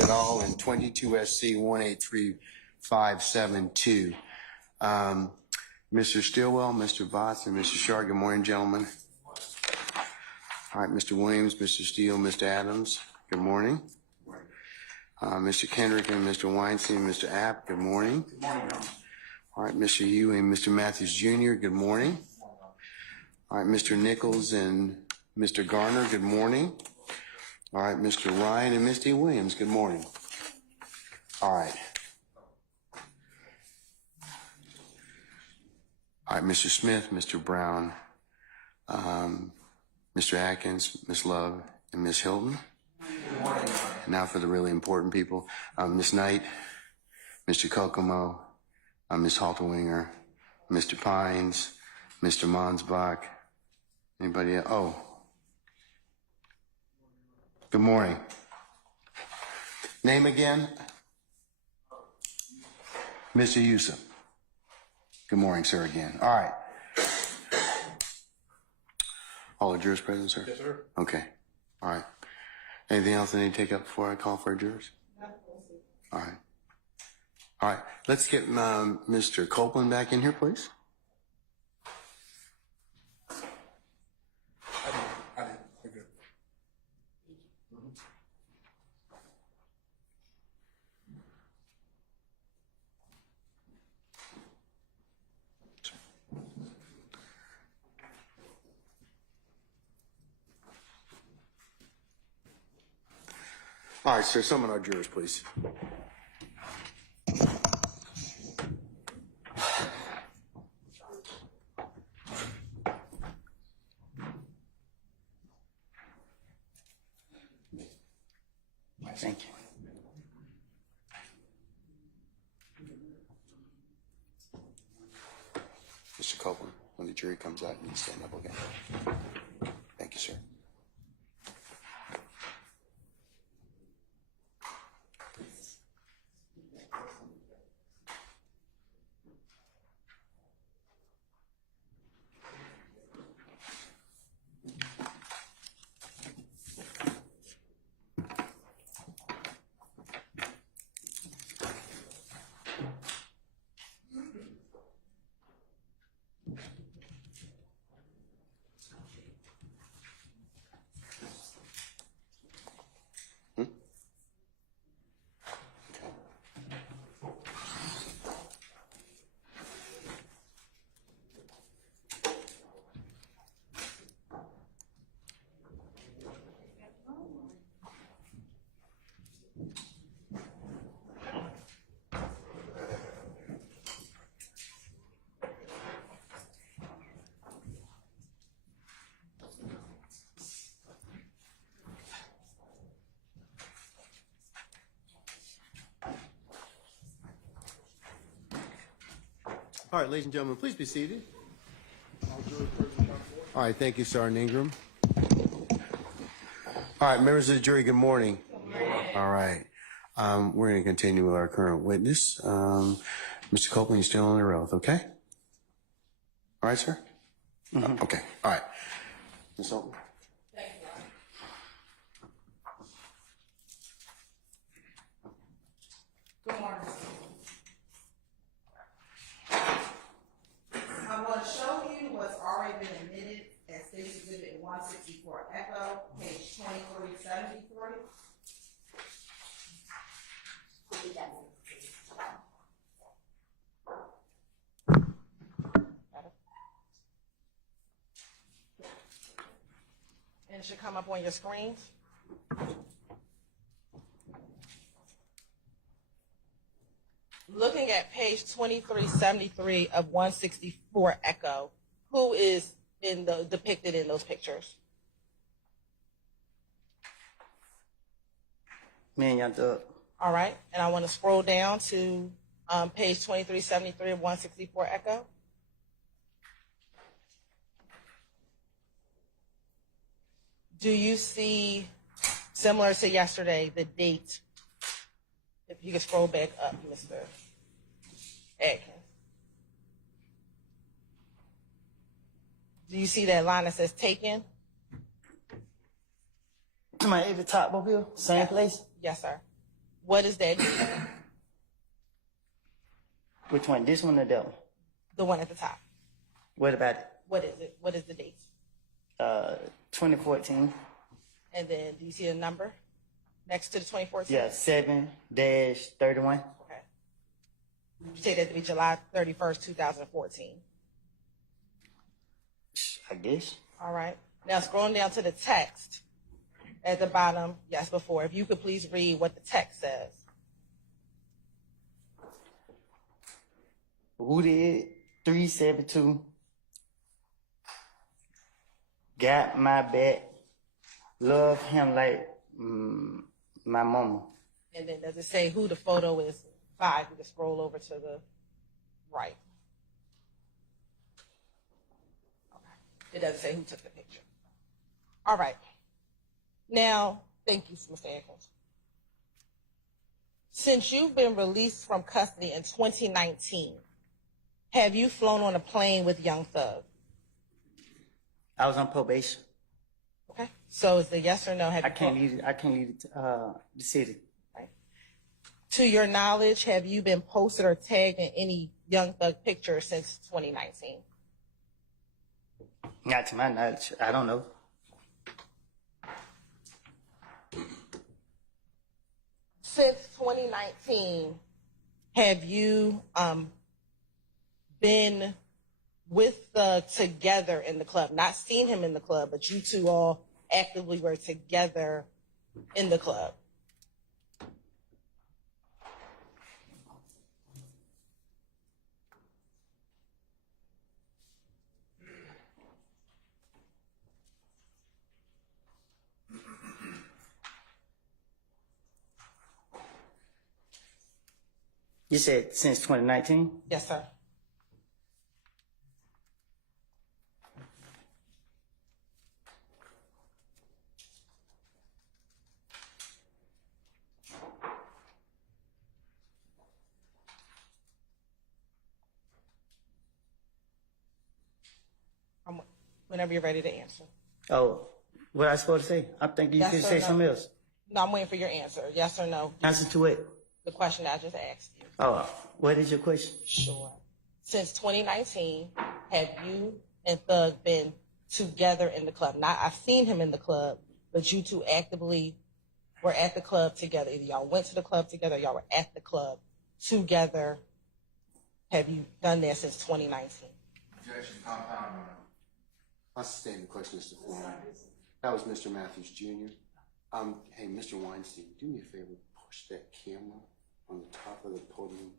et al. In 22 SC 183572. Mr. Stilwell, Mr. Vos, and Mr. Shar, good morning, gentlemen. All right, Mr. Williams, Mr. Steele, Mr. Adams, good morning. Mr. Kendrick and Mr. Weinstein, Mr. App, good morning. Good morning, Your Honor. All right, Mr. Hugh and Mr. Matthews Jr., good morning. All right, Mr. Nichols and Mr. Garner, good morning. All right, Mr. Ryan and Misty Williams, good morning. All right. All right, Mr. Smith, Mr. Brown, Mr. Atkins, Ms. Love, and Ms. Hilton. Good morning. Now for the really important people. Ms. Knight, Mr. Kokomo, Ms. Halterwinger, Mr. Pines, Mr. Monsbach. Anybody else? Oh. Good morning. Name again? Mr. Yusuf. Good morning, sir, again. All right. All the jurors present, sir? Yes, sir. Okay. All right. Anything else I need to take up before I call for jurors? No. All right. All right. Let's get Mr. Copeland back in here, please. I did. You're good. All right, sir. Summon our jurors, please. Thank you. Mr. Copeland, when the jury comes out, you can stand up again. Thank you, sir. All right, ladies and gentlemen, please be seated. All right, thank you, Sergeant Ingram. All right, members of the jury, good morning. Good morning. All right, we're going to continue with our current witness. Mr. Copeland, you're still on your oath, okay? All right, sir? Mm-hmm. Okay, all right. Ms. Hilton? Thank you. Good morning. I'm going to show you what's already been admitted as State Exhibit 164 Echo, page 2373. And it should come up on your screens. Looking at page 2373 of 164 Echo, who is depicted in those pictures? Me and Young Thug. All right, and I want to scroll down to page 2373 of 164 Echo. Do you see, similar to yesterday, the date? If you could scroll back up, Mr. Atkins. Do you see that line that says taken? To my every top up here, same place. Yes, sir. What is that? Which one? This one or that one? The one at the top. What about it? What is it? What is the date? 2014. And then do you see a number next to the 2014? Yeah, 7-31. Okay. You say that to be July 31st, 2014. I guess. All right. Now scrolling down to the text at the bottom. Yes, before. If you could please read what the text says. Wooded 372. Got my back. Love him like my mama. And then does it say who the photo is by? You can scroll over to the right. Okay. It doesn't say who took the picture. All right. Now, thank you, Mr. Atkins. Since you've been released from custody in 2019, have you flown on a plane with Young Thug? I was on probation. Okay. So is the yes or no? Have I you can't flown- leave. I can't leave the city. Right. To your knowledge, have you been posted or tagged in any Young Thug picture since 2019? Not to my knowledge. I don't know. Since 2019, have you been with Thug together in the club? Not seen him in the club, but you two all actively were together in the club. You said since 2019? Yes, sir. Whenever you're ready to answer. Oh, what I supposed to say? I'm thinking you Yes could or say no? something else. No, I'm waiting for your answer. Yes or no? Answer to it. The question I just asked you. Oh, what is your question? Sure. Since 2019, have you and Thug been together in the club? Not I've seen him in the club, but you two actively were at the club together. Either y'all went to the club together, or y'all were at the club together. Have you done that since 2019? Objection, compound, Your Honor. I'll sustain the question, Mr. Foreman. That was Mr. Matthews Jr. Hey, Mr. Weinstein, do me a favor, push that camera on the top of the podium.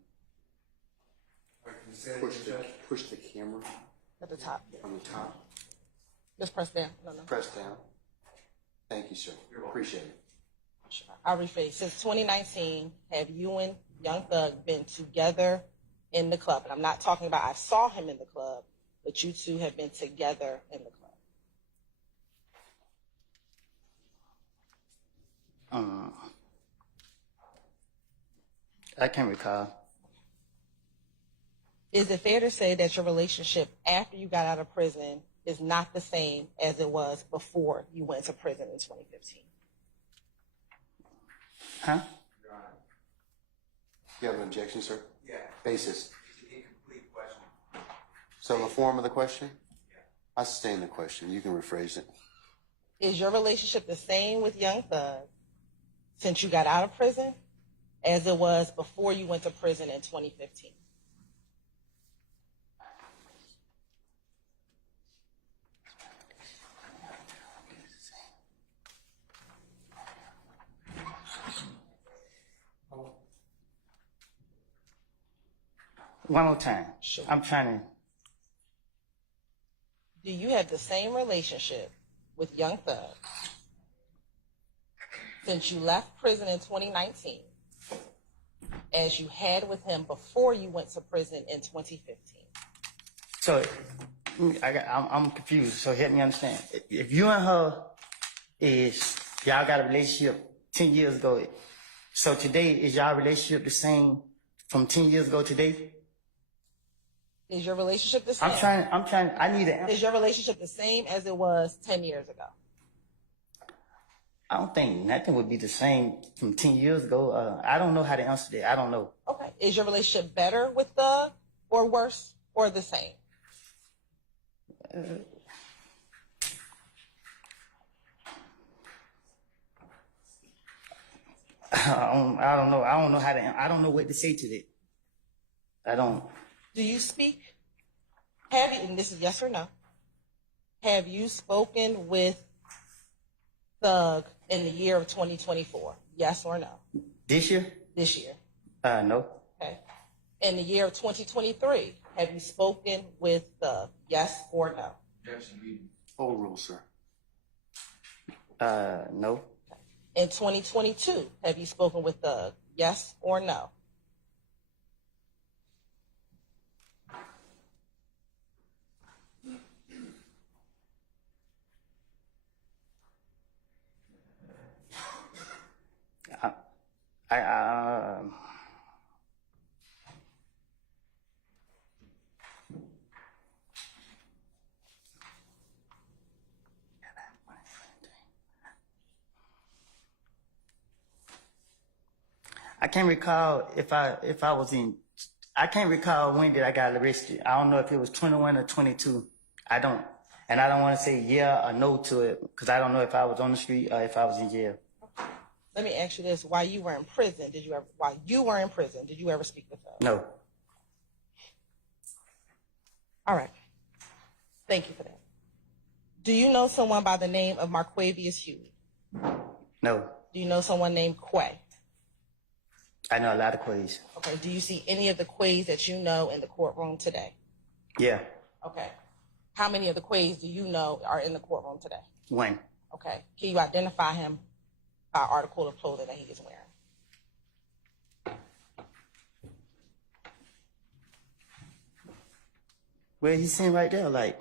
All right, can you say it again, Judge? Push the camera At the top. on the top. Just press down. No. Press down. Thank you, sir. Appreciate it. Sure. I'll rephrase. Since 2019, have you and Young Thug been together in the club? And I'm not talking about I saw him in the club, but you two have been together in the club. I can't recall. Is it fair to say that your relationship after you got out of prison is not the same as it was before you went to prison in 2015? Huh? Your Honor. You have an objection, sir? Yeah. Basis. It's an incomplete question. So the form of the question? I sustain the question. You can rephrase it. Is your relationship the same with Young Thug since you got out of prison as it was before you went to prison in 2015? One more time. Sure. I'm trying to. Do you have the same relationship with Young Thug since you left prison in 2019 as you had with him before you went to prison in 2015? So, I'm confused. So help me understand. If you and her y'all got a relationship 10 years ago, so today is y'all relationship the same from 10 years ago today? Is your relationship the same? I need an answer. Is your relationship the same as it was 10 years ago? I don't think nothing would be the same from 10 years ago. I don't know how to answer that. I don't know. Okay. Is your relationship better with Thug or worse or the same? I don't know. I don't know how to. I don't know what to say to that. I don't. Do you speak? Have you, and this is yes or no, have you spoken with Thug in the year of 2024? Yes or no? This year? This year. No. Okay. In the year of 2023, have you spoken with Thug? Yes or no? Objection, reading. Old rule, sir. No. In 2022, have you spoken with Thug? Yes or no? I can't recall if I was in. I can't recall when did I got arrested. I don't know if it was 21 or 22. I don't, and I don't want to say yeah or no to it because I don't know if I was on the street or if I was in jail. Let me ask you this: while you were in prison, did you ever speak with Thug? No. All right. Thank you for that. Do you know someone by the name of Marquavius Huey? No. Do you know someone named Quay? I know a lot of Quays. Okay. Do you see any of the Quays that you know in the courtroom today? Yeah. Okay. How many of the Quays do you know are in the courtroom today? One. Okay. Can you identify him by article of clothing that he is wearing? Where he's sitting right there, like,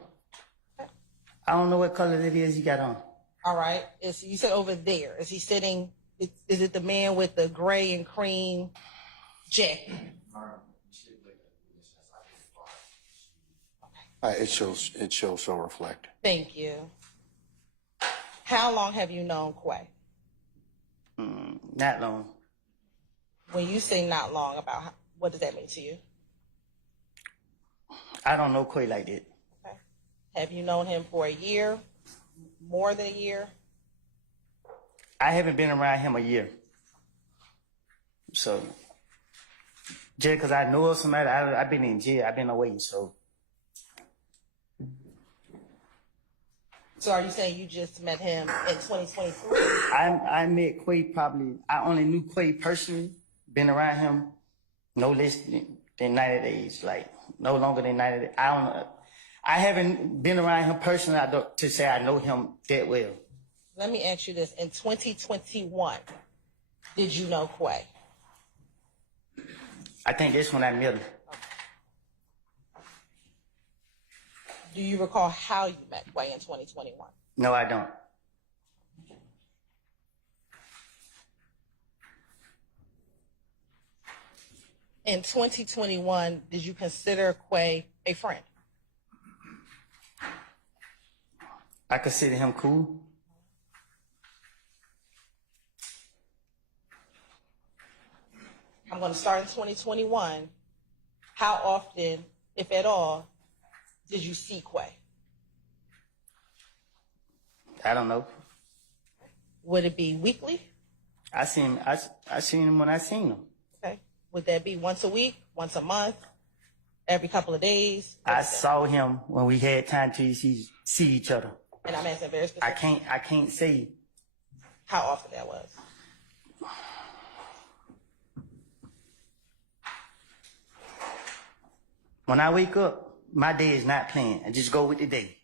I don't know what color it is he got on. All right. You said over there. Is he sitting? Is it the man with the gray and cream jacket? It shows so reflect. Thank you. How long have you known Quay? Not long. When you say not long, what does that mean to you? I don't know Quay like that. Okay. Have you known him for a year? More than a year? I haven't been around him a year. So, just because I know of somebody, I've been in jail, I've been away, so. So are you saying you just met him in 2023? I met Quay probably, I only knew Quay personally, been around him no less than 90 days, like no longer than 90 days. I don't know. I haven't been around him personally to say I know him that well. Let me ask you this. In 2021, did you know Quay? I think that's when I met him. Do you recall how you met Quay in 2021? No, I don't. In 2021, did you consider Quay a friend? I consider him cool. I'm going to start in 2021. How often, if at all, did you see Quay? I don't know. Would it be weekly? I seen him when I seen him. Okay. Would that be once a week, once a month, every couple of days? I saw him when we had time to see each other. And I'm asking very specific. I can't say how often that was. When I wake up, my day is not planned. I just go with the day.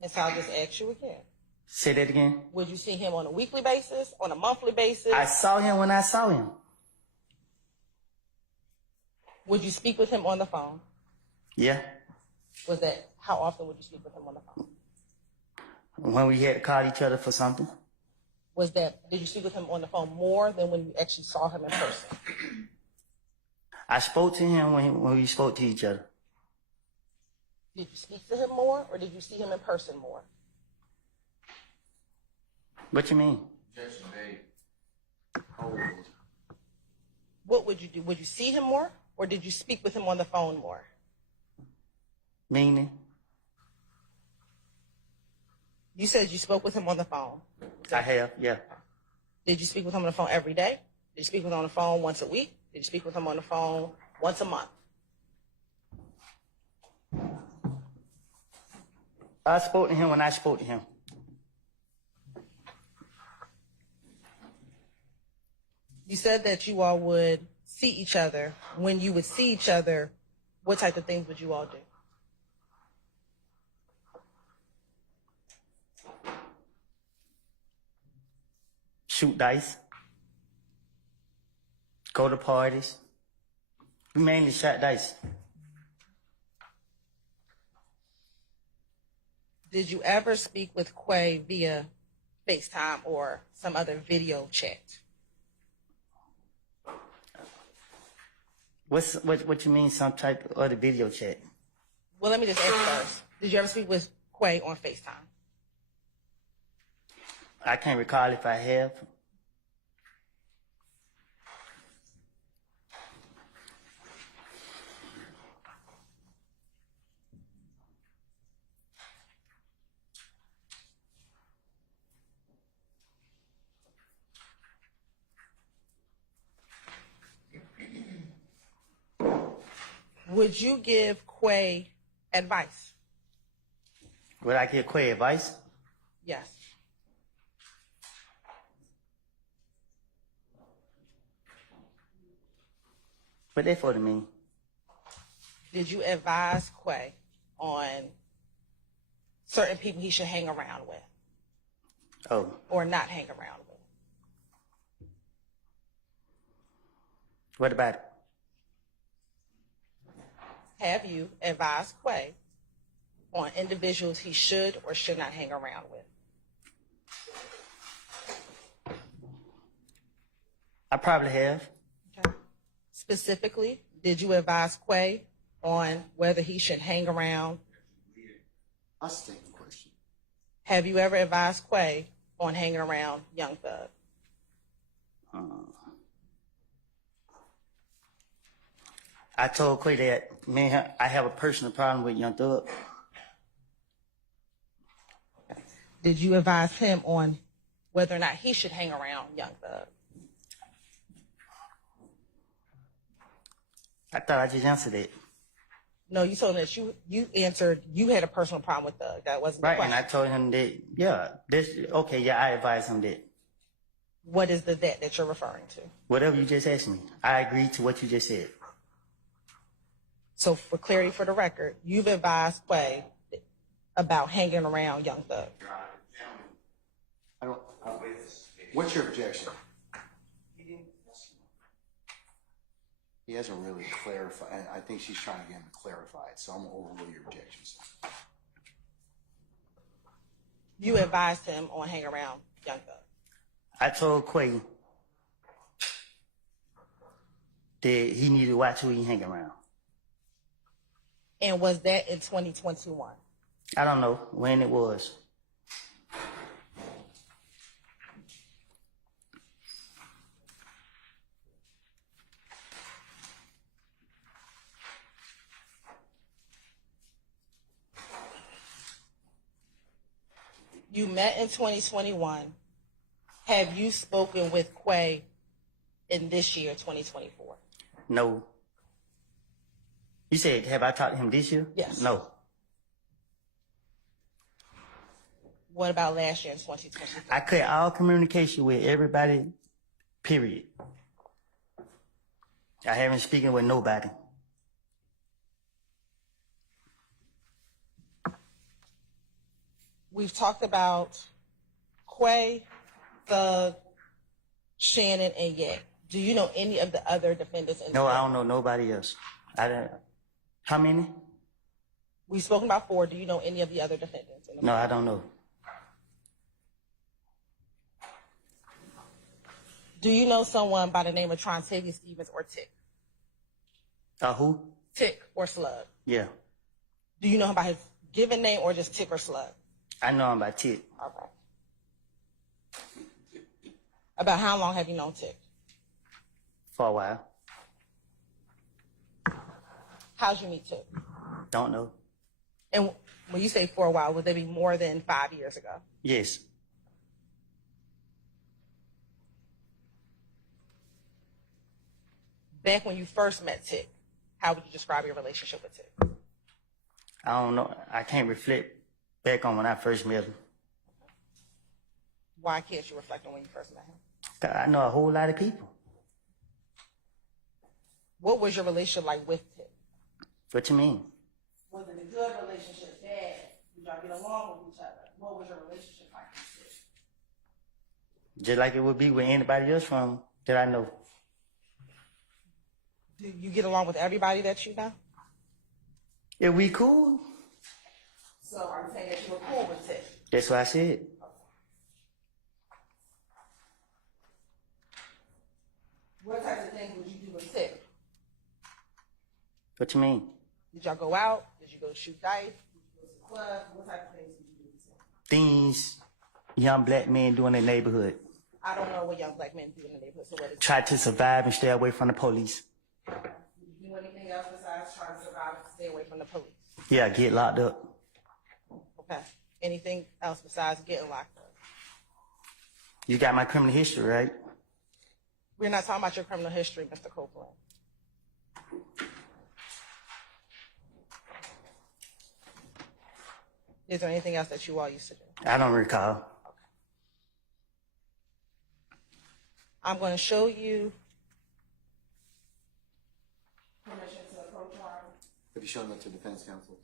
And so I'll just ask you again. Say that again. Would you see him on a weekly basis, on a monthly basis? I saw him when I saw him. Would you speak with him on the phone? Yeah. How often would you speak with him on the phone? When we had to call each other for something. Did you speak with him on the phone more than when you actually saw him in person? I spoke to him when we spoke to each other. Did you speak to him more, or did you see him in person more? What you mean? Objection made. Hold. What would you do? Would you see him more, or did you speak with him on the phone more? Meaning? You said you spoke with him on the phone. I have, yeah. Did you speak with him on the phone every day? Did you speak with him on the phone once a week? Did you speak with him on the phone once a month? I spoke to him when I spoke to him. You said that you all would see each other. When you would see each other, what type of things would you all do? Shoot dice. Go to parties. We mainly shot dice. Did you ever speak with Quay via FaceTime or some other video chat? What you mean, some type of other video chat? Well, let me just ask first. Did you ever speak with Quay on FaceTime? I can't recall if I have. Would you give Quay advice? Would I give Quay advice? Yes. What that for to me? Did you advise Quay on certain people he should hang around with Oh, or not hang around with? what about it? Have you advised Quay on individuals he should or should not hang around with? I probably have. Okay. Specifically, did you advise Quay on whether he should hang around? I'll take the question. Have you ever advised Quay on hanging around Young Thug? I told Quay that me and him, I have a personal problem with Young Thug. Did you advise him on whether or not he should hang around Young Thug? I thought I just answered it. No, you told him that you answered you had a personal problem with Thug. That wasn't the Right, question. and I told him that, yeah, I advised him that. What is the that you're referring to? Whatever you just asked me, I agreed to what you just said. So for clarity for the record, you've advised Quay about hanging around Young Thug. What's your objection? He hasn't really clarified. I think she's trying to get him to clarify it, so I'm going to overrule your objections. You advised him on hanging around Young Thug. I told Quay that he needed to watch who he hang around. And was that in 2021? I don't know when it was. You met in 2021. Have you spoken with Quay in this year, 2024? No. You said, have I talked to him this year? Yes. No. What about last year in 2023? I cut all communication with everybody, period. I haven't spoken with nobody. We've talked about Quay, Thug, Shannon, and Yak. Do you know any of the other defendants? In No, the I don't know nobody else. I don't. How many? We've spoken about 4. Do you know any of the other defendants? In the No, I don't know. Do you know someone by the name of Trontavia Stevens or Tick? Who? Tick or Slug? Yeah. Do you know him by his given name or just Tick or Slug? I know him by Tit. Okay. About how long have you known Tick? For a while. How'd you meet Tick? Don't know. And when you say for a while, would that be more than 5 years ago? Yes. Back when you first met Tick, how would you describe your relationship with Tick? I don't know. I can't reflect back on when I first met him. Why can't you reflect on when you first met him? 'Cause I know a whole lot of people. What was your relationship like with Tick? What you mean? Was it a good relationship, bad? Did y'all get along with each other? What was your relationship like with Tick? Just like it would be with anybody else from that I know. Do you get along with everybody that you know? If we cool, So I'm saying that you were cool with Tick. that's what I said. What types of things would you do with Tick? What you mean? Did y'all go out? Did you go shoot dice? Did you go to the club? What type of things did you do with Tick? Things young black men do in their neighborhood. I don't know what young black men do in the neighborhood, so what is Try to survive and stay away from the police. Did you do anything else besides trying to survive and stay away from the police? Yeah, get locked up. Okay. Anything else besides getting locked up? You got my criminal history, right? We're not talking about your criminal history, Mr. Copeland. Is there anything else that you all used to do? I don't recall. I'm going to show you permission to approach our. Have you shown that to defense counsel?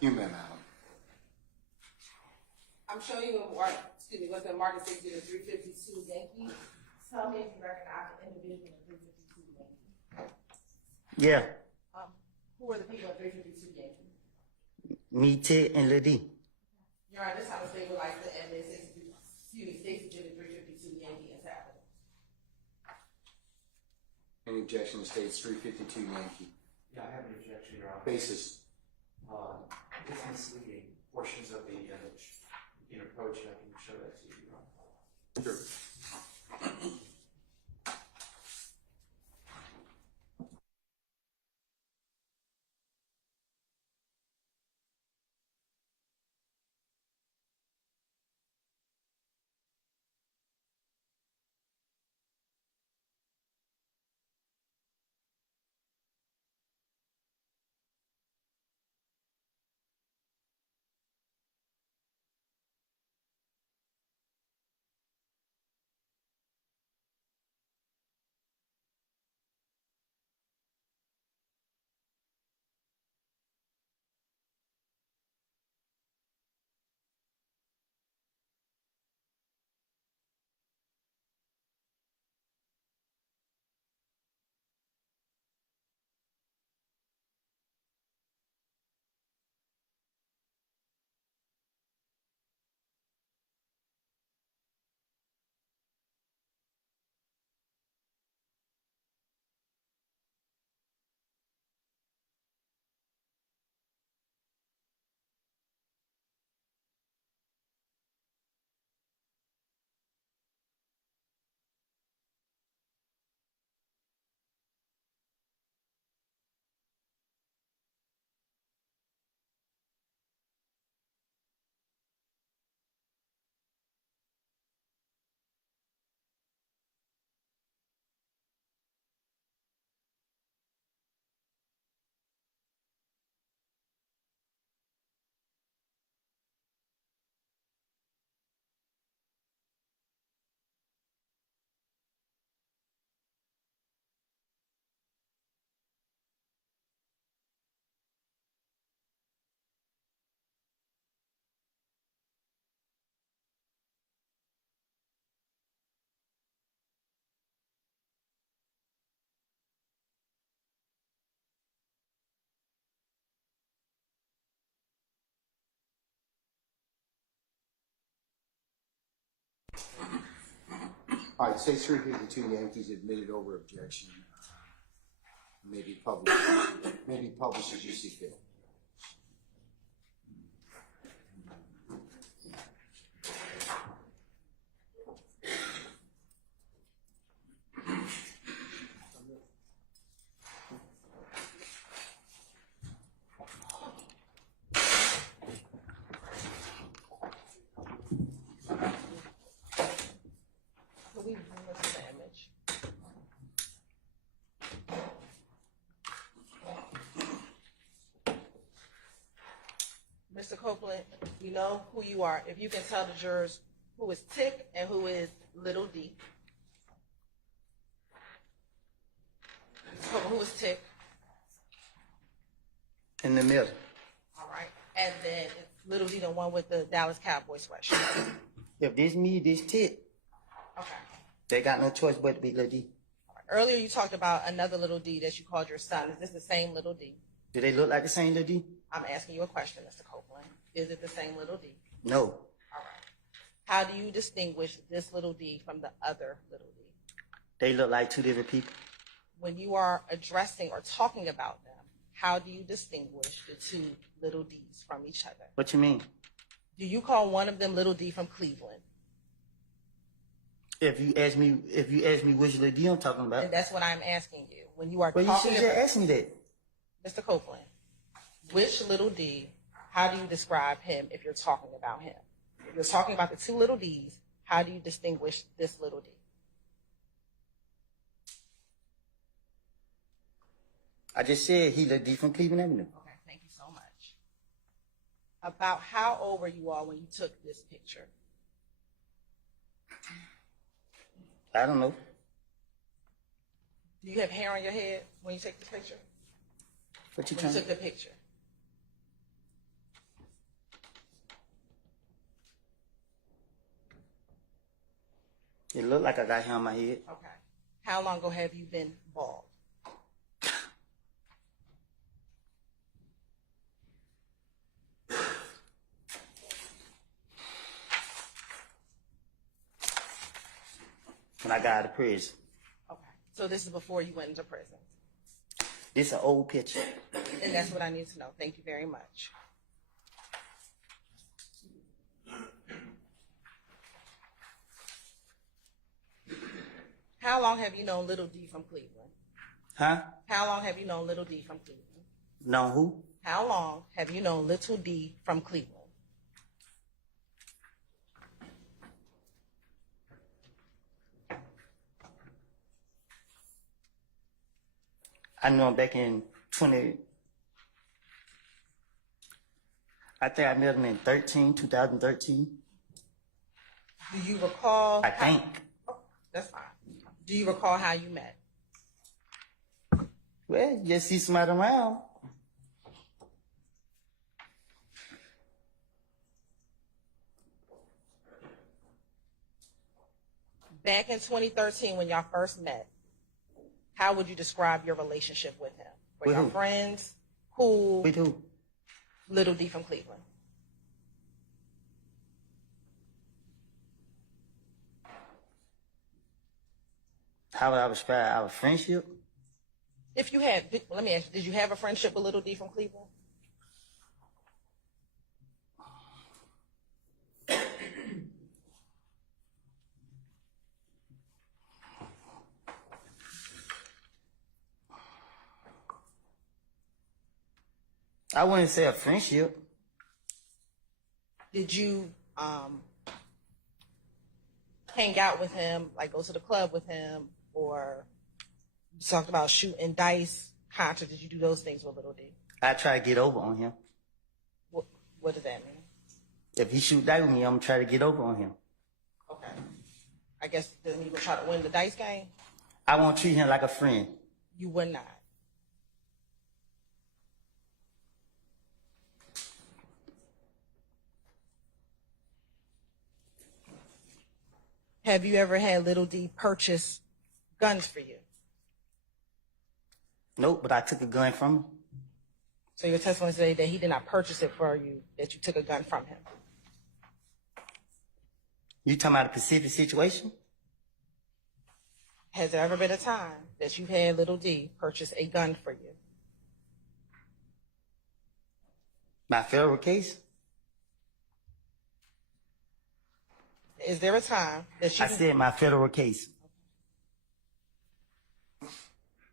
You may, madam. I'm showing you what's the Market 60 to 352 Yankee. Tell me if you recognize the individual in 352 Yankee. Yeah. Who are the people at 352 Yankee? Me, Ted, and Lil D. Your Honor, this time the state would like to evidence Stacy Exhibit 352 Yankee is happening. Any objection to states 352 Yankee? Yeah, I have an objection, Your Honor. Basis. It's misleading portions of the image. can approach and I can show that to you, Your Honor. Sure. All right, say three here, the two Yankees admitted over objection. Maybe publish as you see fit. Can we bring us the image? Mr. Copeland, you know who you are. If you can tell the jurors who is Tick and who is Little D. So who is Tick? In the middle. All right. And then it's Little D, the one with the Dallas Cowboys sweatshirt. If this me, this Tit, Okay. they got no choice but to be Lil D. All right. Earlier you talked about another Little D that you called your son. Is this the same Little D? Do they look like the same Lil D? I'm asking you a question, Mr. Copeland. Is it the same Little D? No. All right. How do you distinguish this Little D from the other Little D? They look like two different people. When you are addressing or talking about them, how do you distinguish the two Little Ds from each other? What you mean? Do you call one of them Little D from Cleveland? If you ask me which Lil D I'm talking about, And that's what I'm asking you. When you are well, you talking should just about ask me that. Mr. Copeland, which Little D, how do you describe him if you're talking about him? If you're talking about the two Little Ds, how do you distinguish this Little D? I just said he Lil D from Cleveland Avenue. Okay, thank you so much. About how old were you all when you took this picture? I don't know. Do you have hair on your head when you take this picture? What you When you trying took the picture? It look like I got hair on my head. Okay. How long ago have you been bald? When I got out of prison. Okay. So this is before you went into prison. This an old picture. And that's what I need to know. Thank you very much. How long have you known Little D from Cleveland? Huh? How long have you known Little D from Cleveland? Know who? How long have you known Little D from Cleveland? I knew him back in 20. I think I met him in 2013. Do you recall? I think. Oh, that's fine. Do you recall how you met? Well, just see somebody around. Back in 2013, when y'all first met, how would you describe your relationship with him? Were With y'all who? friends? Cool? With who? Little D from Cleveland. How would I describe our friendship? If you had, let me ask you, did you have a friendship with Little D from Cleveland? I wouldn't say a friendship. Did you hang out with him, like go to the club with him, or you talked about shooting dice, concerts? Did you do those things with Little D? I try to get over on him. What does that mean? If he shoot dice with me, I'm gonna try to get over on him. Okay. I guess then you would try to win the dice game? I won't treat him like a friend. You would not. Have you ever had Little D purchase guns for you? Nope, but I took a gun from him. So your testimony today that he did not purchase it for you, that you took a gun from him. You talking about a specific situation? Has there ever been a time that you've had Little D purchase a gun for you? My federal case? Is there a time that you... I said my federal case.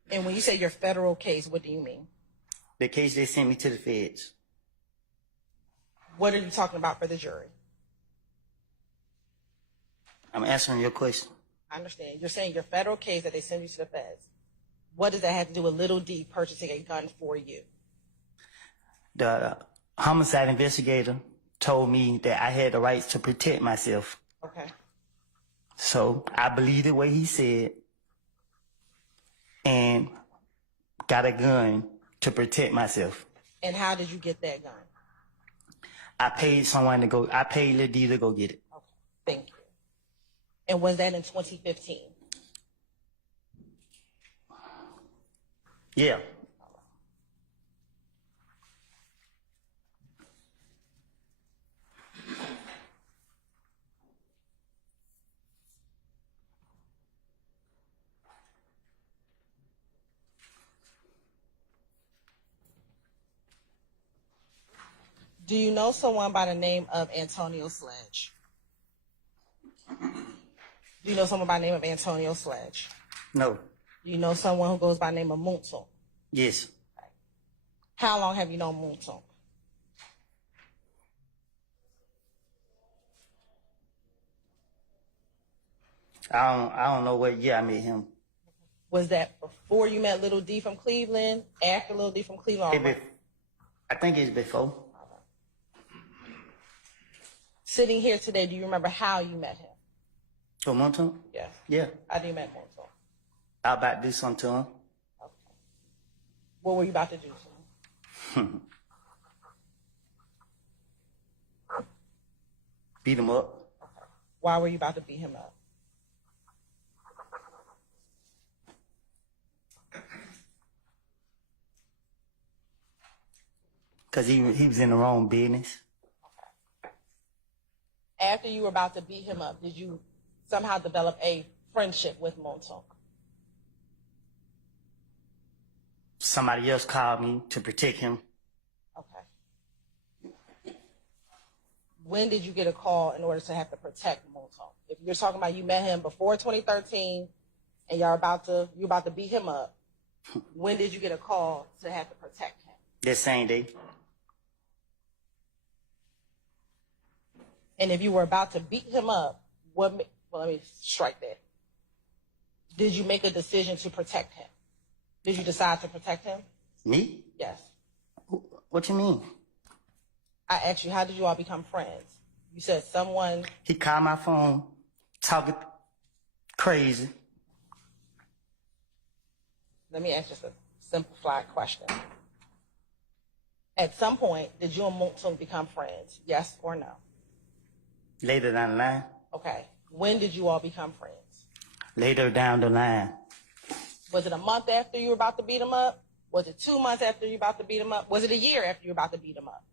And when you say your federal case, what do you mean? The case they sent me to the feds. What are you talking about for the jury? I'm answering your question. I understand. You're saying your federal case that they send you to the feds. What does that have to do with Little D purchasing a gun for you? The homicide investigator told me that I had the rights to protect myself. Okay. So I believed the way he said and got a gun to protect myself. And how did you get that gun? I paid Lil D to go get it. Okay. Thank you. And was that in 2015? Yeah. Do you know someone by the name of Antonio Sledge? Do you know someone by the name of Antonio Sledge? No. Do you know someone who goes by the name of Moonson? Yes. How long have you known Moonson? I don't know what year I met him. Was that before you met Little D from Cleveland? After Little D from Cleveland? or I think it's before. Sitting here today, do you remember how you met him? So Monton? Yes. Yeah. How do you met Moonson? I about to do something to him. Okay. What were you about to do to him? Beat him up. Why were you about to beat him up? Because he was in the wrong business. After you were about to beat him up, did you somehow develop a friendship with Moonson? Somebody else called me to protect him. Okay. When did you get a call in order to have to protect Moonson? If you're talking about you met him before 2013, and you about to beat him up, when did you get a call to have to protect him? That same day. And if you were about to beat him up, well, let me strike that. Did you make a decision to protect him? Did you decide to protect him? Me? Yes. What you mean? I asked you, how did you all become friends? You said someone. He called my phone, talking crazy. Let me ask just a simplified question. At some point, did you and Mungsung become friends? Yes or no? Later down the line. Okay. When did you all become friends? Later down the line. Was it a month after you were about to beat him up? Was it 2 months after you were about to beat him up? Was it a year after you were about to beat him up?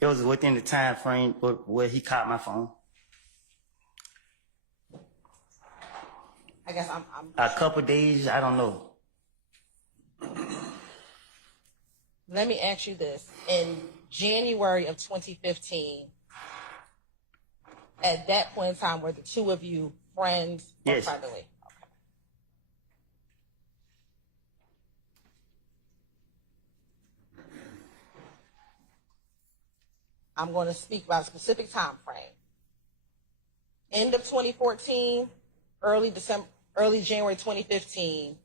It was within the time frame where he caught my phone. I guess I'm A couple days, I don't know. Let me ask you this. In January of 2015, at that point in time, were the two of you friends or Yes. friendly? Okay. I'm going to speak about a specific time frame. End of 2014, early January 2015.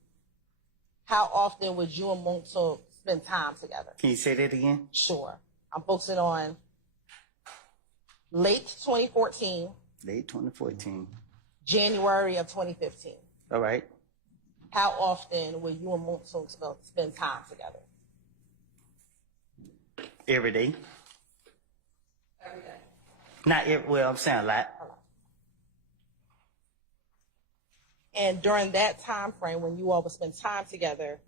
How often would you and Mungsuk spend time together? Can you say that again? Sure. I'm focusing on late 2014, Late 2014. January of 2015. All right. How often would you and Mungsuk spend time together? Every day. Every day. Not every, well, I'm saying a lot. And during that time frame, when you all would spend time together,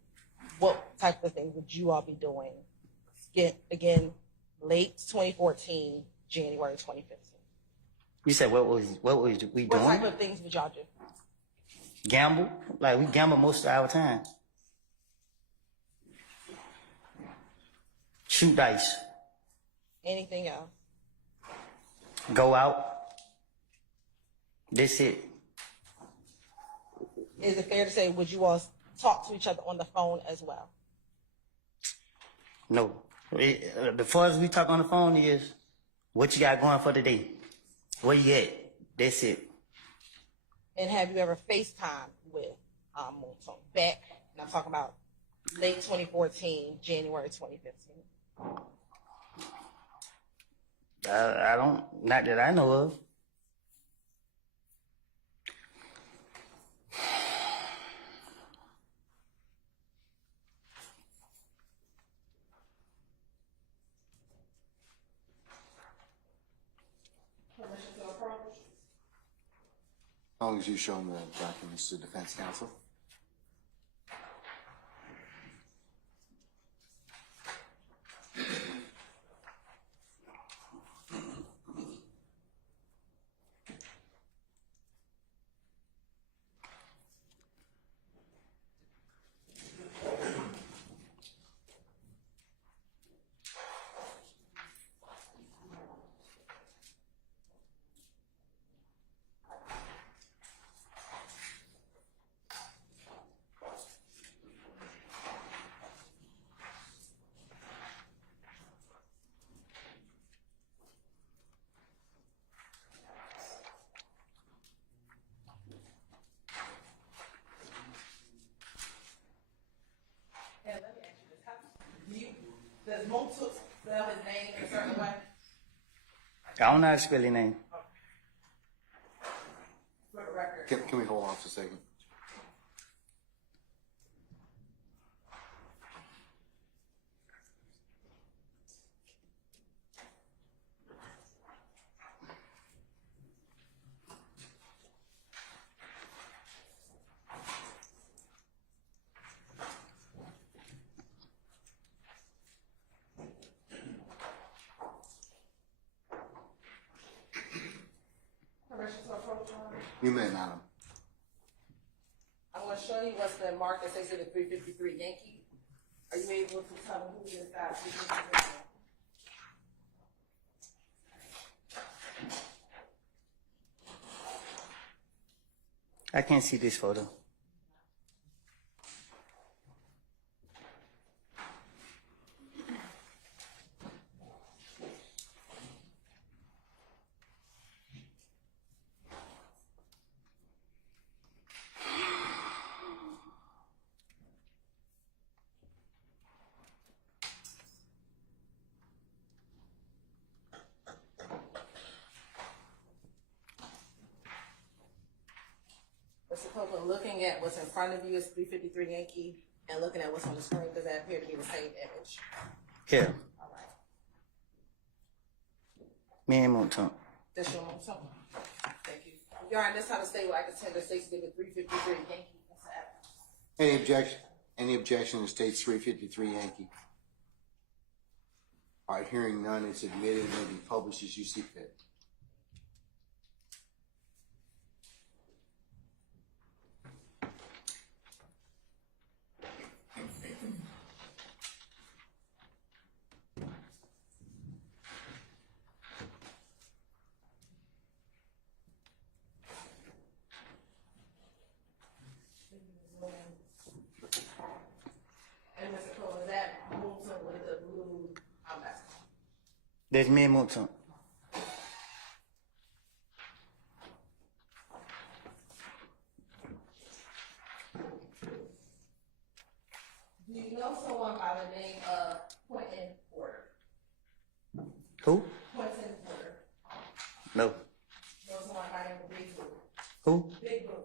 what type of things would you all be doing? Again, late 2014, January 2015. You said what was we What type doing? of things would y'all do? Gamble? Like we gamble most of our time. Shoot dice. Anything else? Go out. That's it. Is it fair to say, would you all talk to each other on the phone as well? No. The farthest we talk on the phone is what you got going for the day. Where you at? That's it. And have you ever FaceTime with Mungsuk? Back, and I'm talking about late 2014, January 2015. I don't, not that I know of. As long as you show them the documents to defense counsel. And let me ask you this. Does Mungsuk spell his name in a certain way? I don't know how to spell your name. For the record. Can we hold on for a second? Permission to approach on? You may, madam. I'm going to show you what's been marked as Exhibit 353 Yankee. Are you you able to tell me who this guy is? I can't see this photo. Mr. Copeland, looking at what's in front of you is 353 Yankee, and looking at what's on the screen, does that appear to be the same image? Yeah, All right. me and Monton. That's your mom, something. Thank you. Your Honor, this time the state will act as tender states to 353 Yankee. That's the evidence. Any objection? Any objection to states 353 Yankee? All right, hearing none, it's admitted and may be published as you see fit. And Mr. Copeland, is that Moulton with the blue vest? That's me and Monton. Do you know someone by the name of Quentin Porter? Who? Quentin Porter. No. Know someone by the name of Big Blue? Who? Big Blue.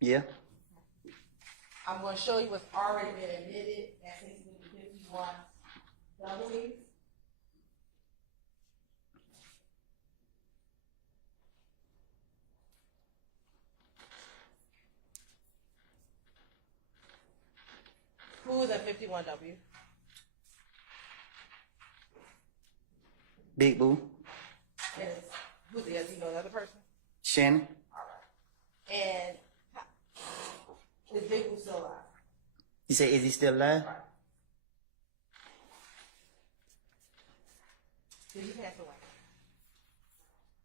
Yeah. I'm going to show you what's already been admitted at 1651 W. Who is at 51 W? Big Boo. Yes. Who's the, do you know another person? Shannon. And is Big Blue still alive? You say, is he still alive? Did he pass away?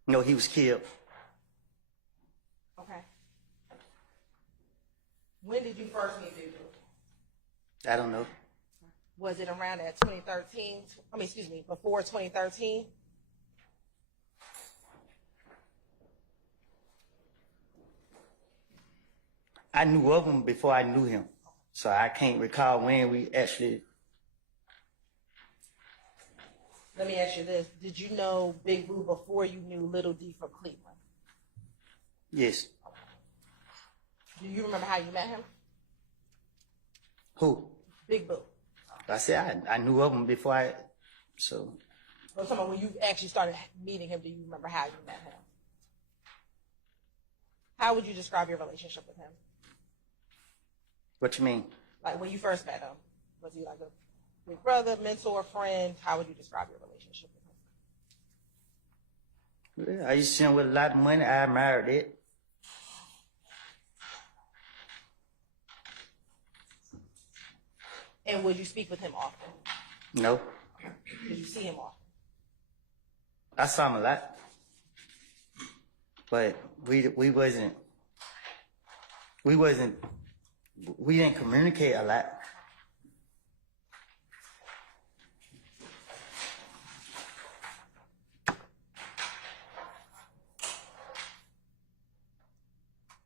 No, he was killed. Okay. When did you first meet Big Blue? I don't know. Was it around that 2013? I mean, excuse me, before 2013? I knew of him before I knew him. So I can't recall when we actually. Let me ask you this. Did you know Big Blue before you knew Little D from Cleveland? Yes. Do you remember how you met him? Who? Big Blue. I said I knew of him before I. So Or someone when you actually started meeting him, do you remember how you met him? How would you describe your relationship with him? what you mean? Like when you first met him, was he like a big brother, mentor, friend? How would you describe your relationship with him? Yeah, I used to see him with a lot of money. I admired it. And would you speak with him often? No, Did you see him often? I saw him a lot, but we didn't communicate a lot.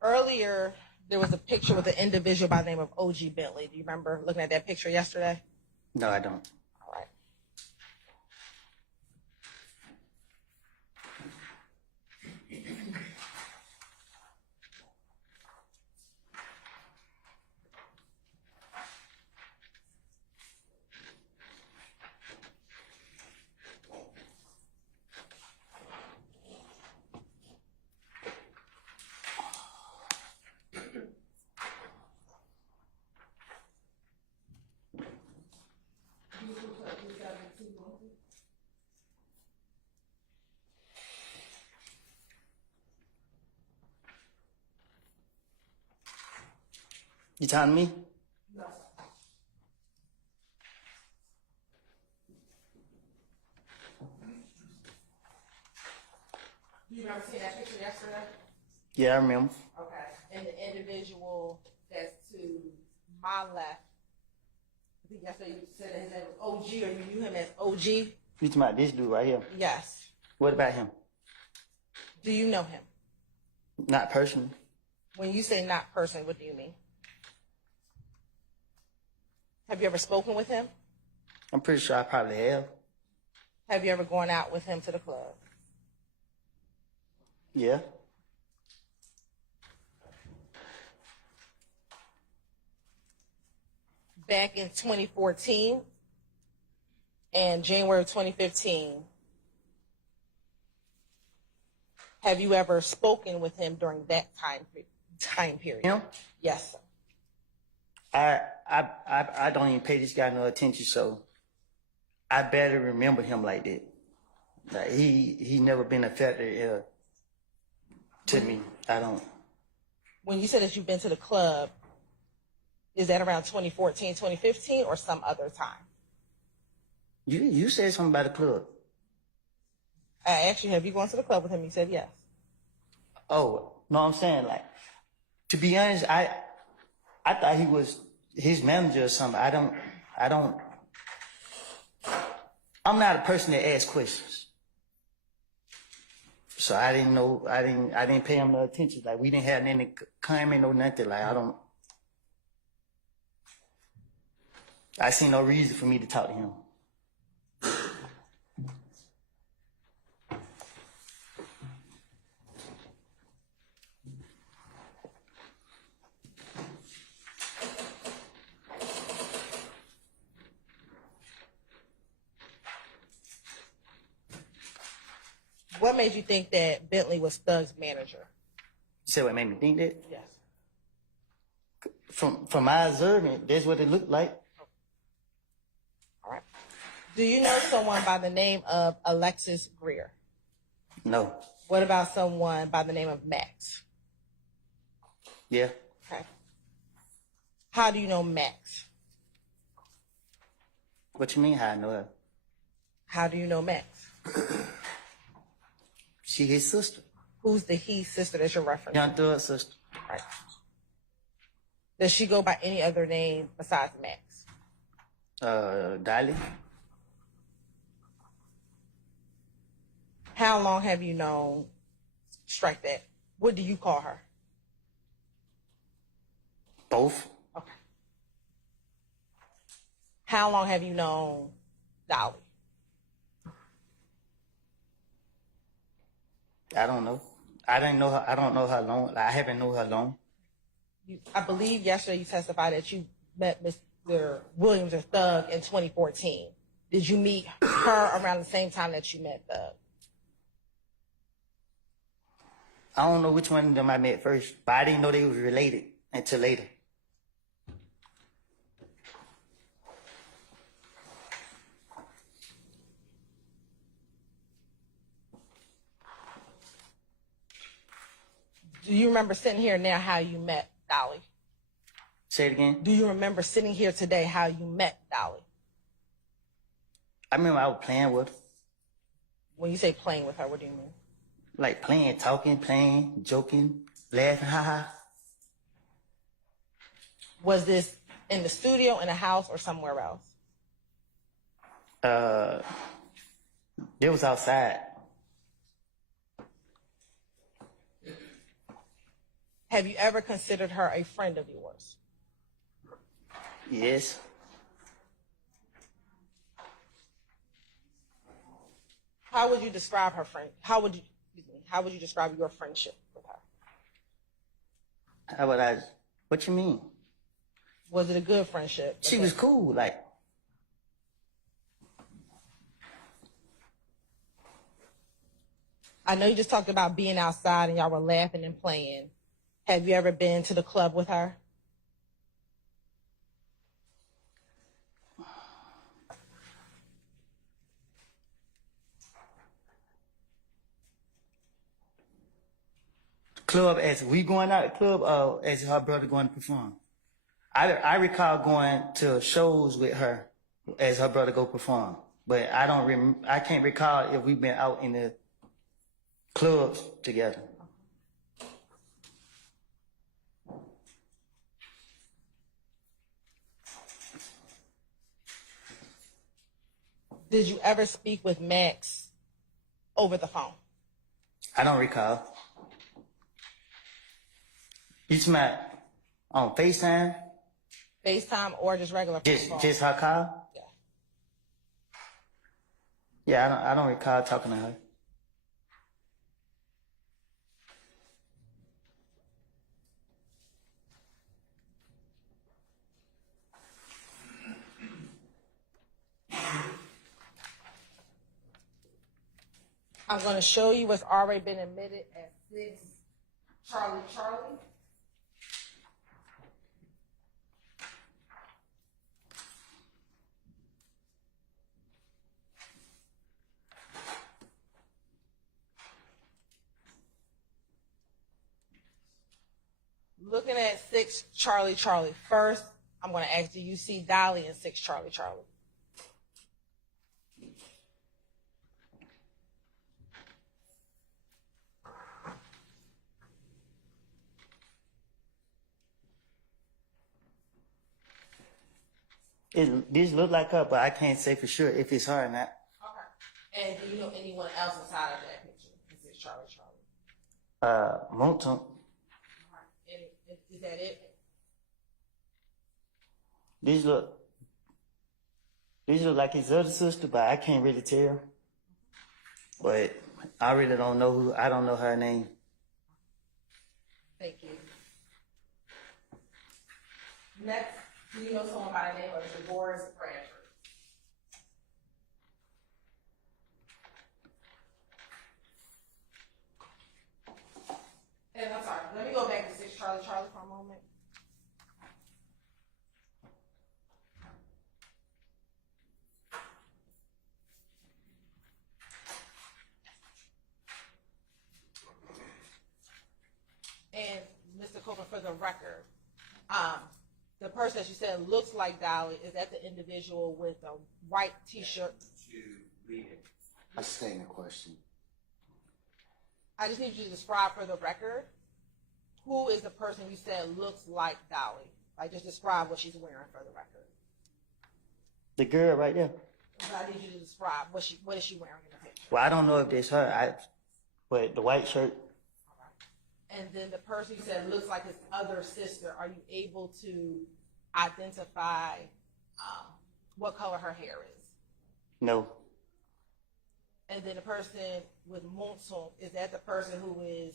Earlier, there was a picture with an individual by the name of O.G. Bentley. Do you remember looking at that picture yesterday? No, I don't. All right. You telling me? No. You remember seeing that picture yesterday? Yeah, I remember. Okay. And the individual that's to my left, I think yesterday you said that his name was OG, or you knew him as OG? You talking about this dude right here? Yes. What about him? Do you know him? Not personally. When you say not person, what do you mean? Have you ever spoken with him? I'm pretty sure I probably have. Have you ever gone out with him to the club? Yeah. Back in 2014 and January of 2015, have you ever spoken with him during that time period? Him? Yes, sir. I don't even pay this guy no attention, so I barely remember him like that. Like he never been a factor to me. I don't. When you said that you've been to the club, is that around 2014, 2015, or some other time? You said something about the club. I asked you, have you gone to the club with him? You said yes. Oh, no, I'm saying, like, to be honest, I thought he was his manager or something. I'm not a person that asks questions. So I didn't know, I didn't pay him no attention. Like, we didn't have any comment or nothing. Like, I see no reason for me to talk to him. What made you think that Bentley was Thug's manager? You said what made me think that? Yes. From my observation, that's what it looked like. All right. Do you know someone by the name of Alexis Greer? No. What about someone by the name of Max? Yeah. Okay. How do you know Max? What you mean how I know her? How do you know Max? She his sister. Who's the he sister that you're referencing? Young Thug's sister. Right. Does she go by any other name besides Max? Dolly. How long have you known, strike that, what do you call her? Both. Okay. How long have you known Dolly? I don't know. I didn't know her. I don't know her long. Like, I haven't known her long. I believe yesterday you testified that you met Mr. Williams or Thug in 2014. Did you meet her around the same time that you met Thug? I don't know which one of them I met first, but I didn't know they was related until later. Do you remember sitting here now how you met Dolly? Say it again. Do you remember sitting here today how you met Dolly? I remember I was playing with her. When you say playing with her, what do you mean? Like playing, talking, playing, joking, laughing, haha. Was this in the studio, in a house, or somewhere else? It was outside. Have you ever considered her a friend of yours? Yes. How would you describe her friend? How would you describe your friendship with her? How would I? What you mean? Was it a good friendship? She was cool. Like, I know you just talked about being outside and y'all were laughing and playing. Have you ever been to the club with her? club as we going out the club, as her brother going to perform. I recall going to shows with her as her brother go perform, but I can't recall if we've been out in the clubs together. Did you ever speak with Max over the phone? I don't recall. You talking about on FaceTime? FaceTime or just regular phone? Just her call? Yeah. Yeah, I don't recall talking to her. I'm going to show you what's already been admitted at 6 Charlie. Looking at 6 Charlie. First, I'm going to ask, do you see Dolly in 6 Charlie? This look like her, but I can't say for sure if it's her or not. Okay. And do you know anyone else inside of that picture in 6 Charlie? Monton. And is that it? These look like his other sister, but I can't really tell. But I really don't know I don't know her name. Thank you. Next, do you know someone by the name of Boris Bradford? And I'm sorry, let me go back to 6 Charlie for a moment. And Mr. Copeland, for the record, the person that you said looks like Dolly, is that the individual with the white T-shirt? I sustain the question. I just need you to describe for the record, who is the person you said looks like Dolly? Like, just describe what she's wearing for the record. The girl right there. But I need you to describe what is she wearing in the picture. Well, I don't know if it's her. But the white shirt. And then the person you said looks like his other sister, are you able to identify what color her hair is? No. And then the person with Monson, is that the person who is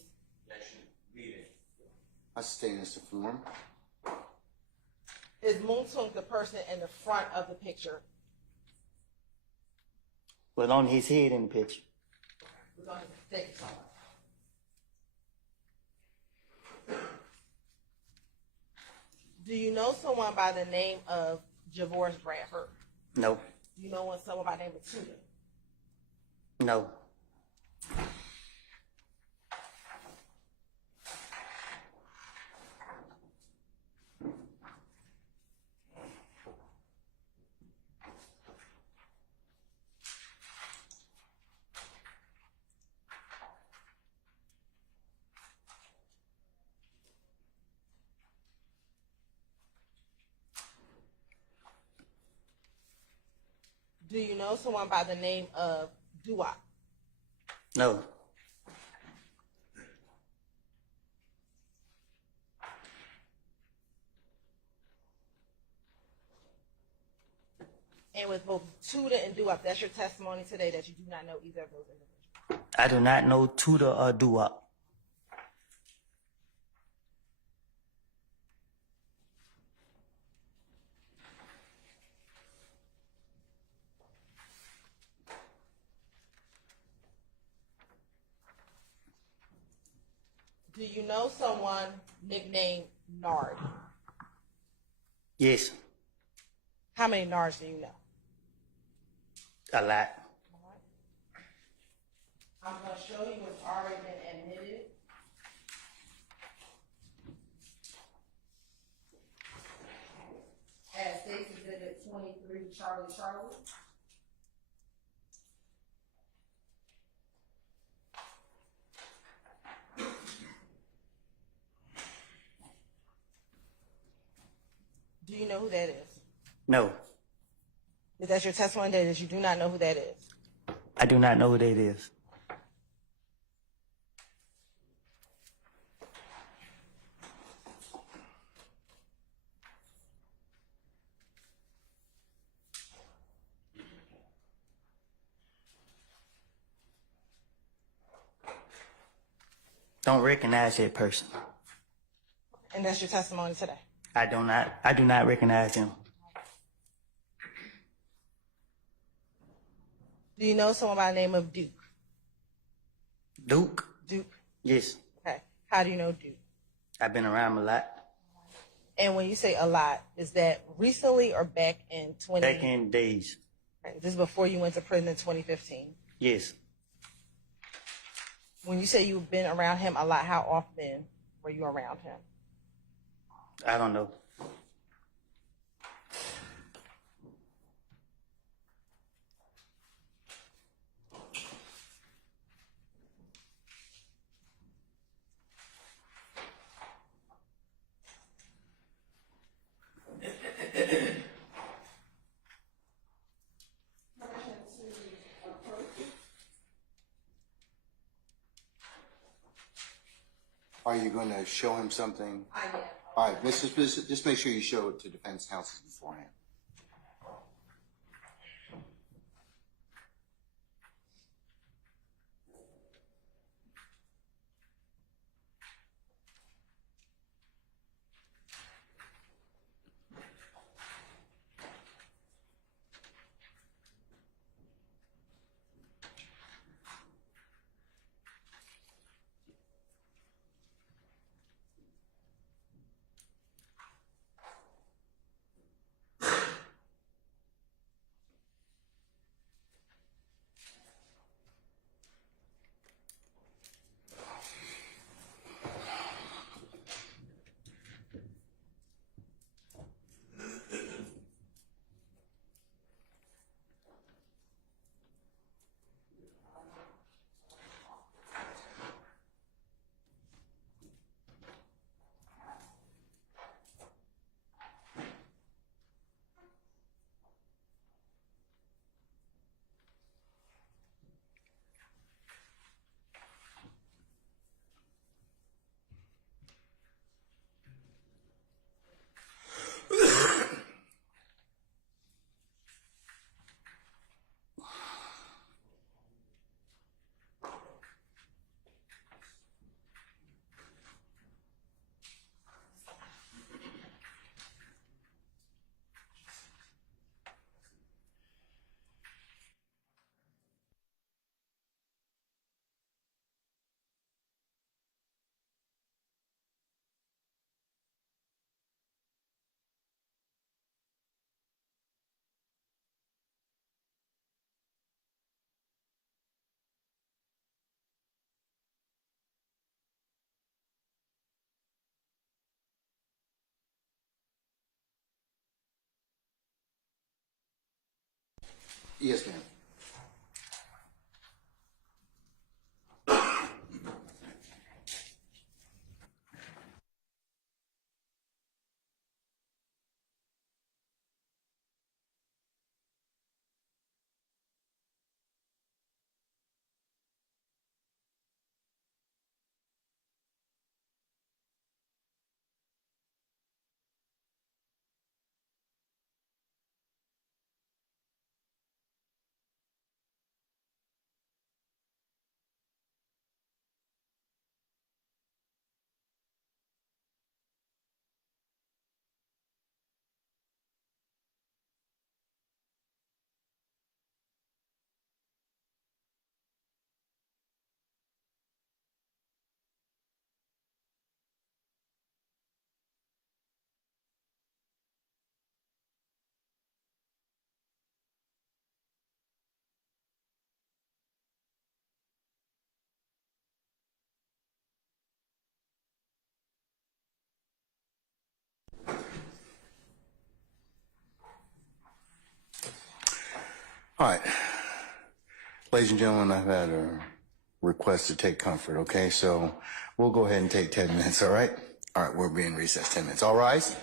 leading? I sustain this to form. Is Monson the person in the front of the picture? But on his head in the picture. Thank you so much. Do you know someone by the name of Javoris Bradford? No. Do you know someone by the name of Tudor? No. Do you know someone by the name of Duwop? No. And with both Tudor and Duwop, that's your testimony today that you do not know either of those individuals. I do not know Tudor or Duwop. Do you know someone nicknamed Nard? Yes. How many Nards do you know? A lot. I'm going to show you what's already been admitted. As State's Exhibit 23, Charlie. know who that is? No, Is that your testimony that you do not know who that is? I do not know who that is. Don't recognize that person. And that's your testimony today? I do not recognize him. Do you know someone by the name of Duke? Duke? Duke? Yes. Okay. How do you know Duke? I've been around him a lot. And when you say a lot, is that recently or back in 20? Back in days. Right. This is before you went to prison in 2015. Yes. When you say you've been around him a lot, how often were you around him? I don't know. Are you going to show him something? I am. All right, just make sure you show it to defense counsel beforehand. Yes, ma'am. All right. Ladies and gentlemen, I've had a request to take comfort, okay? So we'll go ahead and take 10 minutes, all right? All right, we're being recessed 10 minutes. All rise.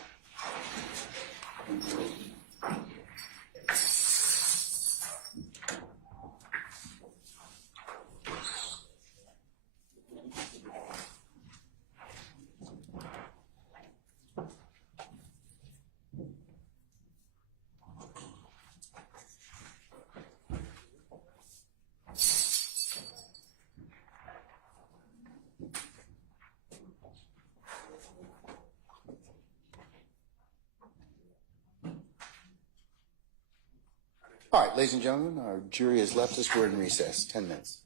All right, ladies and gentlemen, our jury has left us. We're in recess. 10 minutes.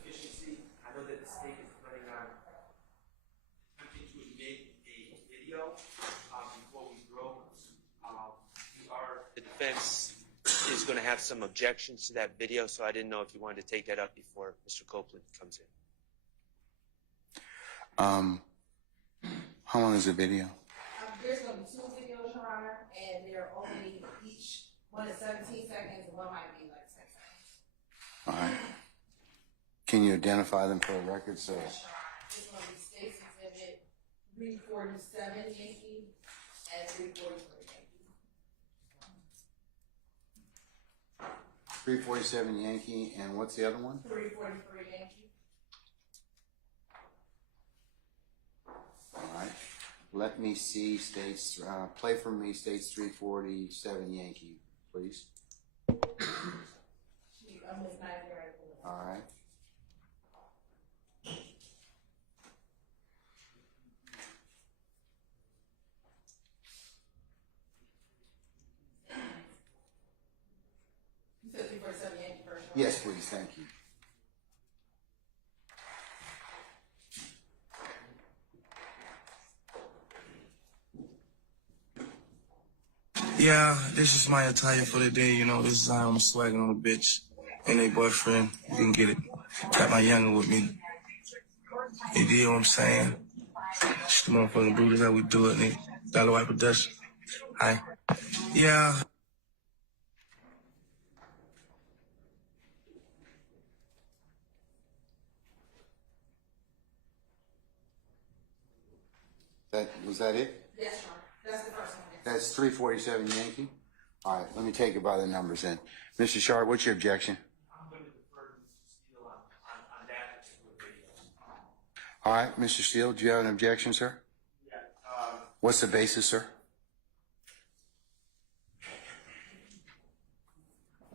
efficiency. I know that the state is planning on attempting to admit a video before we broke. The defense is going to have some objections to that video, so I didn't know if you wanted to take that up before Mr. Copeland comes in. How long is the video? There's going to be 2 videos, Your Honor, and they're only each one is 17 seconds, and one might be like 10 seconds. All right. Can you identify them for the record? So. Yes, Your Honor. It's going to be State's Exhibit 347 Yankee and 343 Yankee. 347 Yankee, and what's the other one? 343 Yankee. All right. Let me see States, play for me States 347 Yankee, please. I'm Miss Nigeria. All right. You said 347 Yankee first. Yes, please. Thank you. Yeah, this is my attire for the day, you know. This is how I'm swagging on a bitch and a boyfriend. You can get it. Got my younger with me. You deal what I'm saying? It's the motherfucking bruises how we do it, nigga. Dollar White Production. Hi. Yeah. Was that it? Yes, Your Honor. That's the first one. That's 347 Yankee? All right, let me take it by the numbers then. Mr. Sharp, what's your objection? I'm going to defer to Mr. Steele on that particular video. All right, Mr. Steele, do you have an objection, sir? Yeah. What's the basis, sir?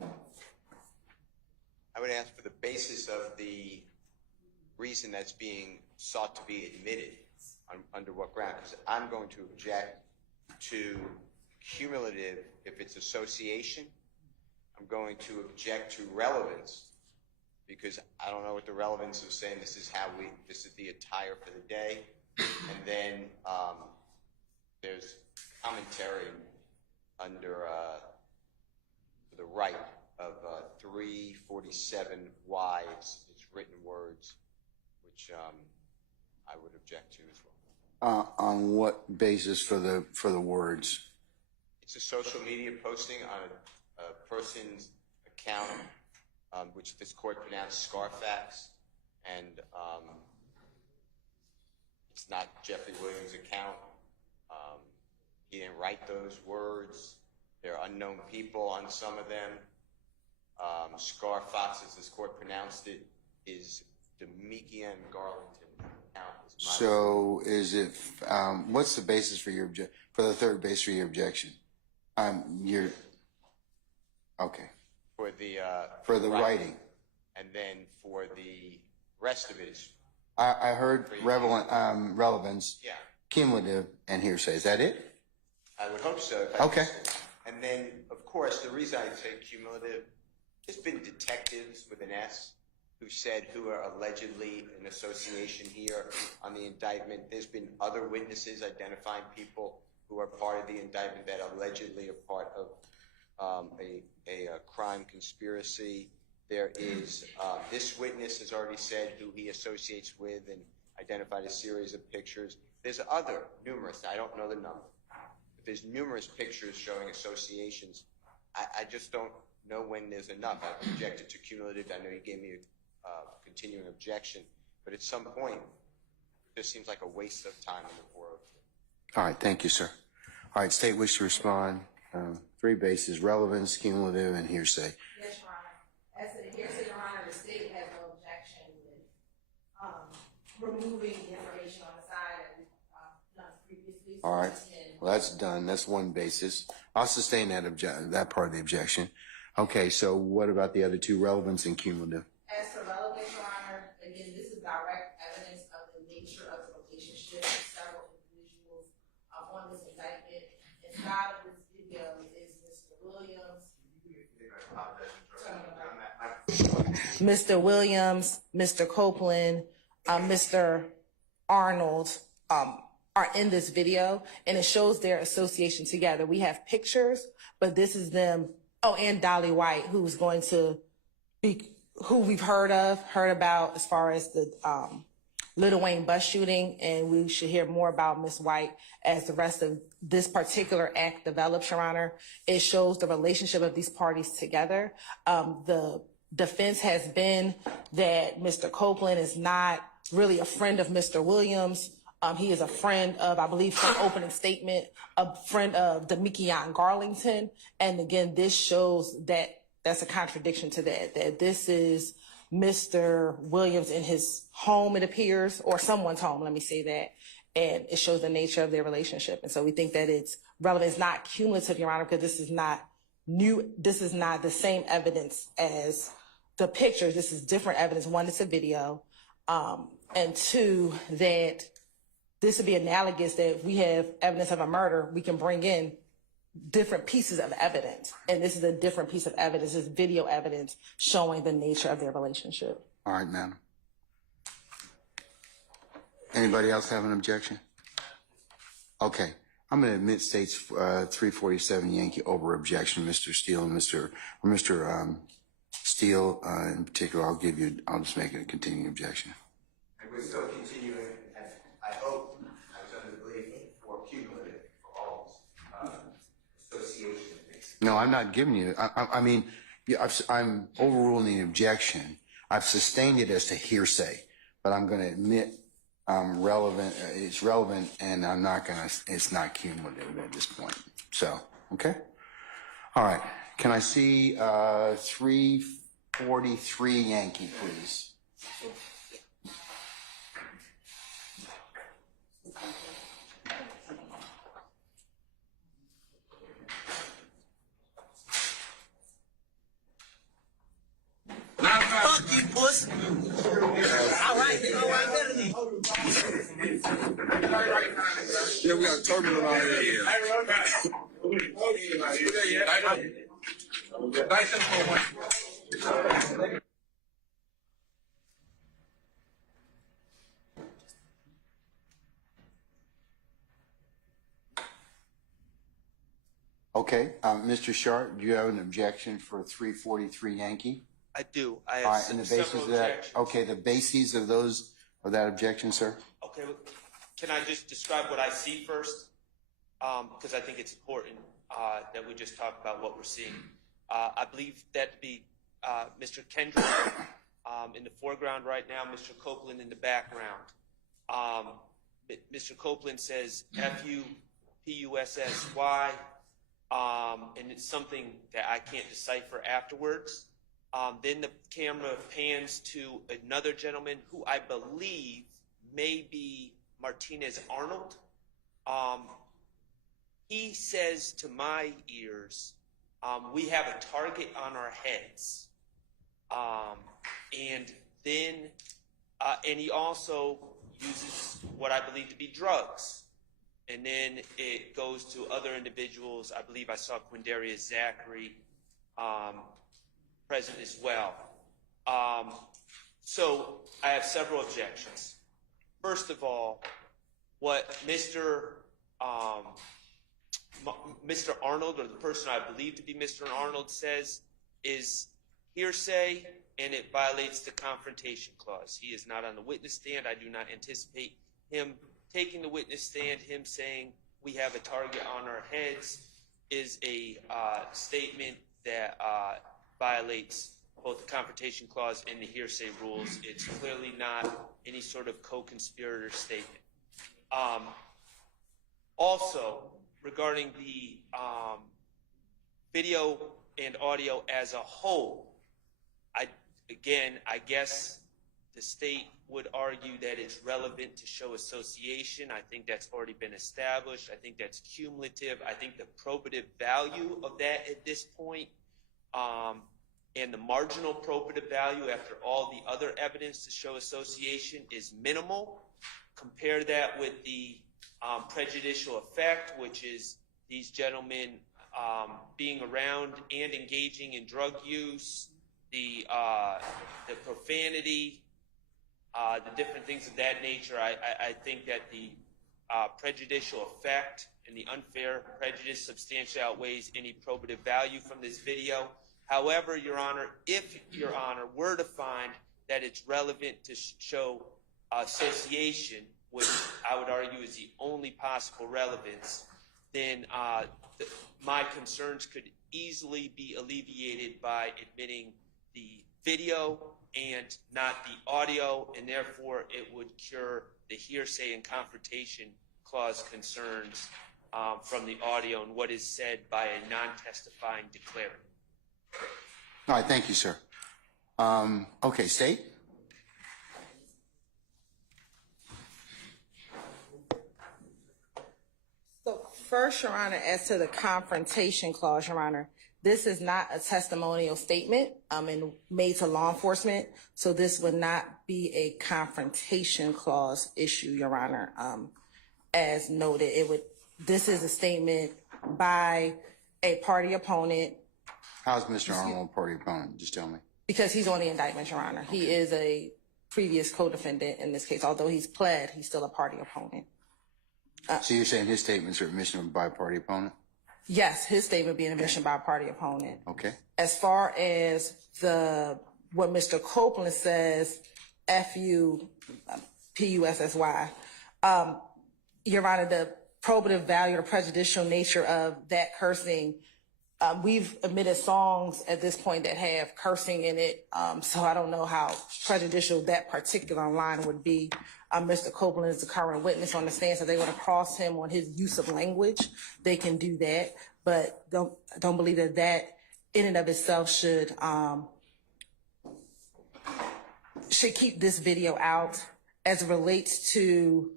I would ask for the basis of the reason that's being sought to be admitted under what ground, because I'm going to object to cumulative if it's association. I'm going to object to relevance because I don't know what the relevance of saying this is the attire for the day. And then there's commentary under the right of 347 Y's, it's written words, which I would object to as well. On what basis for the words? It's a social media posting on a person's account, which this court pronounced Scarfax, and it's not Jeffrey Williams' account. He didn't write those words. There are unknown people on some of them. Scarfax, as this court pronounced it, is Demikian Garlington account. So is it, what's the basis for your for the third base for your objection? Okay. For the writing. And then for the rest of it is. I heard relevance, Yeah, cumulative, and hearsay. Is that it? I would hope so. Okay. And then, of course, the reason I say cumulative, there's been detectives with an S who are allegedly in association here on the indictment. There's been other witnesses identifying people who are part of the indictment that allegedly are part of a crime conspiracy. There is, this witness has already said who he associates with and identified a series of pictures. There's other, numerous, I don't know the number. But there's numerous pictures showing associations. I just don't know when there's enough. I've objected to cumulative. I know you gave me a continuing objection, but at some point, it just seems like a waste of time in the 402. All right, thank you, sir. All right, state wish to respond. Three bases: relevance, cumulative, and hearsay. Yes, Your Honor. As to the hearsay, Your Honor, the state has no objection with removing the information on the side and done previously. All right, well, that's done. That's one basis. I'll sustain that part of the objection. Okay, so what about the other two, relevance and cumulative? As for relevance, Your Honor, again, this is direct evidence of the nature of the relationship of several individuals on this indictment. Inside of this video is Mr. Williams. Mr. Williams, Mr. Copeland, Mr. Arnold are in this video, and it shows their association together. We have pictures, but this is them. Oh, and Dolly White, who's going to be, who we've heard about as far as the Little Wayne bus shooting, and we should hear more about Miss White as the rest of this particular act develops, Your Honor. It shows the relationship of these parties together. The defense has been that Mr. Copeland is not really a friend of Mr. Williams. He is a friend of, I believe from opening statement, a friend of Demikion Garlington. And again, this shows that that's a contradiction to that this is Mr. Williams in his home, it appears, or someone's home, let me say that. And it shows the nature of their relationship. And so we think that it's relevant. It's not cumulative, Your Honor, because this is not new. This is not the same evidence as the pictures. This is different evidence. One, it's a video. And two, that this would be analogous that if we have evidence of a murder, we can bring in different pieces of evidence. And this is a different piece of evidence. It's video evidence showing the nature of their relationship. All right, madam. Anybody else have an objection? Okay. I'm going to admit states 347 Yankee over objection, Mr. Steele and Mr. Steele in particular. I'll just make it a continuing objection. And we're still continuing, and I hope, I was under the belief for cumulative for all association things. No, I'm not giving you. I mean, I'm overruling the objection. I've sustained it as to hearsay, but I'm going to admit relevant. It's relevant, and I'm not going to. It's not cumulative at this point. So, okay. All right. Can I see 343 Yankee, please? Fuck you, puss. All right, better than. Yeah, we got a turbulent out here. Okay, Mr. Sharp, do you have an objection for 343 Yankee? I do. I have All right, and the basis several of that. objections. Okay, the bases of that objection, sir. Okay, well, can I just describe what I see first? Because I think it's important that we just talk about what we're seeing. I believe that to be Mr. Kendrick in the foreground right now, Mr. Copeland in the background. Mr. Copeland says F-U-P-U-S-S-Y, and it's something that I can't decipher afterwards. Then the camera pans to another gentleman who I believe may be Martinez Arnold. He says to my ears, we have a target on our heads. And then, and he also uses what I believe to be drugs. And then it goes to other individuals. I believe I saw Quindarius Zachary present as well. So I have several objections. First of all, what Mr. Arnold, or the person I believe to be Mr. Arnold, says is hearsay, and it violates the confrontation clause. He is not on the witness stand. I do not anticipate him taking the witness stand. Him saying we have a target on our heads is a statement that violates both the confrontation clause and the hearsay rules. It's clearly not any sort of co-conspirator statement. Also, regarding the video and audio as a whole, I guess the state would argue that it's relevant to show association. I think that's already been established. I think that's cumulative. I think the probative value of that at this point, and the marginal probative value after all the other evidence to show association is minimal. Compare that with the prejudicial effect, which is these gentlemen being around and engaging in drug use, the profanity, the different things of that nature, I think that the prejudicial effect and the unfair prejudice substantially outweighs any probative value from this video. However, Your Honor, if Your Honor were to find that it's relevant to show association, which I would argue is the only possible relevance, then my concerns could easily be alleviated by admitting the video and not the audio, and therefore it would cure the hearsay and confrontation clause concerns from the audio and what is said by a non-testifying declarant. All right, thank you, sir. Okay, State? So first, Your Honor, as to the confrontation clause, Your Honor, this is not a testimonial statement and made to law enforcement, so this would not be a confrontation clause issue, Your Honor. As noted, this is a statement by a party opponent. How's Mr. Arnold a party opponent? Just tell me. Because he's on the indictment, Your Honor. He is a previous co-defendant in this case. Although he's pled, he's still a party opponent. So you're saying his statements are admission by a party opponent? Yes, his statement being admission by a party opponent. Okay. As far as what Mr. Copeland says, F-U, P-U-S-S-Y, Your Honor, the probative value or prejudicial nature of that cursing, we've admitted songs at this point that have cursing in it, so I don't know how prejudicial that particular line would be. Mr. Copeland is the current witness on the stand, so they want to cross him on his use of language. They can do that, but don't believe that in and of itself should keep this video out. As it relates to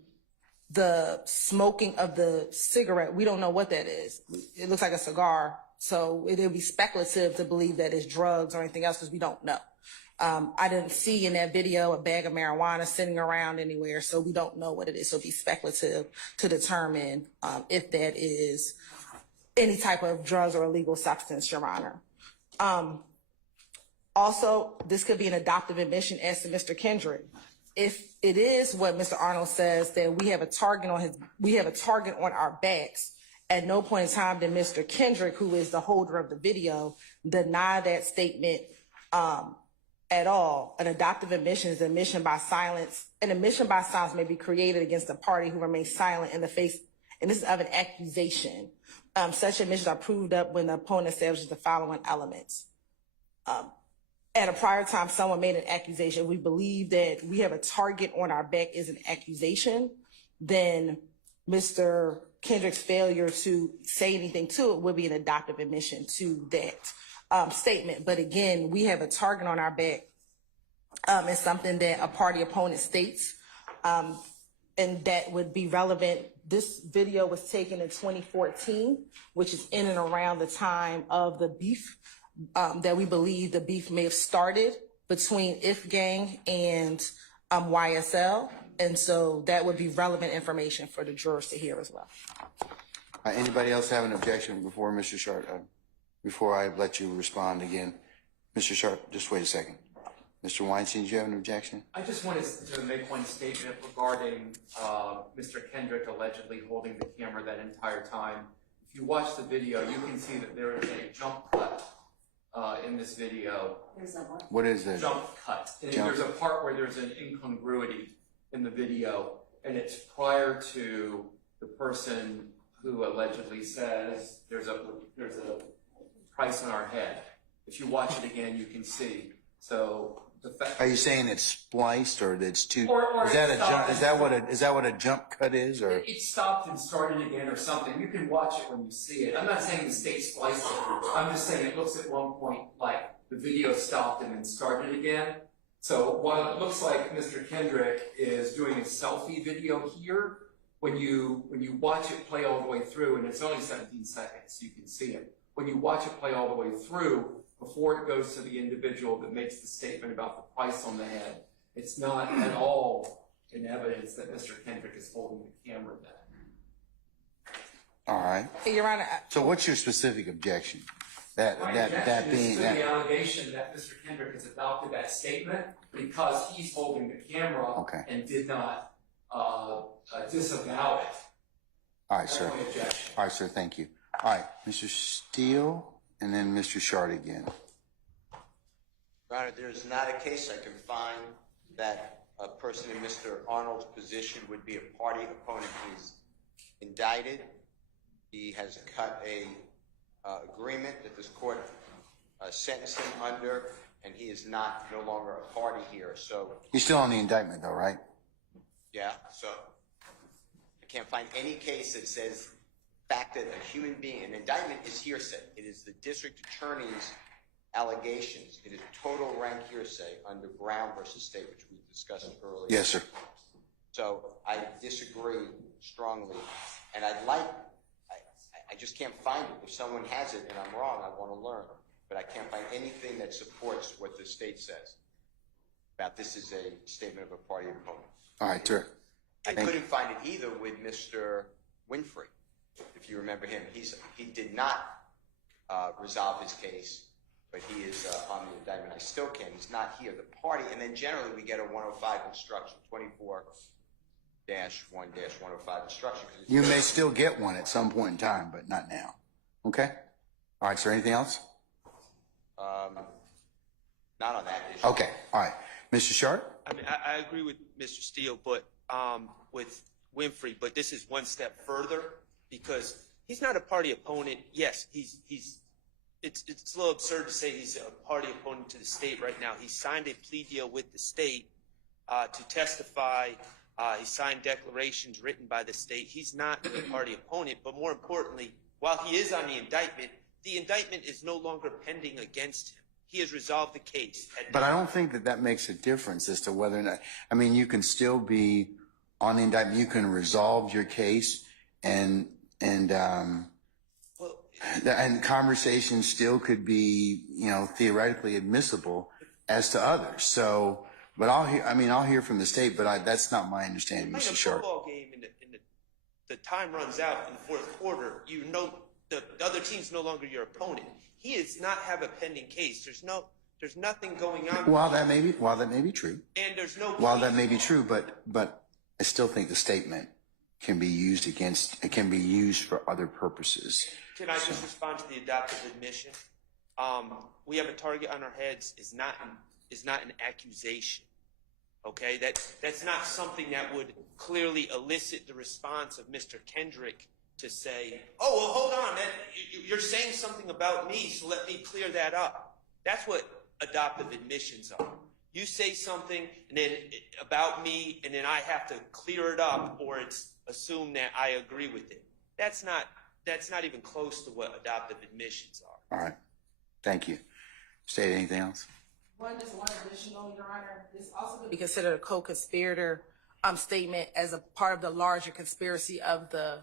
the smoking of the cigarette, we don't know what that is. It looks like a cigar, so it would be speculative to believe that it's drugs or anything else because we don't know. I didn't see in that video a bag of marijuana sitting around anywhere, so we don't know what it is. So it'd be speculative to determine if that is any type of drugs or illegal substance, Your Honor. Also, this could be an adoptive admission as to Mr. Kendrick. If it is what Mr. Arnold says, that we have a target on our backs. At no point in time did Mr. Kendrick, who is the holder of the video, deny that statement at all. An adoptive admission is admission by silence. An admission by silence may be created against a party who remains silent in the face, and this is of an accusation. Such admissions are proved up when the opponent establishes the following elements. At a prior time, someone made an accusation. We believe that we have a target on our back is an accusation. Then Mr. Kendrick's failure to say anything to it would be an adoptive admission to that statement. But again, we have a target on our back. It's something that a party opponent states, and that would be relevant. This video was taken in 2014, which is in and around the time of the beef. That we believe the beef may have started between If Gang and YSL. And so that would be relevant information for the jurors to hear as well. Anybody else have an objection before Mr. Sharp? Before I let you respond again. Mr. Sharp, just wait a second. Mr. Weinstein, do you have an objection? I just wanted to make one statement regarding Mr. Kendrick allegedly holding the camera that entire time. If you watch the video, you can see that there is a jump cut in this video. What is it? Jump cut. And there's a part where there's an incongruity in the video, and it's prior to the person who allegedly says there's a price on our head. If you watch it again, you can see. So the fact. Are you saying it's spliced or it's too? Or is that a jump? Is that what a jump cut is? Or it stopped and started again or something. You can watch it when you see it. I'm not saying the state spliced it. I'm just saying it looks at one point like the video stopped and then started again. So while it looks like Mr. Kendrick is doing a selfie video here, when you watch it play all the way through, and it's only 17 seconds, you can see it. When you watch it play all the way through, before it goes to the individual that makes the statement about the price on the head, it's not at all in evidence that Mr. Kendrick is holding the camera then. All right. Your Honor. So what's your specific objection? My objection is to the allegation that Mr. Kendrick has adopted that statement because he's holding the camera and did not disavow it. All right, sir. All right, sir, thank you. All right, Mr. Steele, and then Mr. Shard again. Your Honor, there's not a case I can find that a person in Mr. Arnold's position would be a party opponent. He's indicted. He has cut a agreement that this court sentenced him under, and he is no longer a party here. So He's still on the indictment, though, right? yeah, so I can't find any case that says the fact that a human being, an indictment is hearsay. It is the district attorney's allegations. It is total rank hearsay under Brown versus State, which we discussed earlier. Yes, sir. So I disagree strongly, and I just can't find it. If someone has it and I'm wrong, I want to learn. But I can't find anything that supports what the state says about this is a statement of a party opponent. All right, sir. I couldn't find it either with Mr. Winfrey, if you remember him. He did not resolve his case, but he is on the indictment. I still can. He's not here. The party, and then generally we get a 105 instruction, 24-1-105 instruction. You may still get one at some point in time, but not now. Okay? All right, sir. Anything else? Not on that issue. Okay. All right. Mr. Sharp? I mean, I agree with Mr. Steele, but with Winfrey, but this is one step further because he's not a party opponent. Yes, it's a little absurd to say he's a party opponent to the state right now. He signed a plea deal with the state to testify. He signed declarations written by the state. He's not a party opponent, but more importantly, while he is on the indictment is no longer pending against him. He has resolved the case. But I don't think that makes a difference as to whether or not, I mean, you can still be on the indictment. You can resolve your case and conversations still could be, theoretically admissible as to others. So, but I'll hear from the state, but that's not my understanding, Mr. Sharp. In a football game, the time runs out in the fourth quarter. The other team's no longer your opponent. He does not have a pending case. There's nothing going on. While that may be true. And there's no. While that may be true, but I still think the statement can be used for other purposes. Can I just respond to the adoptive admission? We have a target on our heads is not an accusation. Okay, that's not something that would clearly elicit the response of Mr. Kendrick to say, "Oh, well, hold on, you're saying something about me, so let me clear that up." That's what adoptive admissions are. You say something and then about me, and then I have to clear it up, or it's assumed that I agree with it. That's not even close to what adoptive admissions are. All right, thank you. State anything else? One additional, Your Honor. This also could be considered a co-conspirator statement as a part of the larger conspiracy of the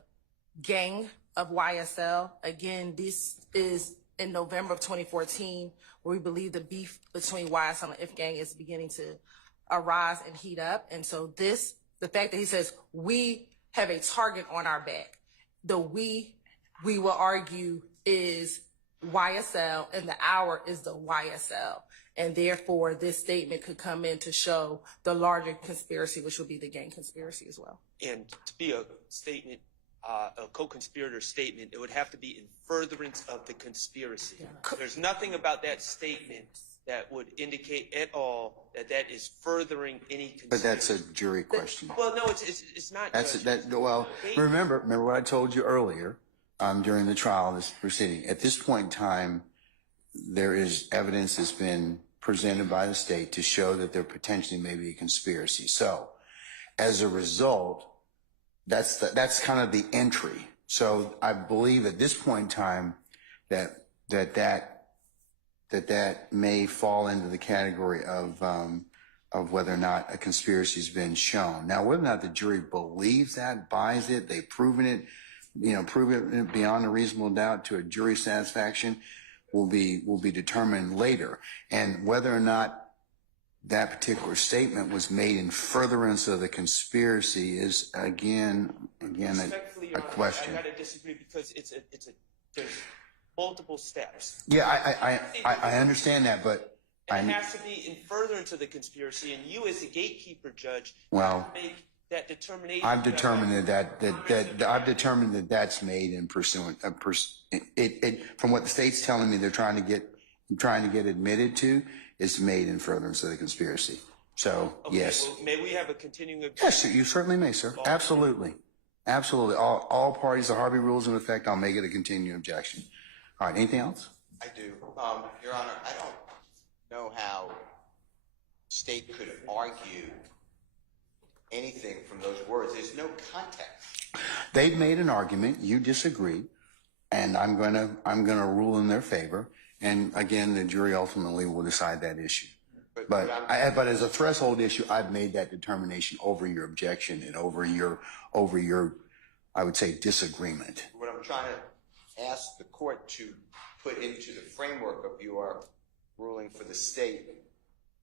gang of YSL. Again, this is in November of 2014, where we believe the beef between YSL and If Gang is beginning to arise and heat up. And so the fact that he says, we have a target on our back, the we will argue is YSL, and the our is the YSL. And therefore, this statement could come in to show the larger conspiracy, which would be the gang conspiracy as well. And to be a statement, a co-conspirator statement, it would have to be in furtherance of the conspiracy. Yeah. There's nothing about that statement that would indicate at all that is furthering any conspiracy. But that's a jury question. Well, no, it's not. Remember what I told you earlier during the trial of this proceeding. At this point in time, there is evidence that's been presented by the state to show that there potentially may be a conspiracy. So, as a result, that's kind of the entry. So I believe at this point in time that may fall into the category of whether or not a conspiracy has been shown. Now, whether or not the jury believes that, buys it, they've proven it, proven it beyond a reasonable doubt to a jury satisfaction will be determined later. And whether or not that particular statement was made in furtherance of the conspiracy is again a question. I gotta disagree because multiple steps. Yeah, I understand that, but And it has to be in furtherance of the conspiracy, and you, as the gatekeeper judge, well, have to make that determination. I've determined that that's made in pursuant from what the state's telling me they're trying to get admitted to is made in furtherance of the conspiracy. So Okay, yes, well, may we have a continuing objection? yes, you certainly may, sir. Absolutely, absolutely. All parties, the Harvey rules in effect. I'll make it a continuing objection. All right. Anything else? I do. Your Honor, I don't know how state could argue anything from those words. There's no context. They've made an argument. You disagree, and I'm gonna rule in their favor. And again, the jury ultimately will decide that issue. But as a threshold issue, I've made that determination over your objection and over your, I would say, disagreement. What I'm trying to ask the court to put into the framework of your ruling for the state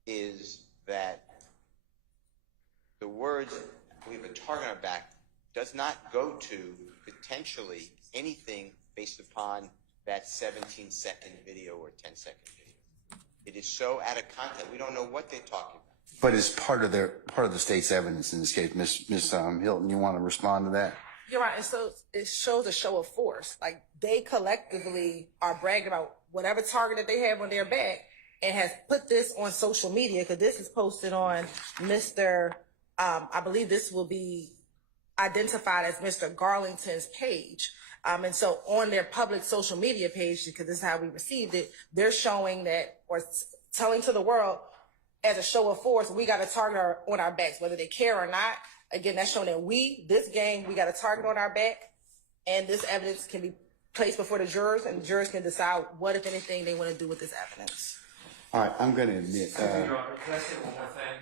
is that the words, we have a target on our back, does not go to potentially anything based upon that 17-second video or 10-second video. It is so out of context. We don't know what they're talking about. But it's part of the state's evidence in this case. Miss Hilton, you want to respond to that? You're right. And so it shows a show of force. Like they collectively are bragging about whatever target that they have on their back and has put this on social media because this is posted on Mr. I believe this will be identified as Mr. Garlington's page. And so on their public social media page, because this is how we received it, they're showing that or telling to the world as a show of force, we got a target on our backs, whether they care or not. Again, that's showing that this gang, we got a target on our back, and this evidence can be placed before the jurors, and the jurors can decide what, if anything, they want to do with this evidence. All right, I'm going to admit. Your Honor, can I say one more thing?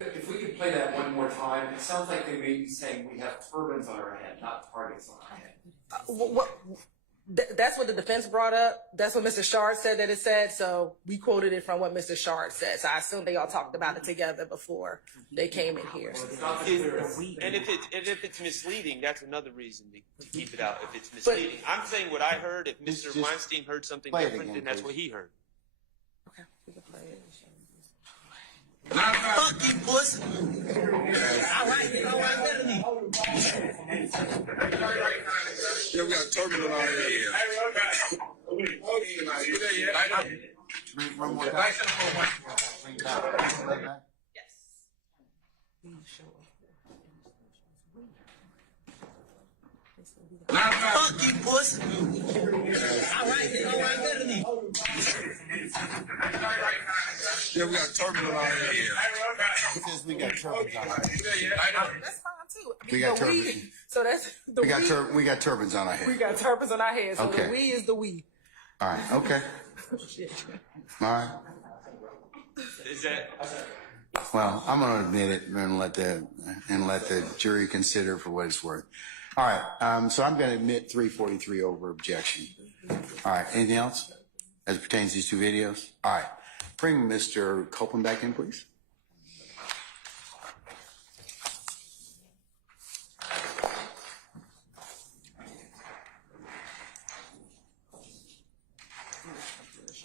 If we could play that one more time, it sounds like they may be saying we have turbans on our head, not targets on our head. That's what the defense brought up. That's what Mr. Shard said that it said. So we quoted it from what Mr. Shard said. So I assume they all talked about it together before they came in here. And if it's misleading, that's another reason to keep it out. If it's misleading, I'm saying what I heard. If Mr. Weinstein heard something different, then that's what he heard. Okay, we can play it. Fuck you, pussy. All right, literally. Yeah, we got a turbulent on here. One more time. Yes. Fuck you, pussy. All right, literally. Yeah, we got a turbulent on here. Because we got turbans on our head. That's fine too. I mean, We got the we, turbans. so that's the we. We got turbans on our head. We got turbans on our heads. So Okay. the we is the we. All right. Okay. All right. Is that? Well, I'm going to admit it and let the jury consider for what it's worth. All right. So I'm going to admit 343 over objection. All right. Anything else as it pertains to these two videos? All right. Bring Mr. Copeland back in, please.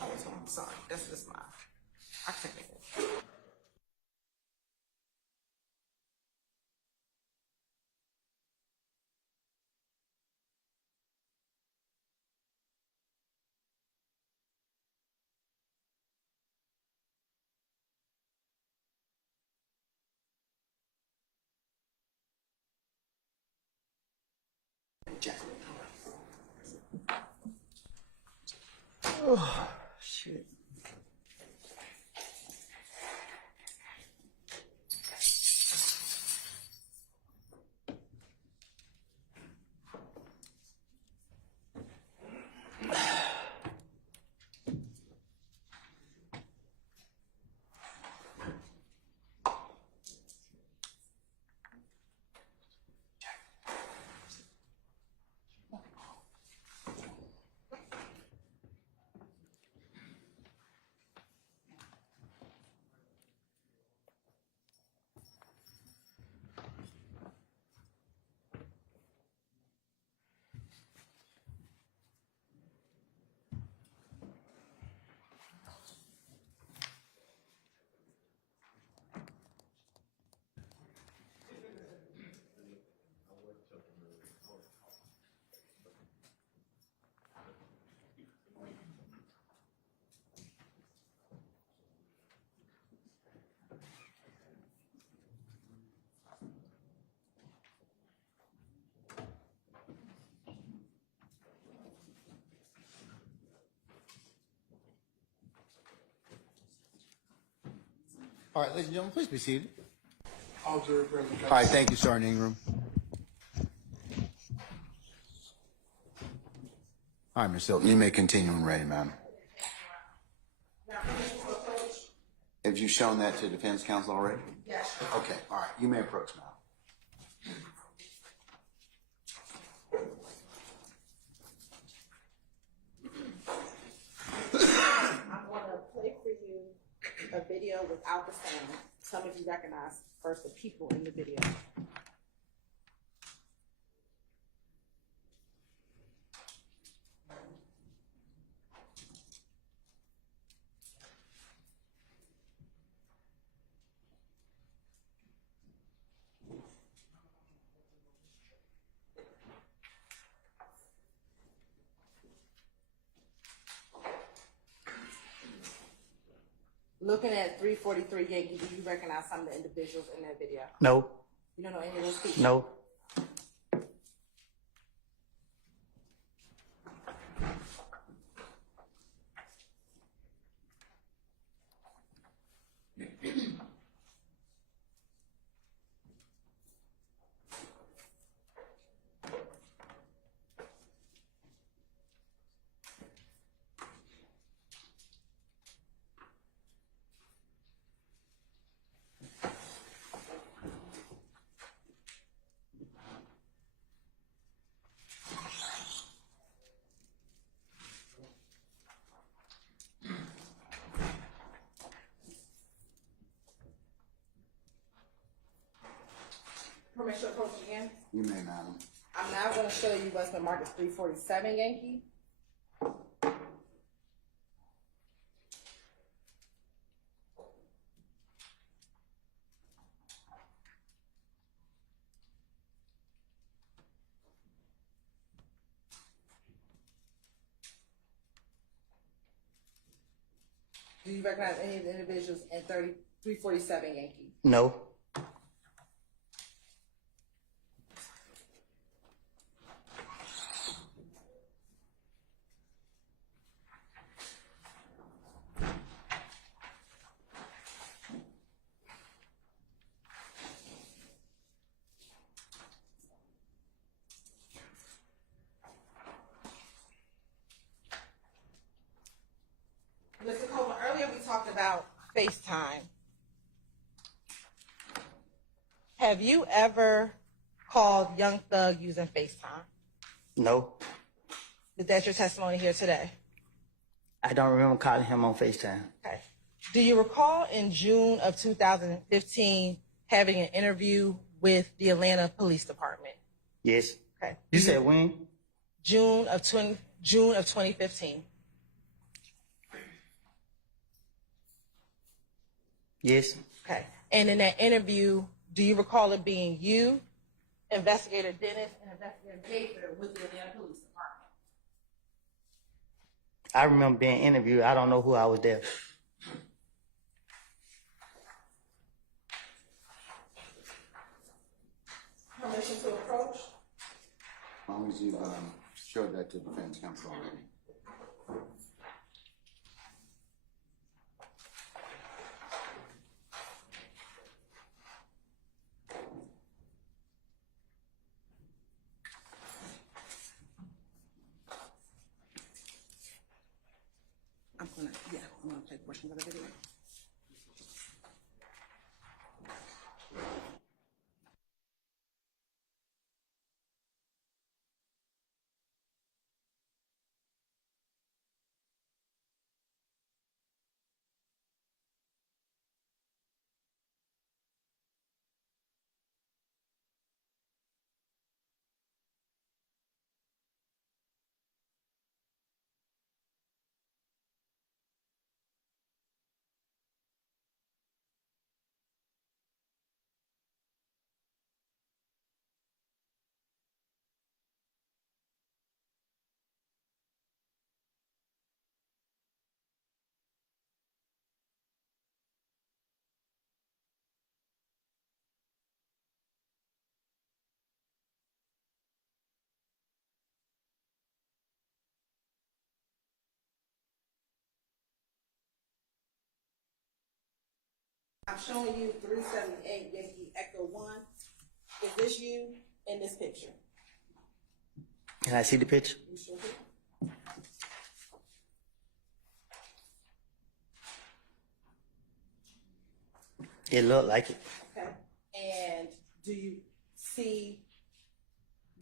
I'm sorry. That's just mine. I can't make it. Oh, shit. All right, ladies and gentlemen, please be seated. All jury present. All right, thank you, Sergeant Ingram. All right, Ms. Hilton, you may continue when ready, ma'am. Have you shown that to defense counsel already? Yes. Okay, all right, you may approach now. I'm going to play for you a video without the sound. Some of you recognize first the people in the video. Looking at 343 Yankee, do you recognize some of the individuals in that video? No, You don't know any of those people? no. Permission to approach again? You may, madam. I'm now going to show you what's been marked as 347 Yankee. Do you recognize any of the individuals in 347 Yankee? No. Mr. Coleman, earlier we talked about FaceTime. Have you ever called Young Thug using FaceTime? No. Is that your testimony here today? I don't remember calling him on FaceTime. Okay. Do you recall in June of 2015 having an interview with the Atlanta Police Department? Yes. Okay. You said when? June of 2015. Yes. Okay. And in that interview, do you recall it being you, Investigator Dennis, and Investigator Baker with the Atlanta Police Department? I remember being interviewed. I don't know who I was there. Permission to approach? As long as you've showed that to defense counsel already. I'm gonna play portions of the video. I'm showing you 378 Yankee Echo 1. Is this you in this picture? Can I see the picture? You sure do? It looked like it. Okay. And do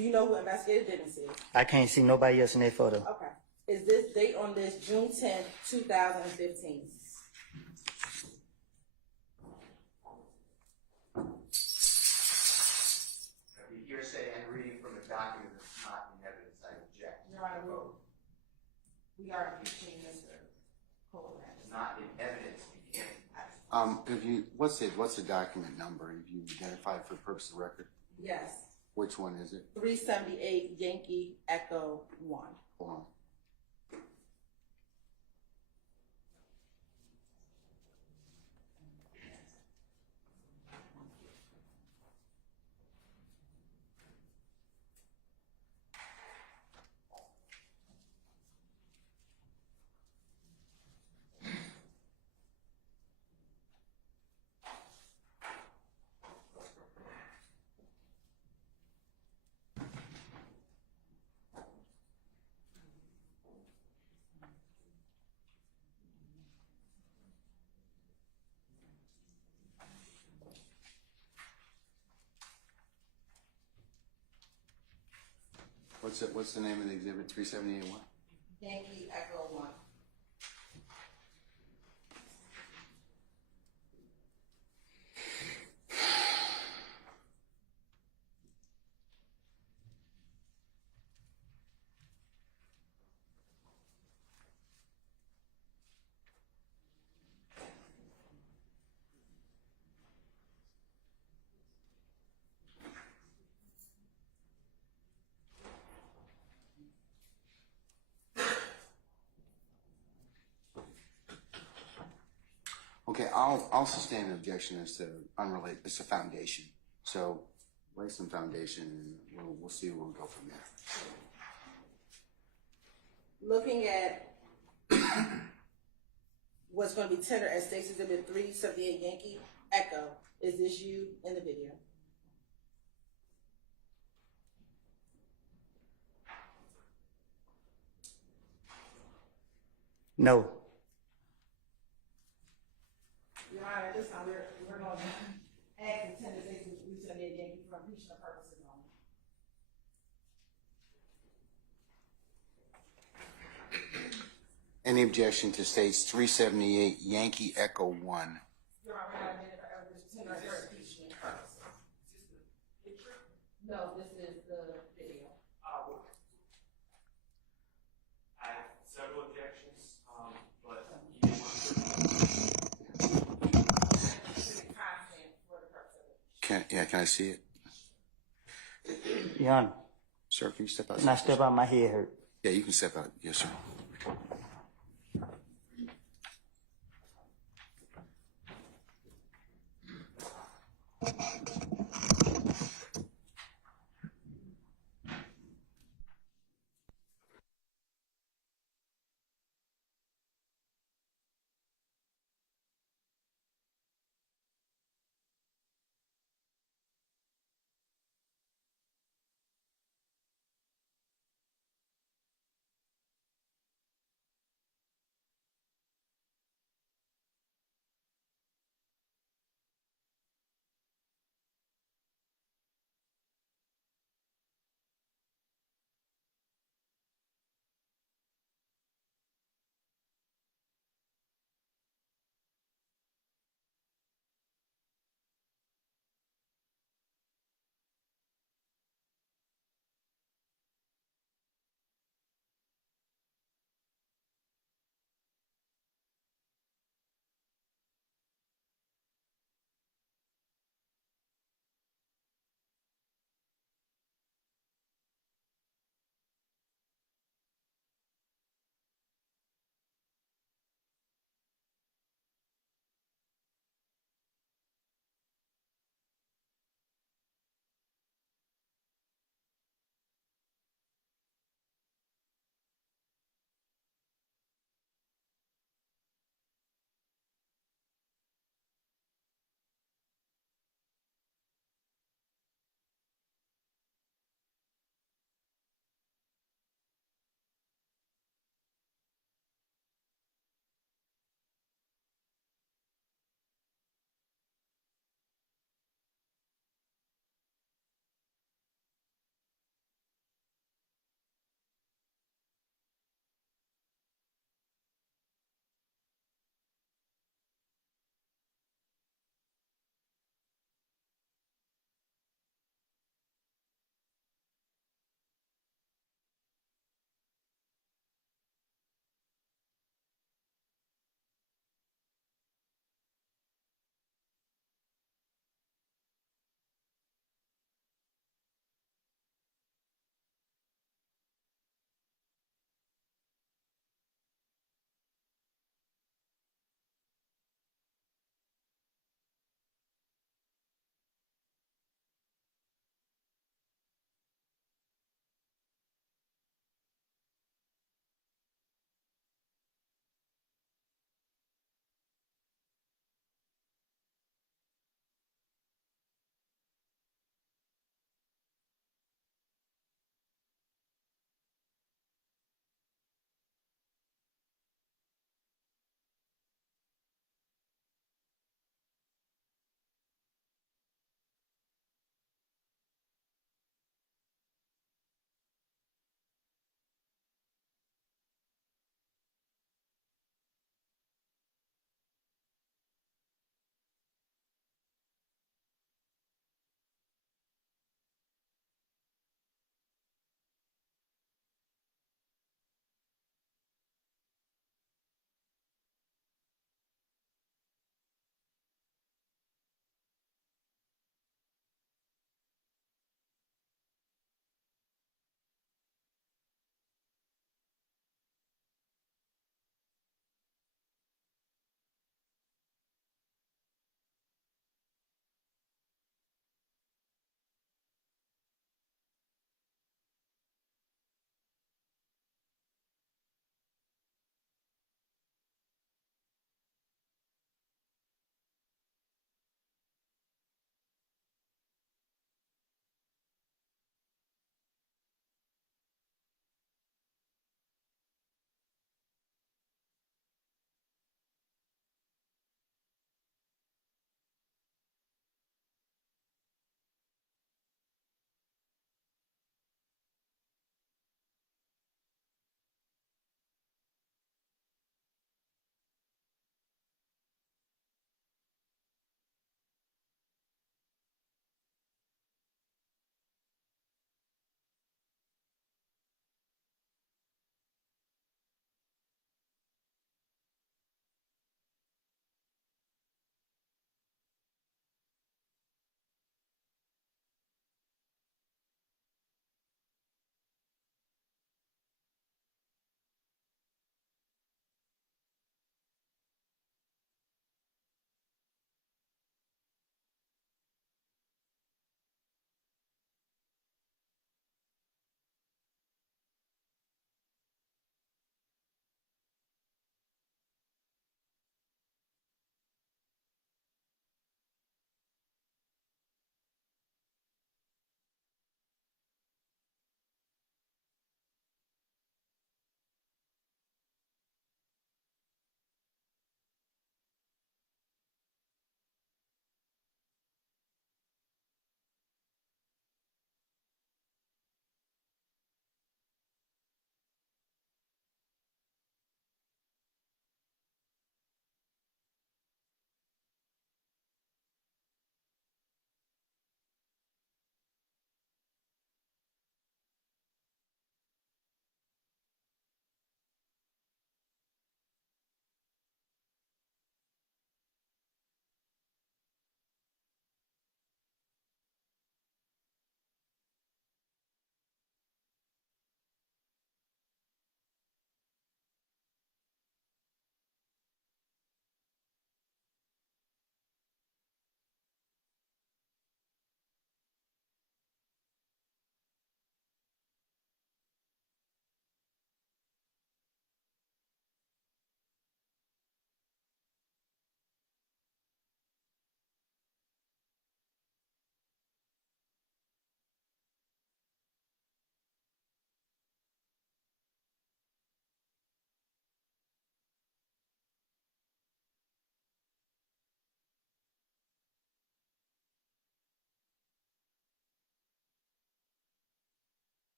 you know who investigator didn't see? I can't see nobody else in that photo. Okay. Is this date on this June 10th, 2015? Hearsay and reading from a document that's not in evidence, I object. Your Honor, we are impeaching Mr. Copeland. It's not in evidence, you can't. What's the document number? Have you identified for the purpose of the record? Yes. Which one is it? 378 Yankee Echo 1. Hold on. What's the name of the exhibit? 378 what? Yankee Echo 1. Okay, I'll sustain an objection as to unrelated. It's a foundation, so lay some foundation, and we'll see where we go from there. Looking at what's going to be tendered as State's Exhibit 378 Yankee Echo, is this you in the video? No. Your Honor, at this time we're going to ask the tender State's Exhibit 378 Yankee for impeachment purposes only. Any objection to states 378 Yankee Echo 1? Your Honor, we're not admitted for evidence tender for impeachment purposes. No, this is the video. I have several objections, but you Content for the purpose of it. Can I see it? Your Honor, Sir, can you step out? when I step out, my head hurt. Yeah, you can step out. Yes, sir.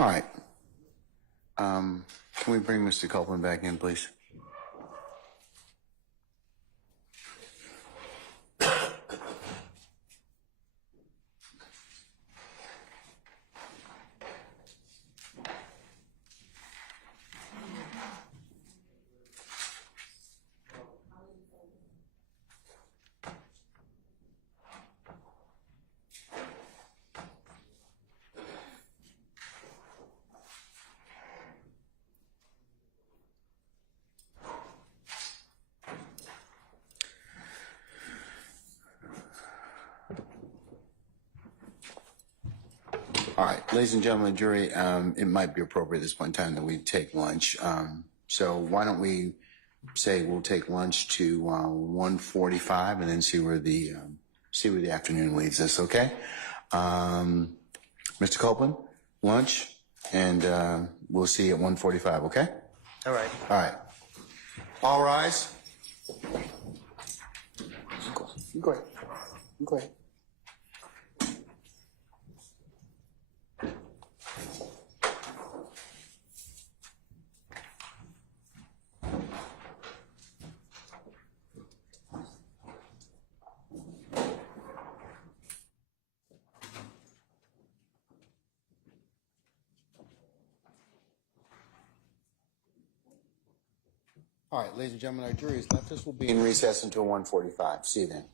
All right. Can we bring Mr. Copeland back in, please? All right, ladies and gentlemen, jury, it might be appropriate at this point in time that we take lunch. So why don't we say we'll take lunch to 1:45 and then see where the afternoon leads us, okay? Mr. Copeland, lunch, and we'll see you at 1:45, okay? All right. All right. All rise. Go ahead. Go ahead. All right, ladies and gentlemen, our jury has left us. We'll be in recess until 1:45. See you then.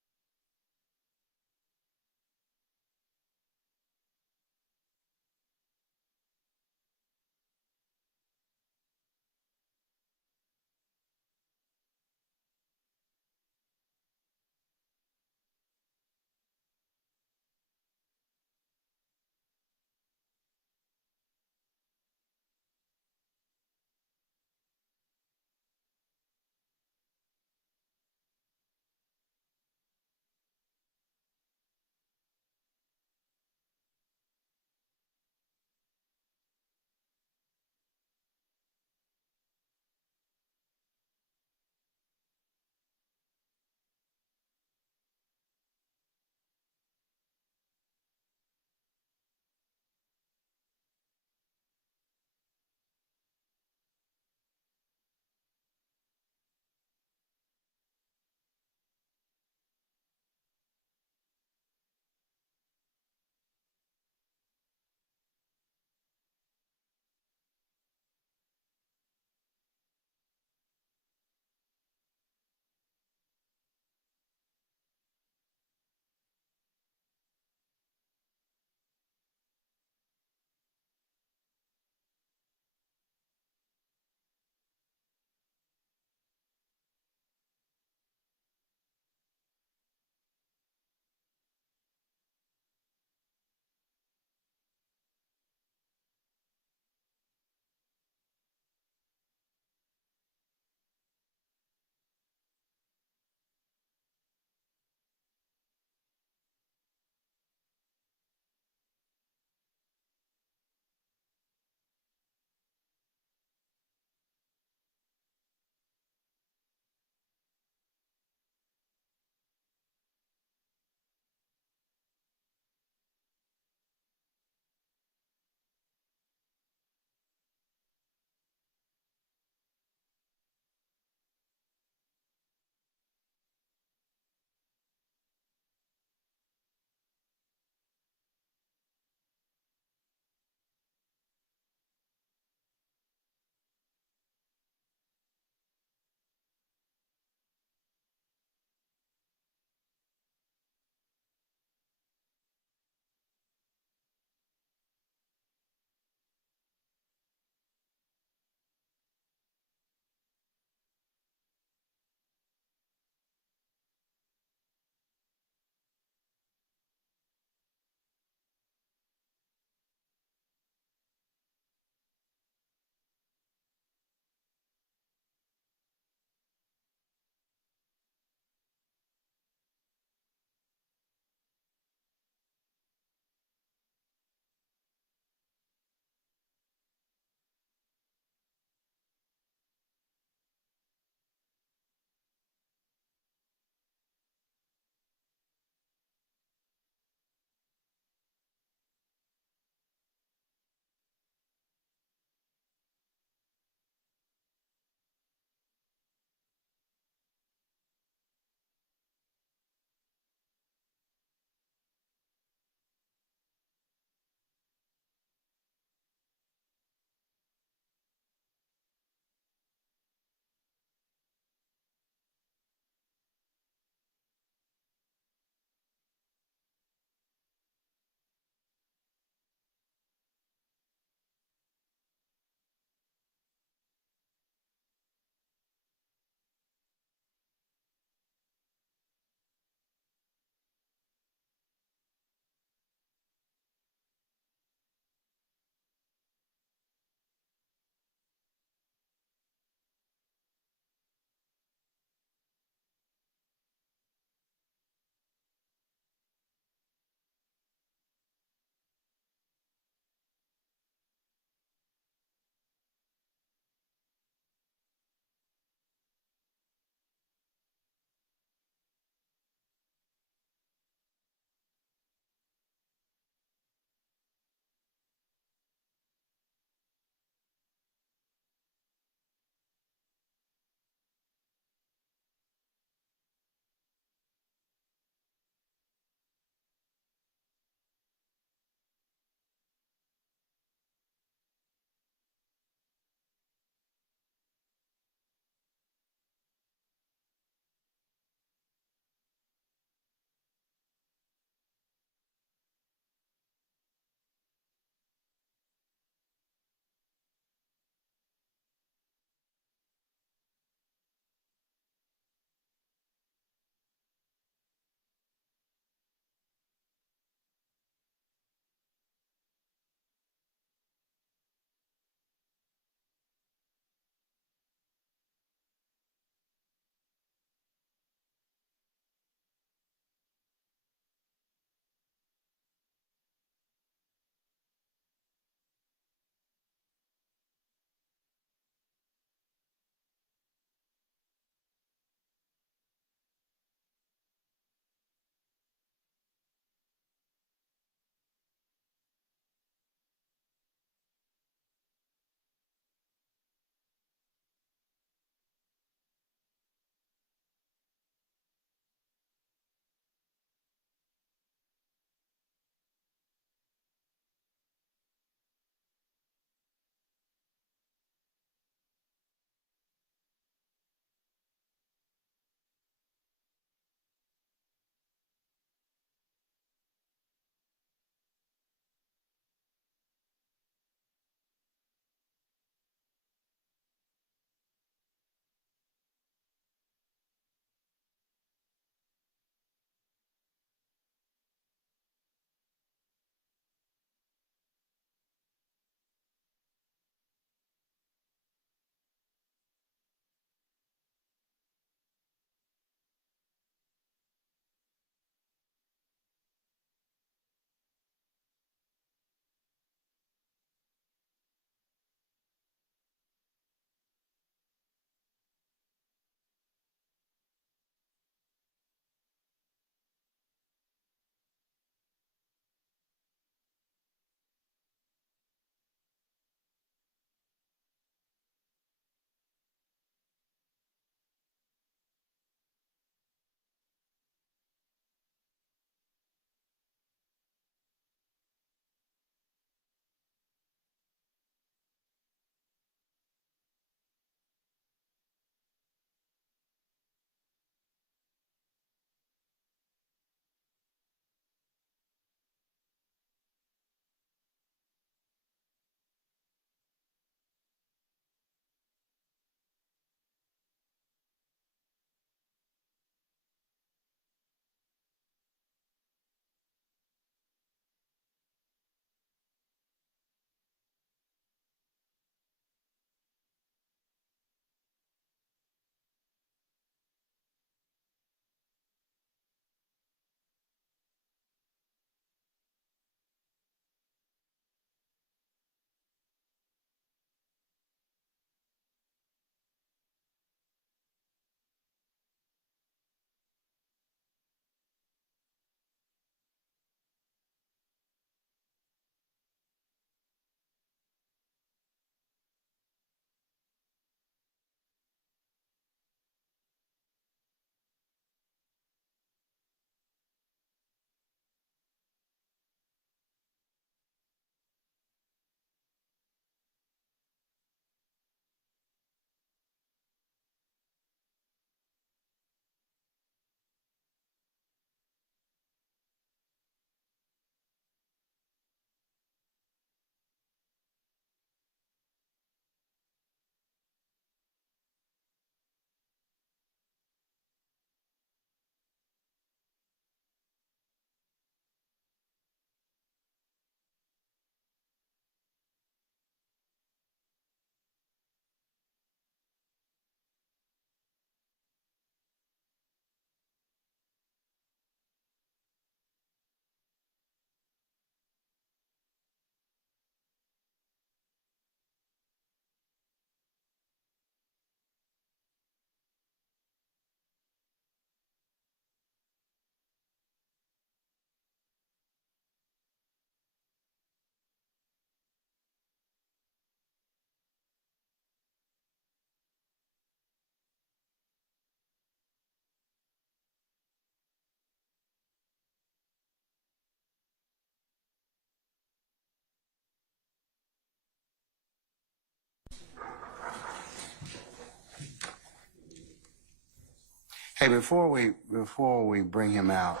Hey, before we bring him out,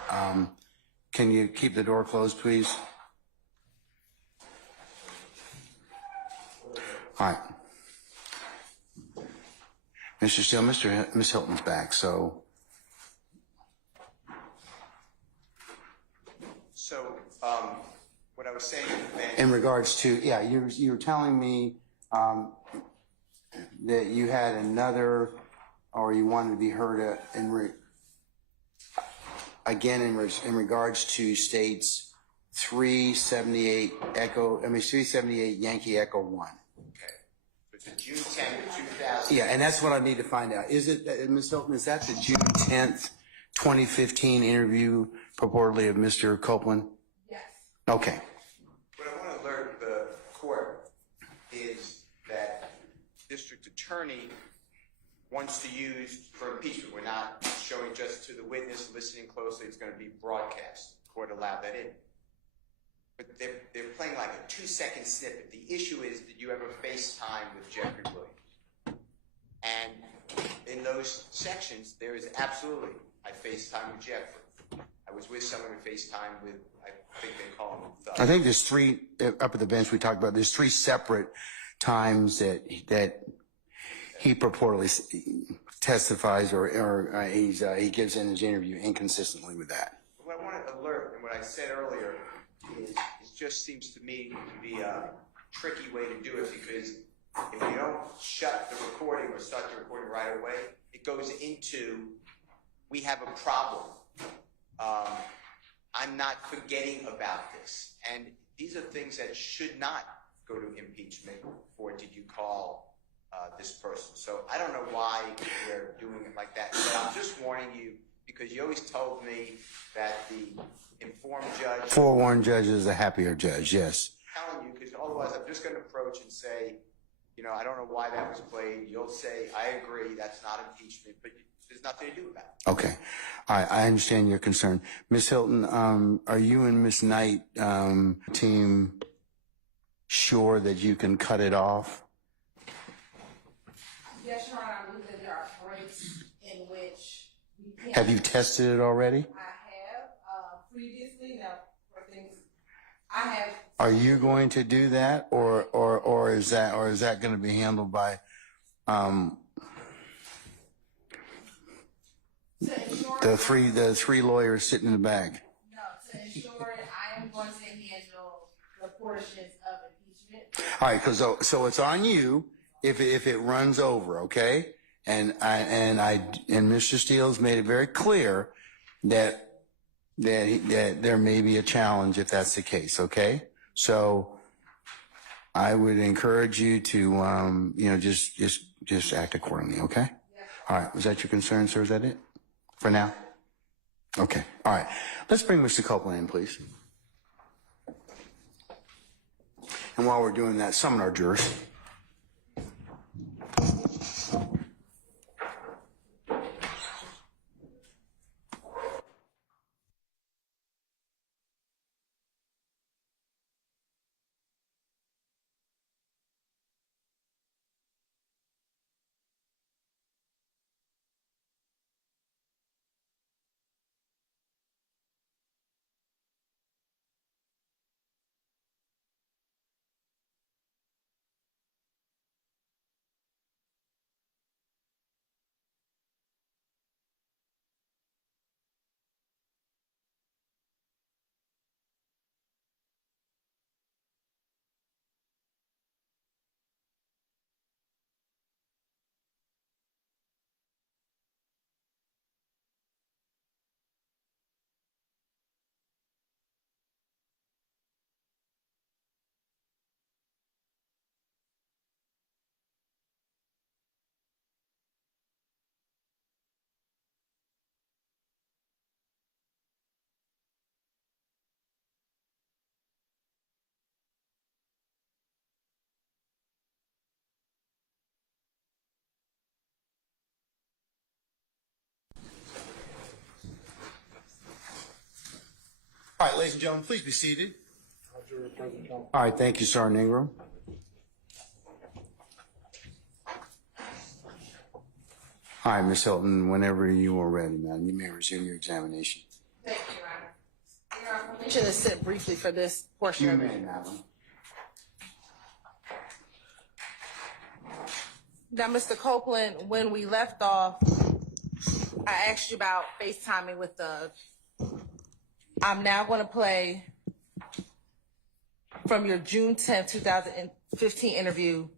can you keep the door closed, please? All right. Mr. Steele, Miss Hilton's back, so. So, what I was saying, In regards to, yeah, you were telling me, that you had another, or you wanted to be heard in regards to states 378 378 Yankee Echo 1. it's a June 10th, 2000. Yeah, and that's what I need to find out. Is it, Ms. Hilton, is that the June 10th, 2015 interview purportedly of Mr. Copeland? Yes. Okay. What I want to alert the court is that district attorney wants to use for impeachment. We're not showing just to the witness, listening closely. It's going to be broadcast. The court allowed that in. But they're playing like a 2-second snippet. The issue is that you have a FaceTime with Jeffrey Williams. And in those sections, there is absolutely, I FaceTime with Jeffrey. I was with someone who FaceTime with, I think they call him Thug. I think there's three, up at the bench we talked about, there's 3 separate times that he purportedly testifies or he gives in his interview inconsistently with that. What I want to alert, and what I said earlier, is it just seems to me to be a tricky way to do it, because if you don't shut the recording or start the recording right away, it goes into, we have a problem. I'm not forgetting about this. And these are things that should not go to impeachment, or did you call this person? So I don't know why they're doing it like that. But I'm just warning you, because you always told me that the informed judge... Forewarned judge is a happier judge, yes. I'm telling you, because otherwise I'm just going to approach and say, you know, I don't know why that was played. You'll say, I agree, that's not impeachment, but there's nothing to do about it. Okay. I understand your concern. Ms. Hilton, are you and Ms. Knight team sure that you can cut it off? Yes, Your Honor, I believe that there are breaks in which we can. Have you tested it already? I have previously. Now, for things, I have. Are you going to do that, or is that going to be handled by the three lawyers sitting in the back? No, to ensure it, I am going to handle the portions of impeachment. All right, so it's on you if it runs over, okay? And Mr. Steele's made it very clear that there may be a challenge if that's the case, okay? So I would encourage you to just act accordingly, okay? All right, was that your concern, sir? Is that it for now? Okay, all right. Let's bring Mr. Copeland in, please. And while we're doing that, summon our jurors. All right, ladies and gentlemen, please be seated. All right, thank you, Sergeant Ingram. All right, Ms. Hilton, whenever you are ready, ma'am, you may resume your examination. Thank you, Your Honor. Your Honor, permission to sit briefly for this portion You of may, it. madam. Now, Mr. Copeland, when we left off, I asked you about FaceTiming with Doug. I'm now going to play from your June 10th, 2015 interview,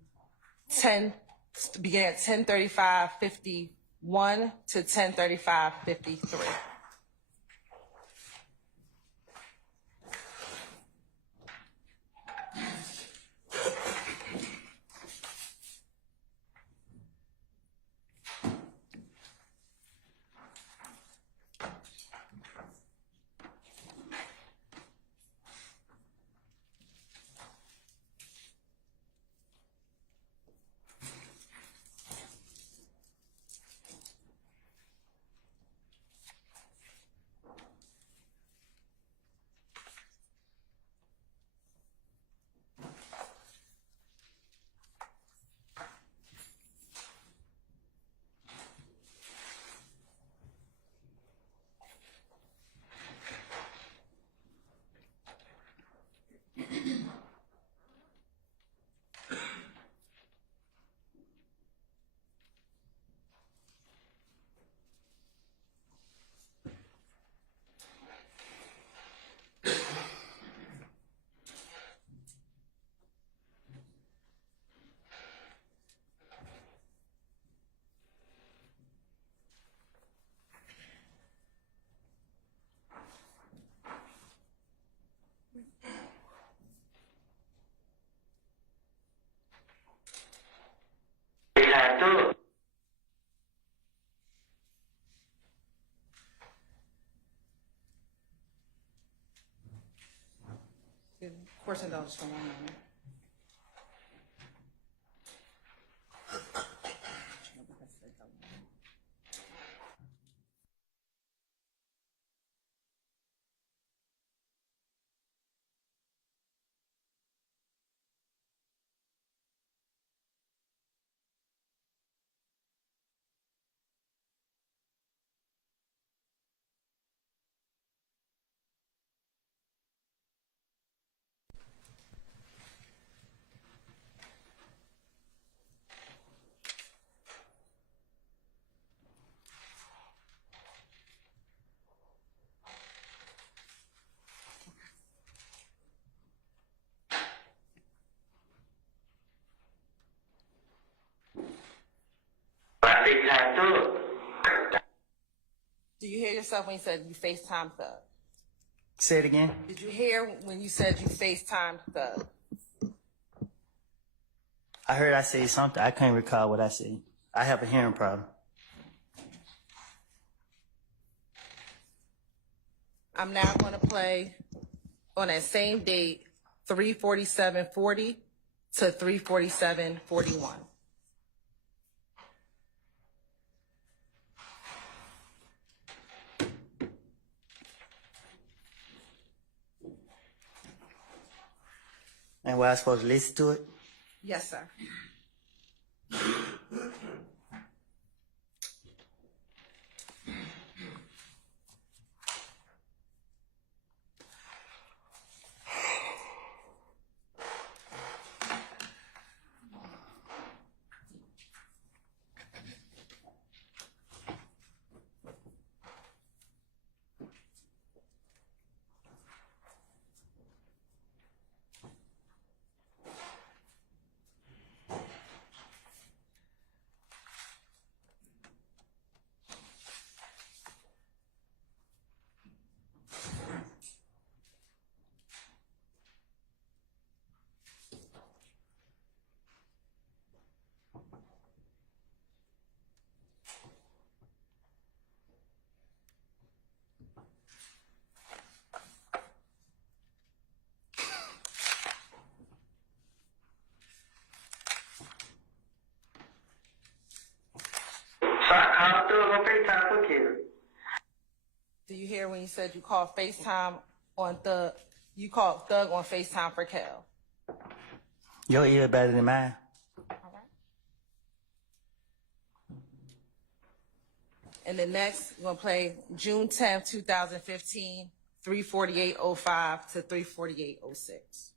began at 10:35:51 to 10:35:53. Of course, I don't just one moment. Do you hear yourself when you said you FaceTime Thug? Say it again. Did you hear when you said you FaceTime Thug? I heard I say something. I can't recall what I said. I have a hearing problem. I'm now going to play on that same date, 3:47:40 to 3:47:41. And where I supposed to listen to it? Yes, sir. Do you hear when you said you called FaceTime on Thug? You called Thug on FaceTime for Cal. Your ear better than mine. All right. And then next, we're gonna play June 10th, 2015, 3:48:05 to 3:48:06.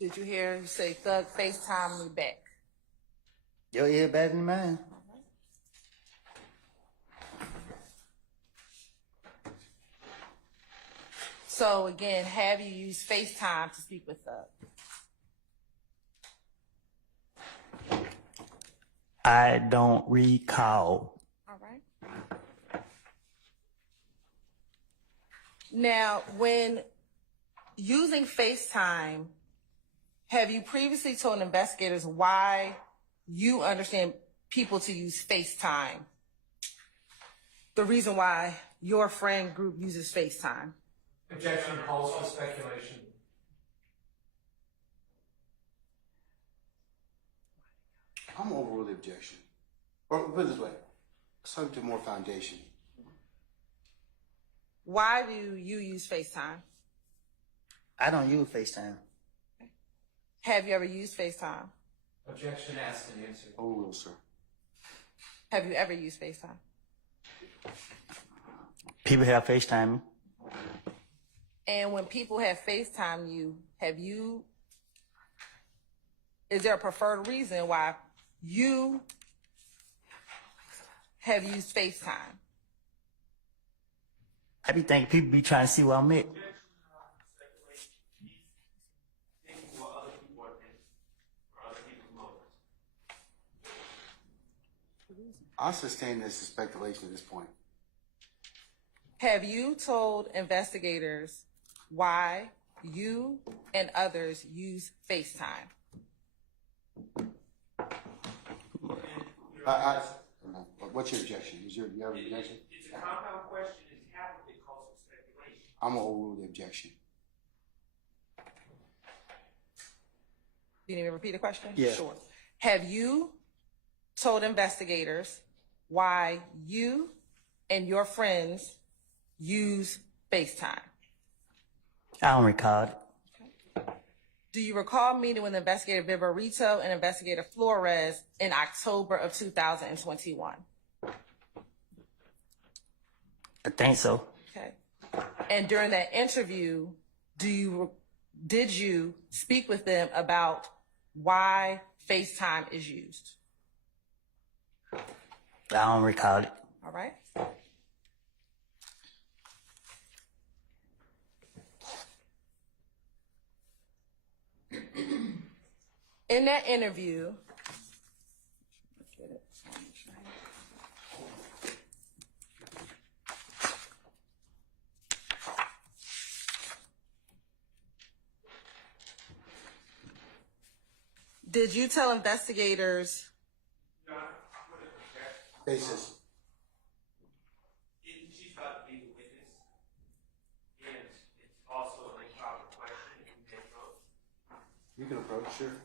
Did you hear you say Thug FaceTime me back? Your ear better than mine. So again, have you used FaceTime to speak with Thug? I don't recall. All right. Now, when using FaceTime, have you previously told investigators why you understand people to use FaceTime? The reason why your friend group uses FaceTime? Objection calls for speculation. I'm gonna overrule the objection. Or put it this way, subject to more foundation. Why do you use FaceTime? I don't use FaceTime. Have you ever used FaceTime? Objection asked and answered. Overrule, sir. Have you ever used FaceTime? People have FaceTime. And when people have FaceTime is there a preferred reason why you have used FaceTime? I be thinking people be trying to see where I'm at. I'll sustain this as speculation at this point. Have you told investigators why you and others use FaceTime? What's your objection? Do you have an objection? It's a compound question, it's half of it calls for speculation. I'm gonna overrule the objection. You need me to repeat the question? Yeah. Sure. Have you told investigators why you and your friends use FaceTime? I don't recall it. Do you recall meeting with investigator Viborito and investigator Flores in October of 2021? I think so. Okay. And during that interview, did you speak with them about why FaceTime is used? I don't recall it. All right. In that interview, did you tell investigators? Basis. She's about to be the witness, and it's also an improper question if you can approach. You can approach, sure.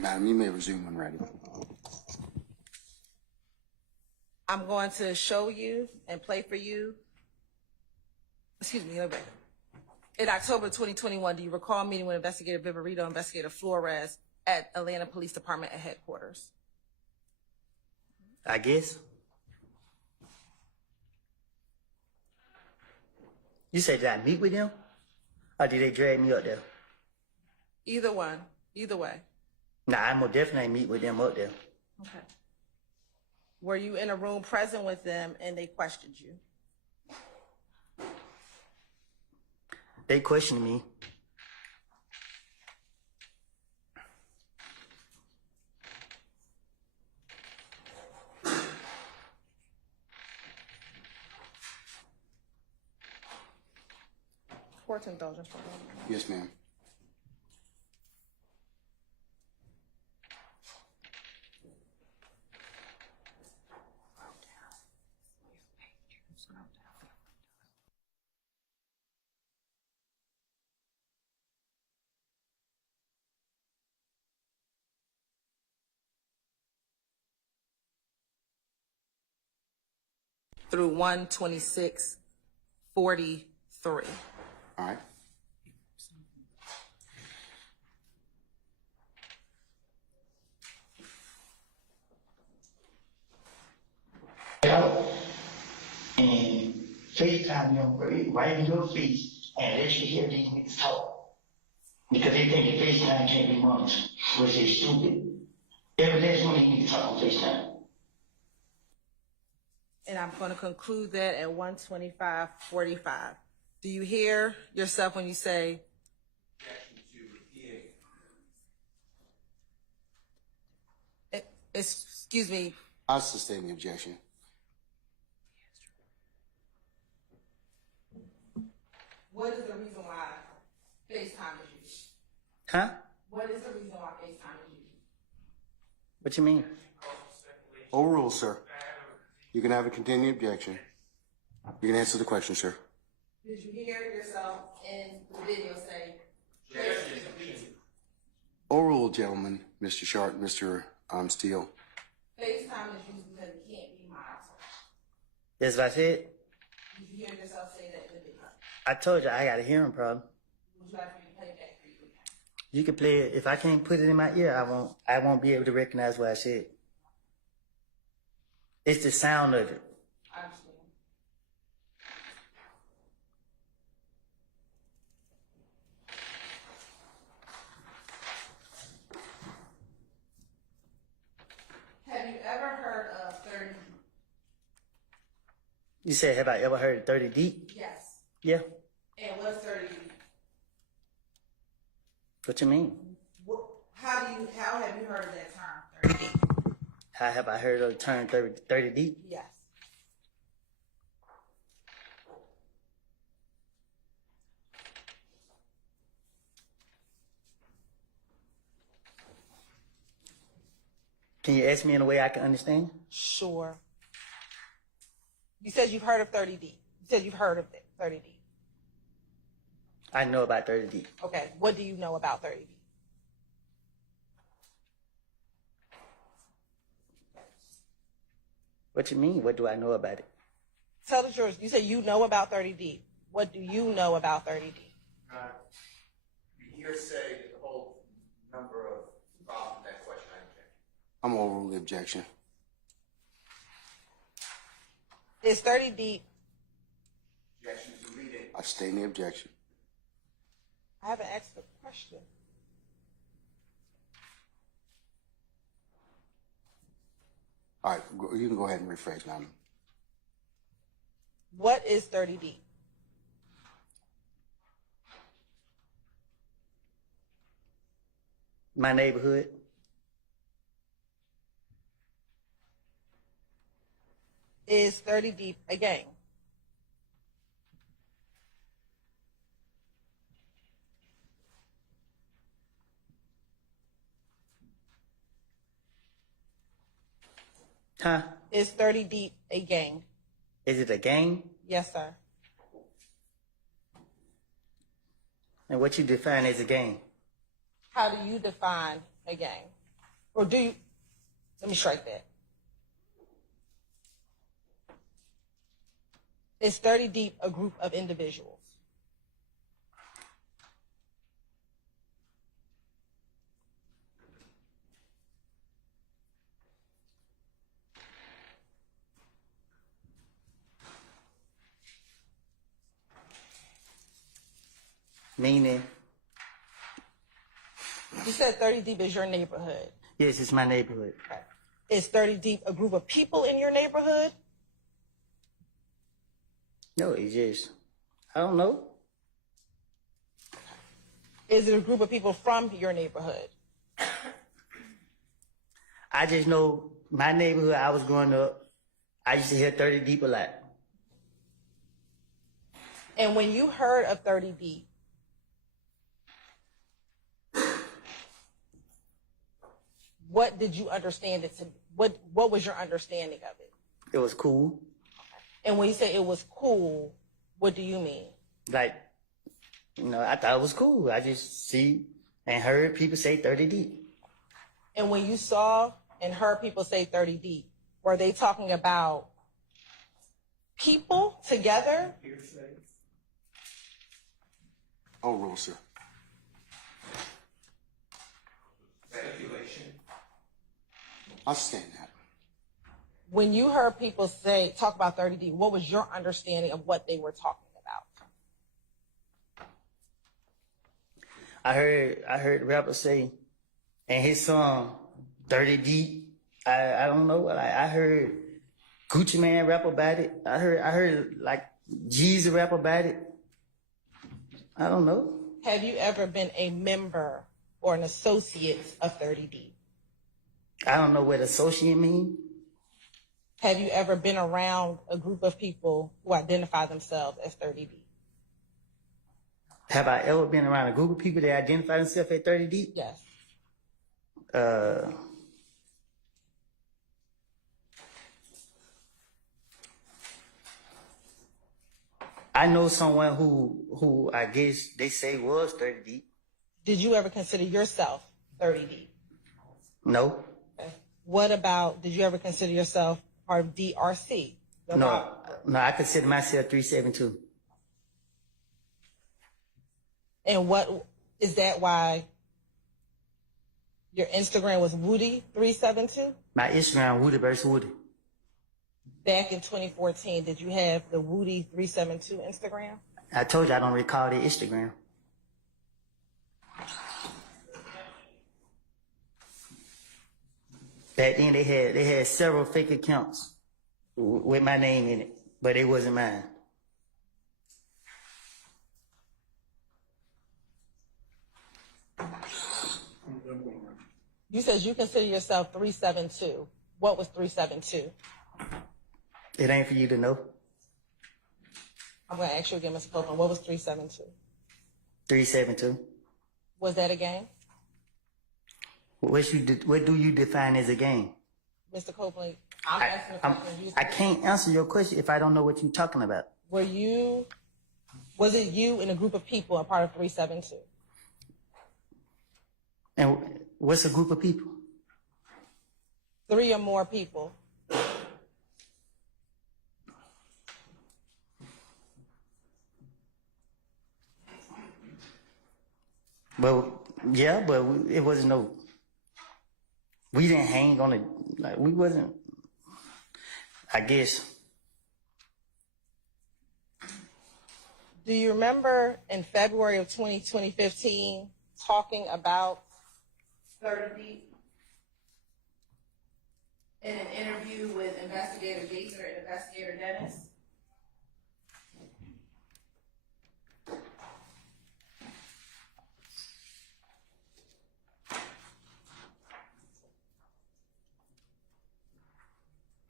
Madam, you may resume when ready. I'm going to show you and play for you. Excuse me, wait. In October 2021, do you recall meeting with Investigator Viverito and Investigator Flores at Atlanta Police Department at headquarters? I guess. You said, did I meet with them? Or did they drag me up there? Either one, either way. Nah, I most definitely meet with them up there. Okay. Were you in a room present with them and they questioned you? They questioned me. Court indulgence for a moment. Yes, ma'am. Through 126:43. All right. And FaceTime them right in your face and let you hear these niggas talk. Because they think that FaceTime can't be monitored, which is stupid. Every last one of these niggas talk on FaceTime. And I'm going to conclude that at 125:45. Do you hear yourself when you say, excuse me, I'll sustain the objection. what is the reason why FaceTime is used? Huh? What is the reason why FaceTime is used? What you mean? Overruled, sir. You can have a continued objection. You can answer the question, sir. Did you hear yourself in the video say, Overruled, gentlemen. Mr. Sharp, Mr. Steele. FaceTime is used because it can't be monitored? That's what I said. Did you hear yourself say that in the video? I told you I got a hearing problem. Would you like me to play back for you? You can play it. If I can't put it in my ear, I won't be able to recognize what I said. It's the sound of it. I understand. Have you ever heard of 30? You said, have I ever heard of 30 deep? Yes. Yeah. And what's 30? What you mean? How have you heard of that term, 30? How have I heard of the term 30 deep? Yes. Can you ask me in a way I can understand? Sure. You said you've heard of 30D. You said you've heard of it, 30D. I know about 30 deep. Okay. What do you know about 30D? What you mean? What do I know about it? Tell the jurors. You said you know about 30D. What do you know about 30D? You hearsay the whole number of problems with that question. I object. I'm overruled the objection. Is 30D? Objection to reading. I sustain the objection. I haven't asked the question. All right, you can go ahead and rephrase, madam. What is 30D? My neighborhood. Is 30D a gang? Huh? Is 30D a gang? Is it a gang? Yes, sir. And what you define as a gang? How do you define a gang? Or do you, let me strike that. Is 30 Deep a group of individuals? Meaning, You said 30 Deep is your neighborhood. yes, it's my neighborhood. Okay. Is 30 Deep a group of people in your neighborhood? No, it's just, I don't know. Is it a group of people from your neighborhood? I just know my neighborhood, I was growing up, I used to hear 30 Deep a lot. And when you heard of 30 Deep, what did you understand it to be? What was your understanding of it? It was cool. And when you say it was cool, what do you mean? Like, you know, I thought it was cool. I just see and heard people say 30 Deep. And when you saw and heard people say 30 Deep, were they talking about people together? Overrule, sir. Speculation. I'll stand that. When you heard people talk about 30 Deep, what was your understanding of what they were talking about? I heard rappers say, and his song 30 Deep. I don't know. Like, I heard Gucci Man rap about it. I heard like Jeezy rap about it. I don't know. Have you ever been a member or an associate of 30 Deep? I don't know what associate mean. Have you ever been around a group of people who identify themselves as 30 Deep? Have I ever been around a group of people that identify themselves at 30 Deep? Yes. I know someone who I guess they say was 30 Deep. Did you ever consider yourself 30 Deep? No. Okay. What about, did you ever consider yourself part of DRC? No, I consider myself 372. And what, is that why your Instagram was Woody372? My Instagram, Woody versus Woody. Back in 2014, did you have the Woody372 Instagram? I told you I don't recall the Instagram. Back then they had several fake accounts with my name in it, but it wasn't mine. You said you consider yourself 372. What was 372? It ain't for you to know. I'm going to ask you again, Mr. Copeland. What was 372? 372. Was that a game? What do you define as a game? Mr. Copeland, I'm asking a question. I can't answer your question if I don't know what you're talking about. Was it you and a group of people a part of 372? And what's a group of people? 3 or more people. Well, yeah, but it wasn't no. We didn't hang on it. Like, we wasn't. I guess. Do you remember in February of 2015 talking about 30 Deep in an interview with Investigator Gaither and Investigator Dennis?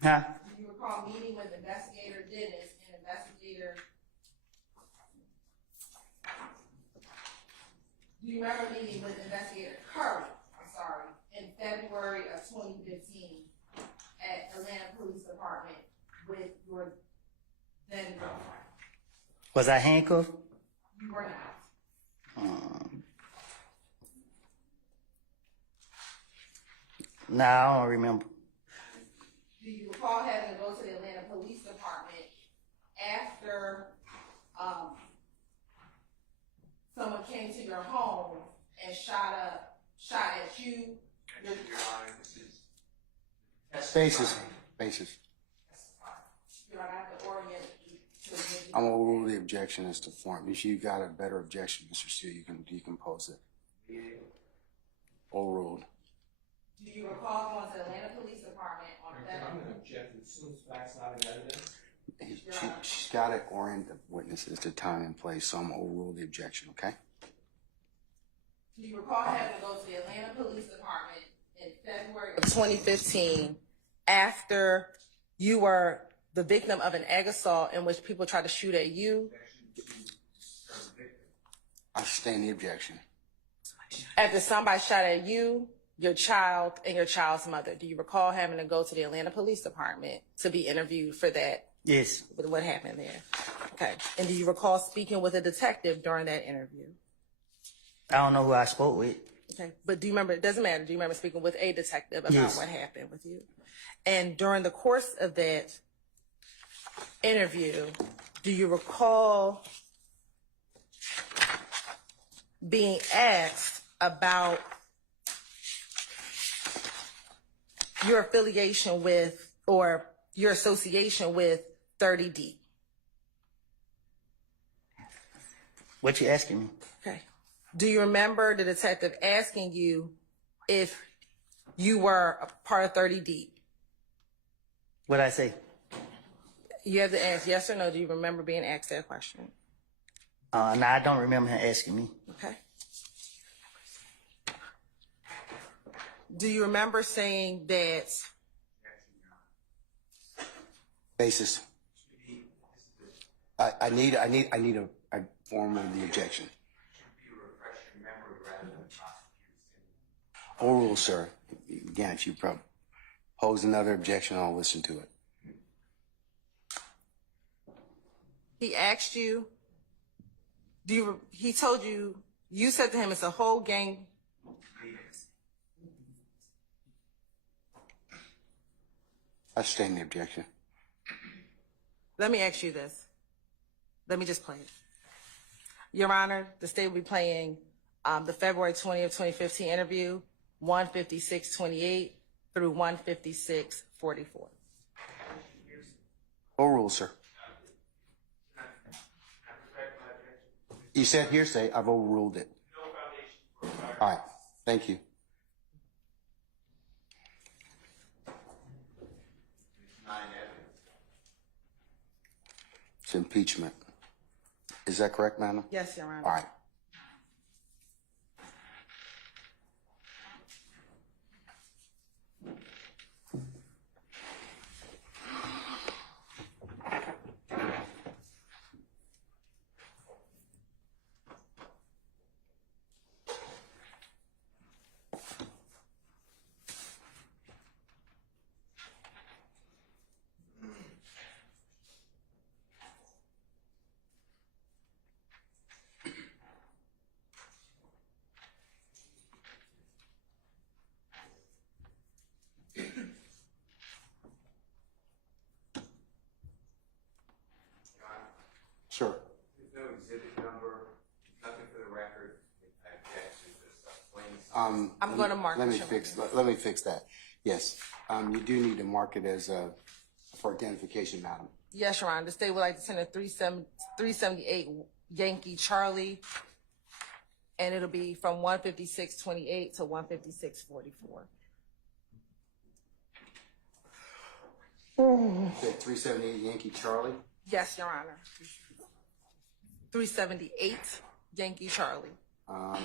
Huh? Do you recall meeting with Investigator Dennis and Investigator? Do you remember meeting with Investigator Curry? I'm sorry, in February of 2015 at Atlanta Police Department with your then girlfriend? Was I handcuffed? You were not. Nah, I don't remember. Do you recall having to go to the Atlanta Police Department after someone came to your home and shot at you? Your Honor, this is Basis. Basis. Your Honor, I have to orient you to the I'm gonna rule the objection as to form. If you got a better objection, Mr. Steele, you can decompose it. Overruled. Do you recall going to the Atlanta Police Department on February? I'm gonna object as soon as facts not in evidence. She's got to orient the witnesses to time and place, so I'm gonna overrule the objection, okay? Do you recall having to go to the Atlanta Police Department in February of 2015 after you were the victim of an egg assault in which people tried to shoot at you? I sustain the objection. After somebody shot at you, your child, and your child's mother. Do you recall having to go to the Atlanta Police Department to be interviewed for that? Yes. What happened there? Okay. And do you recall speaking with a detective during that interview? I don't know who I spoke with. Okay. But do you remember, it doesn't matter, do you remember speaking with a detective about Yes. what happened with you? And during the course of that interview, do you recall being asked about your affiliation with or your association with 30 Deep? What you asking me? Okay. Do you remember the detective asking you if you were a part of 30 Deep? What'd I say? You have to answer yes or no. Do you remember being asked that question? No, I don't remember him asking me. Okay. Do you remember saying that? Basis. I need a form of the objection. Overrule, sir. Again, if you pose another objection, I'll listen to it. He asked you, he told you, you said to him it's a whole gang. I sustain the objection. Let me ask you this. Let me just play it. Your Honor, the state will be playing the February 20th, 2015 interview, 156-28 through 156-44. Overrule, sir. You said hearsay. I've overruled it. All right. Thank you. It's impeachment. Is that correct, madam? Yes, Your Honor. All right. Sure. There's no exhibit number, nothing for the record. I object to this plain. I'm going to mark Let it, me Your let me fix that. Yes. You do need to mark it as for identification, madam. Yes, Your Honor. The state would like to send a 378 Yankee Charlie, and it'll be from 156-28 to 156-44. 378 Yankee Charlie. Yes, Your Honor. 378 Yankee Charlie. And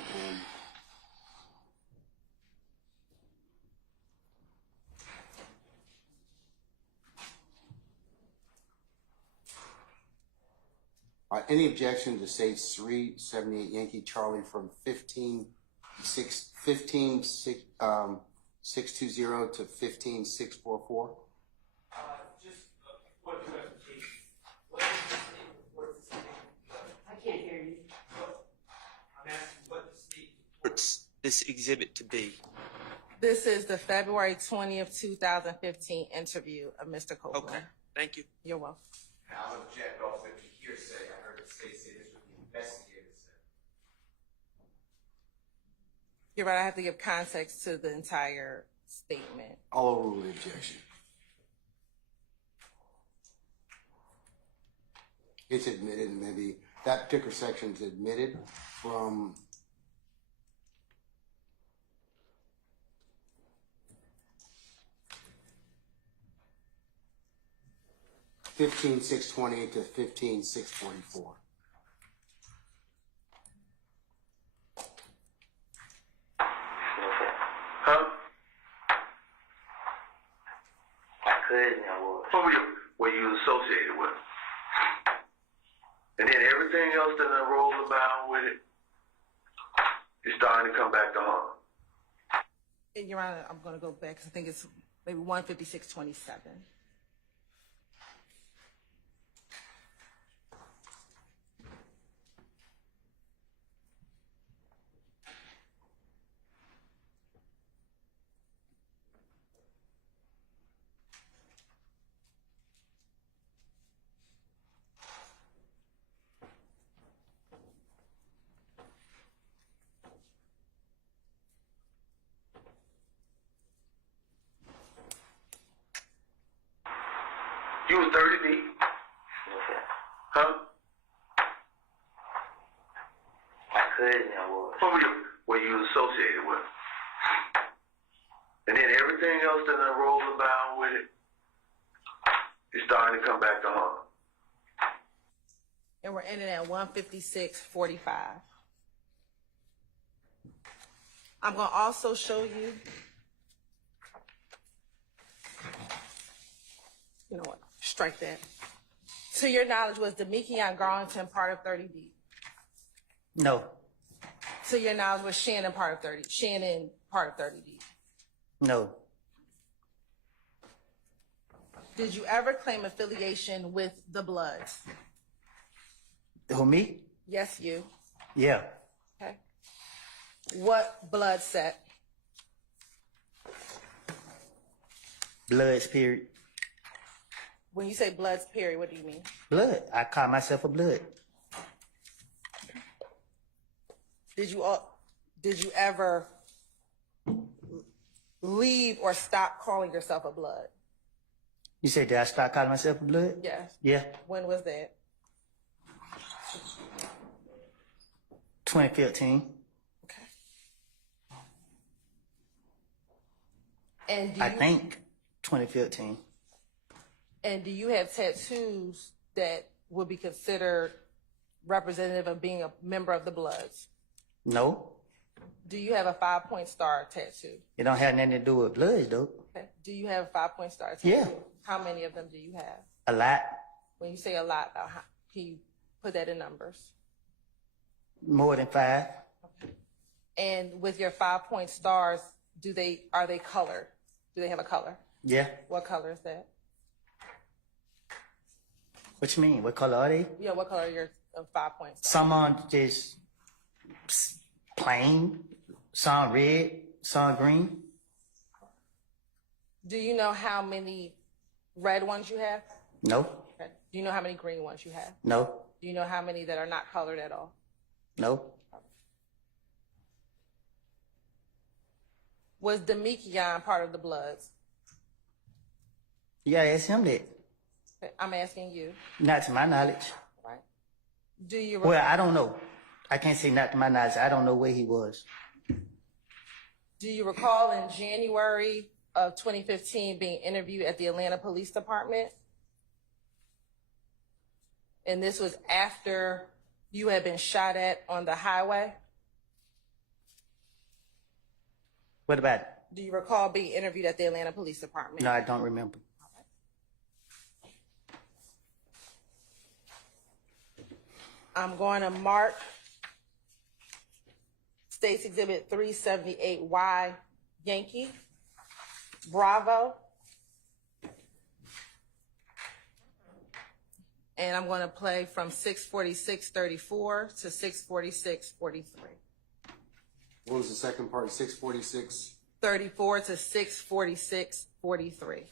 any objection to say 378 Yankee Charlie from 15-620 to 15-644? just what clarification. What is the state reports this evening? I can't hear you. I'm asking what the state reports this exhibit to be. This is the February 20th, 2015 interview of Mr. Copeland. Okay, thank you. You're welcome. I'll object also to hearsay. I heard the state say this was the investigator said. You're right, I have to give context to the entire statement. I'll overrule the objection. It's admitted, and maybe that particular section's admitted from (15,628) to (15,644). Huh? My cousin was. What were you associated with? And then everything else that done rolls about with it is starting to come back to harm. And Your Honor, I'm going to go back because I think it's maybe 156.27. You was 30 deep. Huh? My cousin was. What were you associated with? And then everything else that done rolls about with it is starting to come back to harm. And we're ending at 156.45. I'm going to also show you, you know what, strike that. To your knowledge, was Demekion Garlington part of 30B? No, To your knowledge, was Shannon part of 30B? no, Did you ever claim affiliation with the Bloods? who, me? Yes, you. Yeah, Okay. What blood set? Bloods, period. When you say Bloods, period, what do you mean? Blood. I call myself a blood. Did you ever leave or stop calling yourself a Blood? You say, did I start calling myself a blood? Yes. Yeah, When was that? 2015. Okay. And I think 2015. And do you have tattoos that would be considered representative of being a member of the Bloods? No, Do you have a 5-point star tattoo? it don't have nothing to do with bloods, though. Okay. Do you have a 5-point star tattoo? Yeah. How many of them do you have? A lot, When you say a lot, can you put that in numbers? more than 5. And with your 5-point stars, are they colored? Do they have a color? Yeah. What color is that? What you mean? What color are they? Yeah, what color are your 5-point stars? Some are just plain, some red, some green. Do you know how many red ones you have? No, Okay. Do you know how many green ones you have? no, Do you know how many that are not colored at all? no. Was Demekion part of the Bloods? You gotta ask him that. Okay, I'm asking you, Not to my knowledge. right? Do you Well, I don't know. I can't say not to my knowledge. I don't know where he was. do you recall in January of 2015 being interviewed at the Atlanta Police Department? And this was after you had been shot at on the highway? What about it? Do you recall being interviewed at the Atlanta Police Department? No, I don't remember. I'm going to mark States Exhibit 378Y Yankee, Bravo. And I'm going to play from 646.34 to 646.43. What was the second part? 646. 34 to 6:46:43.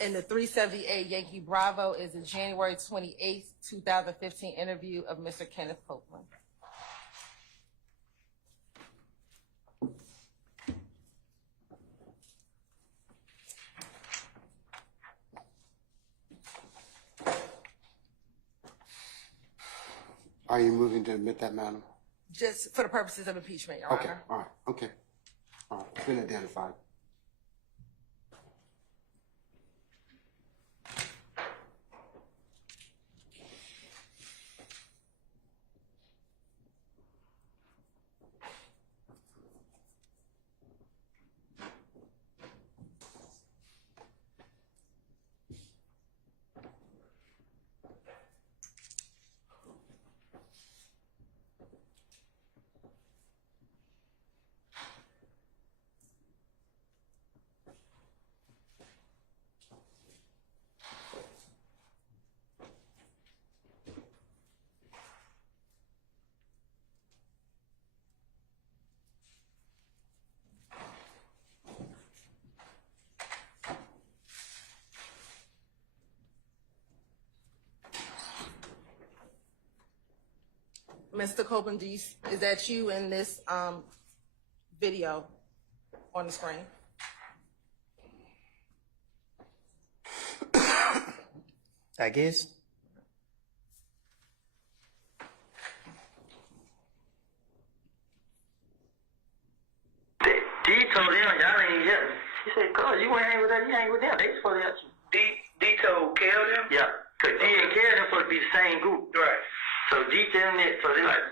And the 378 Yankee Bravo is the January 28th, 2015 interview of Mr. Kenneth Copeland. Are you moving to admit that, madam? Just for the purposes of impeachment, Your Okay, Honor. all right, okay. All right, it's been identified. Mr. Copeland, is that you in this video on the screen? I guess. D told them y'all ain't help me. He said, "Cuz you ain't hang with them, you hang with them. They supposed to help you." D told Kel them? Yeah, cause D and Kel them supposed to be the same group. Right. So D tell them that, so they like,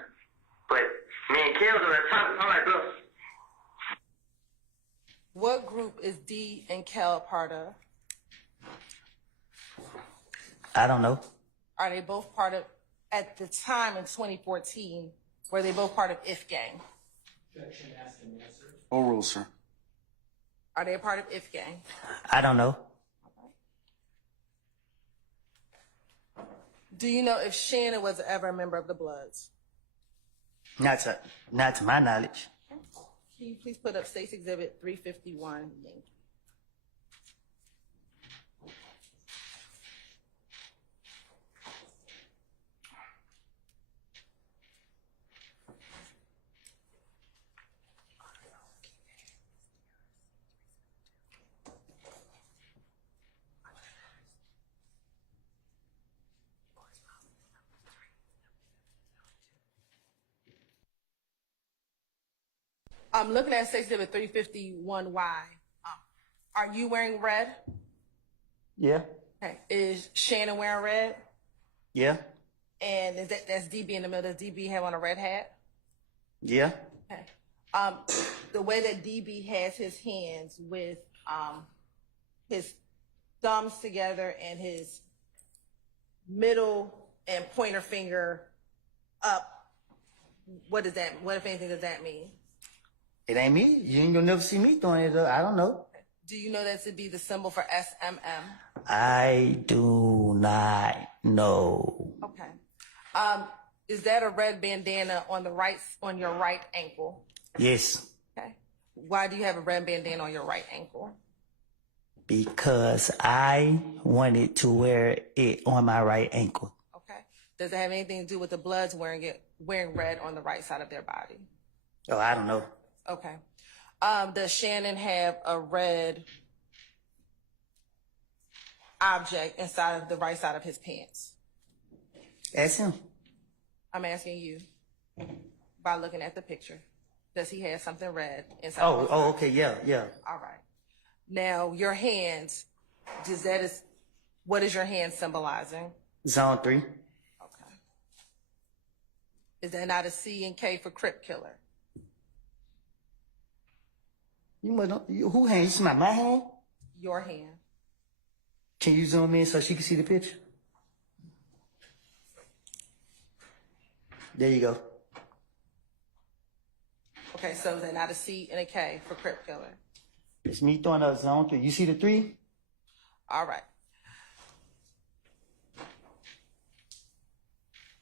but me and Kel are at top. I'm like, bro. What group is D and Kel part of? I don't know. Are they both part of, at the time in 2014, were they both part of If Gang? Objection asked and answered. Overruled, sir. Are they a part of If Gang? I don't know. Do you know if Shannon was ever a member of the Bloods? Not to my knowledge. Can you please put up State's Exhibit 351, Yankee? I'm looking at State's Exhibit 351Y. Are you wearing red? Yeah. Okay. Is Shannon wearing red? Yeah. And is that's DB in the middle? Does DB have on a red hat? Yeah. Okay. The way that DB has his hands with his thumbs together and his middle and pointer finger up, what does that, what if anything does that mean? It ain't me. You ain't gonna never see me doing it. I don't know. Do you know that to be the symbol for SMM? I do not know. Okay. Is that a red bandana on your right ankle? Yes. Okay. Why do you have a red bandana on your right ankle? Because I wanted to wear it on my right ankle. Okay. Does it have anything to do with the Bloods wearing red on the right side of their body? Oh, I don't know. Okay. Does Shannon have a red object inside of the right side of his pants? Ask him. I'm asking you by looking at the picture. Does he have something red inside? Oh, okay, yeah. All right. Now your hands. What is your hand symbolizing? Zone 3. Okay. Is that not a C and K for Crip Killer? Who hand? You see my hand? Your hand. Can you zoom in so she can see the picture? There you go. Okay, so is that not a C and a K for Crip Killer? It's me throwing up zone 3. You see the 3? All right.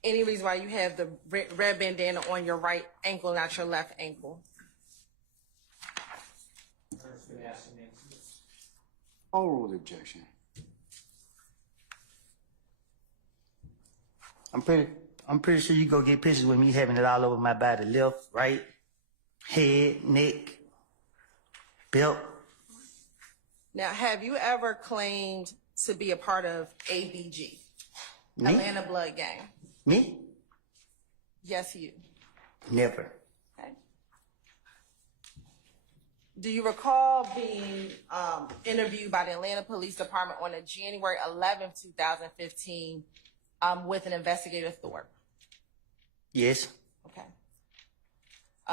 Any reason why you have the red bandana on your right ankle, not your left ankle? Overruled objection. I'm pretty sure you go get pictures with me having it all over my body, left, right, head, neck, belt. Now, have you ever claimed to be a part of ABG, Me? Atlanta Blood Gang? Me? Yes, you. Never. Okay. Do you recall being interviewed by the Atlanta Police Department on January 11th, 2015, with an investigative Thorpe? Yes. Okay.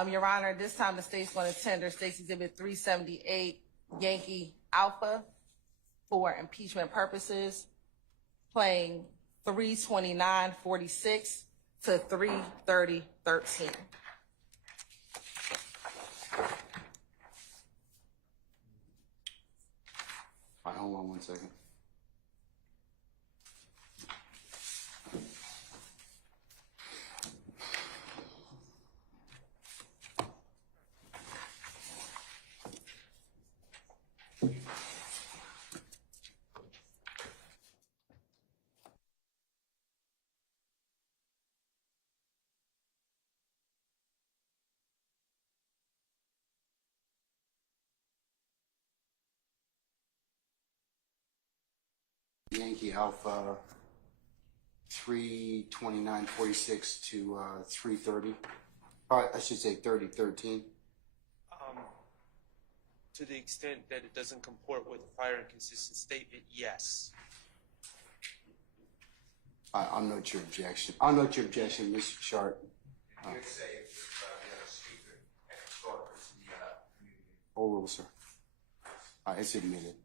Your Honor, this time the state's going to tender State's Exhibit 378 Yankee Alpha for impeachment purposes, playing 329:46 to 3:30:13. All right, hold on 1 second. Yankee Alpha 329:46 to 3:30. I should say 30:13. To the extent that it doesn't comport with a prior and consistent statement, yes. I'll note your objection. I'll note your objection, Mr. Sharp. You could say if the other speaker and historians in the community. Overruled, sir. It's admitted.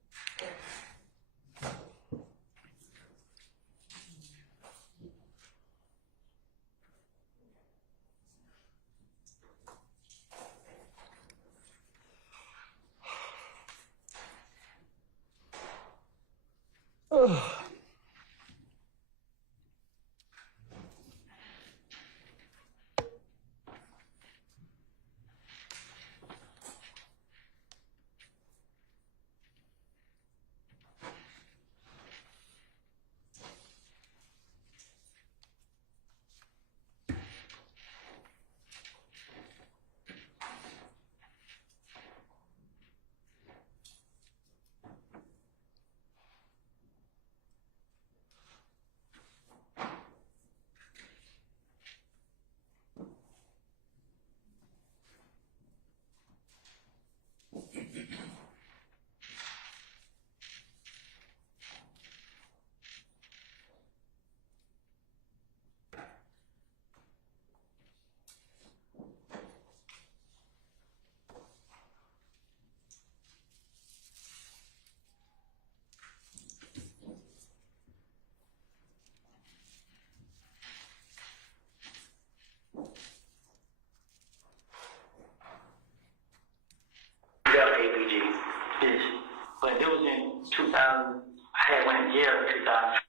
But it was in 2000, I had went in jail in 2000.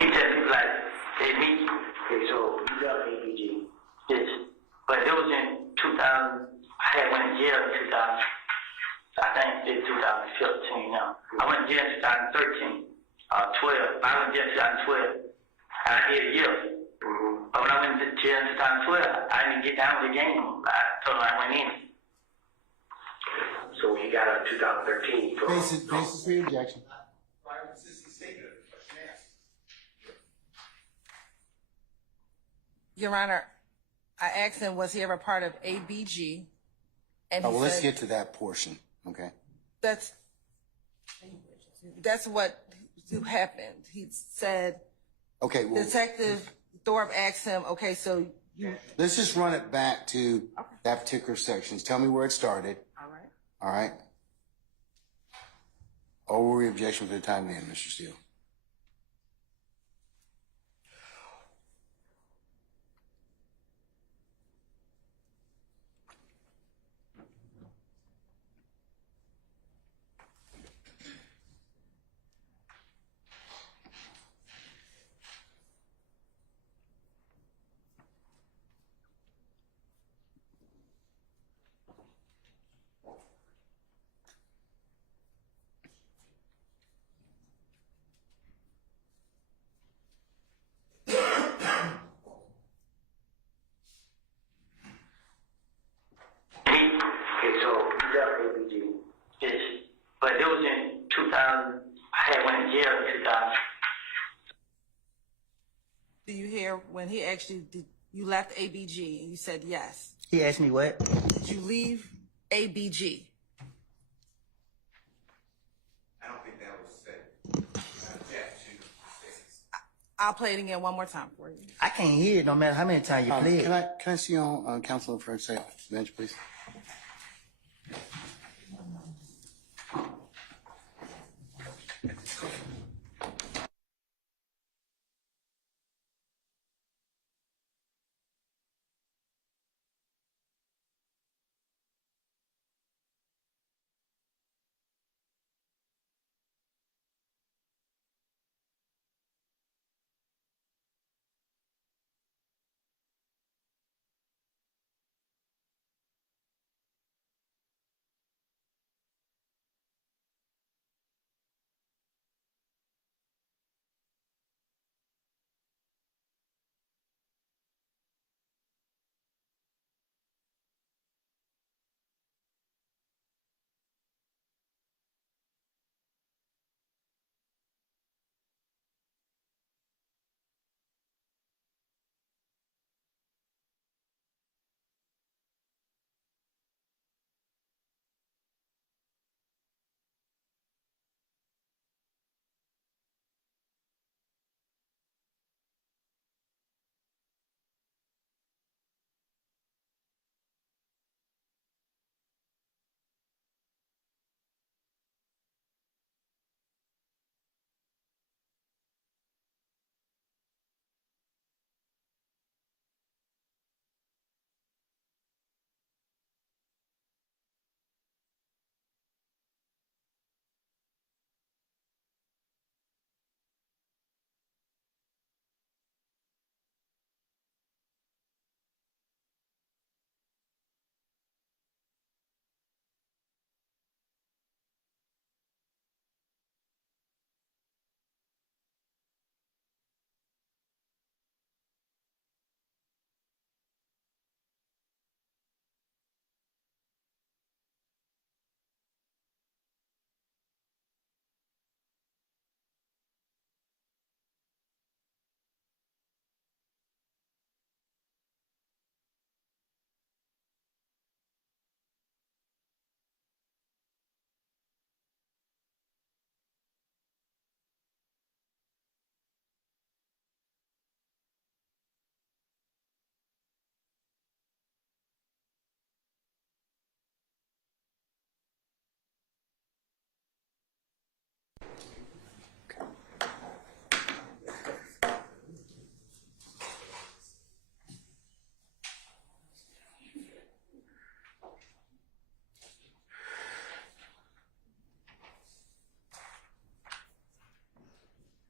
He tell people like, they meet. Okay, so you got APG. Yes. But it was in 2000, I had went in jail in 2000. I think it's 2015 now. I went in jail in 2013, 12. I went in jail in 2012. I did a year. But when I went to jail in 2012, I didn't get down with the game. I told him I went in. So he got out in 2013. Basis for your objection. Prior consistent statement, question asked. Your Honor, I asked him, was he ever part of ABG? And he Let's said, get to that portion, okay? that's That's what happened. He said, Okay, well, Detective Thorpe asked him, okay, so you, let's just run it back to that particular section. Tell me where it started. all right. All right. Over objection for the time being, Mr. Steele. Okay, so you got ABG. Yes. But it was in 2000. I had went to jail in 2000. Do you hear when he actually did? You left ABG and you said yes. He asked me what? Did you leave ABG? I don't think that was said. I object to the statements. I'll play it again one more time for you. I can't hear it no matter how many times you play it. Can I see you on council for a second, bench, please?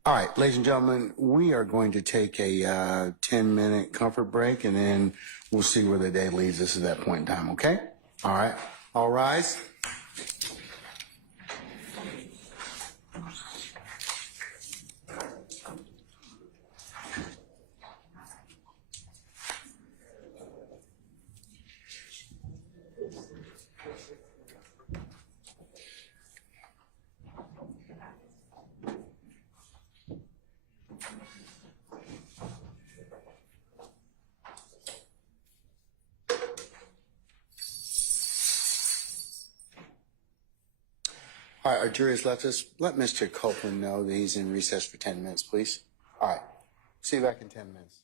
All right, ladies and gentlemen, we are going to take a 10-minute comfort break, and then we'll see where the day leads us at that point in time, okay? All right, all rise. All right, our jury has left us. Let Mr. Copeland know that he's in recess for 10 minutes, please. All right. See you back in 10 minutes.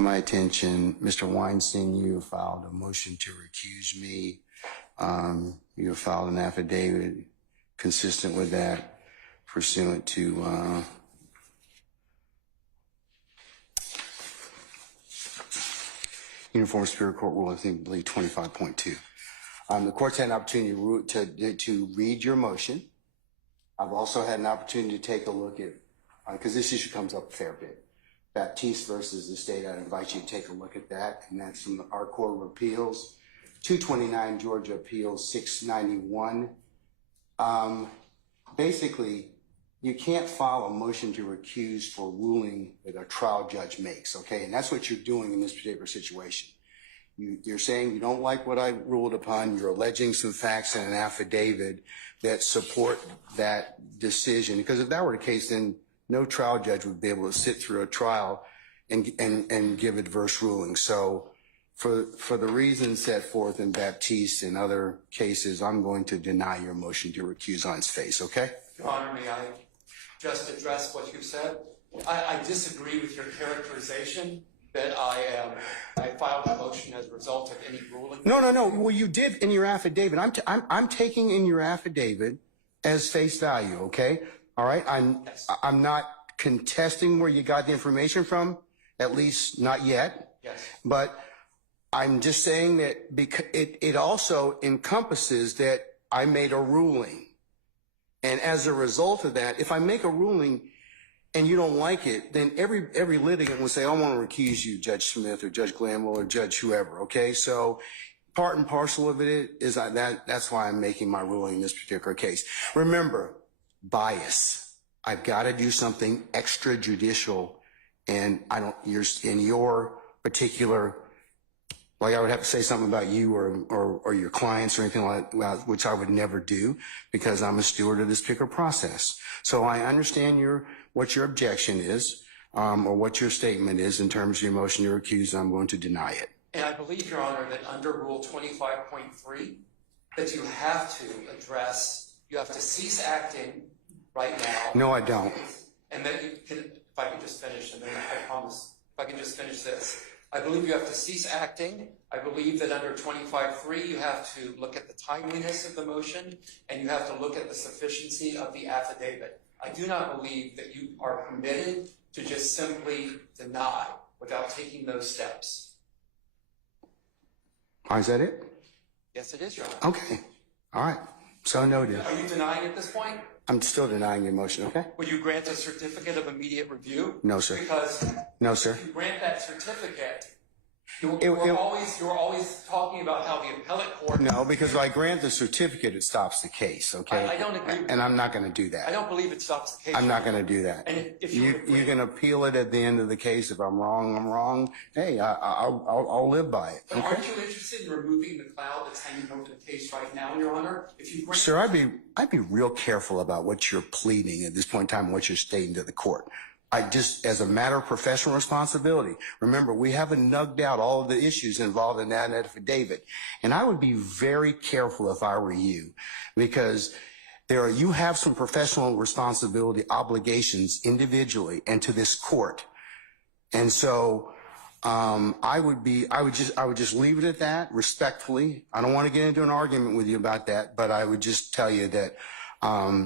My attention, Mr. Weinstein, you have filed a motion to recuse me. You have filed an affidavit consistent with that pursuant to Uniform Superior Court Rule, I believe 25.2. The court's had an opportunity to read your motion. I've also had an opportunity to take a look at, because this issue comes up a fair bit, Baptiste versus the state. I'd invite you to take a look at that, and that's from our Court of Appeals, 229 Georgia Appeals 691. Basically, you can't file a motion to recuse for ruling that a trial judge makes, okay? And that's what you're doing in this particular situation. You're saying you don't like what I ruled upon. You're alleging some facts in an affidavit that support that decision. Because if that were the case, then no trial judge would be able to sit through a trial and give adverse rulings. So for the reasons set forth in Baptiste and other cases, I'm going to deny your motion to recuse on its face, okay? Your Honor, may I just address what you said? I disagree with your characterization that I filed a motion as a result of any ruling. No. Well, you did in your affidavit. I'm taking in your affidavit as face value, okay? All right? I'm not contesting where you got the information from, at least not yet. Yes. But I'm just saying that because it also encompasses that I made a ruling. And as a result of that, if I make a ruling and you don't like it, then every litigant will say, I want to recuse you, Judge Smith or Judge Glanville or Judge whoever, okay? So part and parcel of it is that's why I'm making my ruling in this particular case. Remember, bias. I've got to do something extrajudicial, and you're in your particular, like I would have to say something about you or your clients or anything like that, which I would never do because I'm a steward of this particular process. So I understand what your objection is, or what your statement is in terms of your motion to recuse. I'm going to deny it. And I believe, Your Honor, that under Rule 25.3, that you have to cease acting right now. No, I don't. And that you can, if I can just finish, and then I promise, if I can just finish this. I believe you have to cease acting. I believe that under 25.3, you have to look at the timeliness of the motion, and you have to look at the sufficiency of the affidavit. I do not believe that you are permitted to just simply deny without taking those steps. Is that it? Yes, it is, Your Honor. Okay. All right. So noted. Are you denying at this point? I'm still denying your motion, okay? Will you grant a certificate of immediate review? No, sir. Because no, sir. If you grant that certificate, you're always talking about how the appellate court. No, because if I grant the certificate, it stops the case, okay? I don't agree with and I'm not going to do that. I don't believe it stops the case. I'm not going to do that. And if you can appeal it at the end of the case. If I'm wrong, I'm wrong. Hey, I'll live by it. But okay? Aren't you interested in removing the cloud that's hanging over the case right now, Your Honor? If you grant Sir, I'd be real careful about what you're pleading at this point in time and what you're stating to the court. As a matter of professional responsibility, remember, we haven't nugged out all of the issues involved in that affidavit. And I would be very careful if I were you, because you have some professional responsibility obligations individually and to this court. And so, I would just leave it at that respectfully. I don't want to get into an argument with you about that, but I would just tell you that,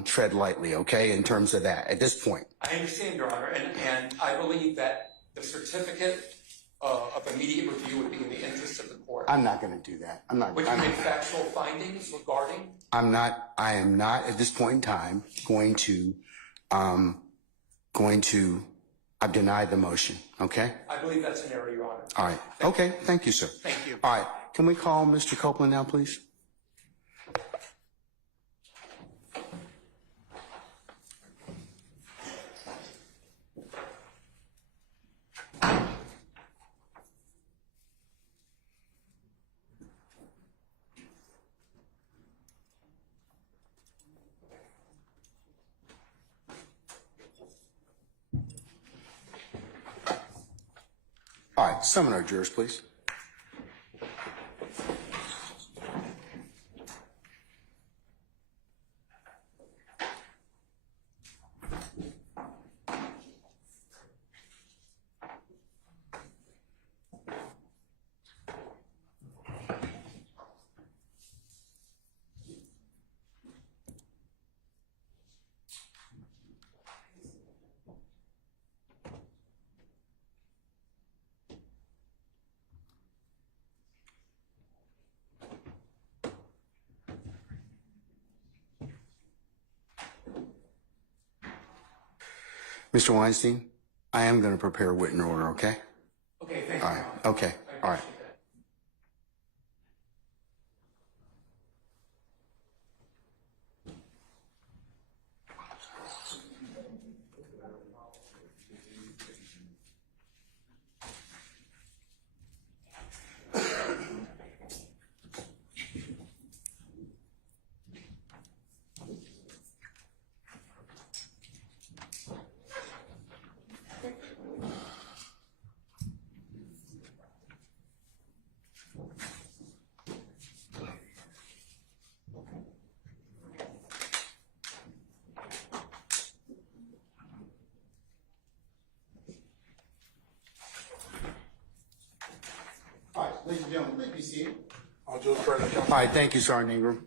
tread lightly, okay, in terms of that at this point. I understand, Your Honor, and I believe that the certificate of immediate review would be in the interest of the court. I'm not going to do that. Would you make factual findings regarding? I am not at this point in time I've denied the motion, okay? I believe that's an error, Your Honor. All right. Okay. Thank you, sir. Thank you. All right. Can we call Mr. Copeland now, please? All right, summon our jurors, please. Mr. Weinstein, I am going to prepare a written order, okay? Okay, thank you. All right, okay, all right. Appreciate that. All right, ladies and gentlemen, please be seated. All right, thank you, Sergeant Ingram.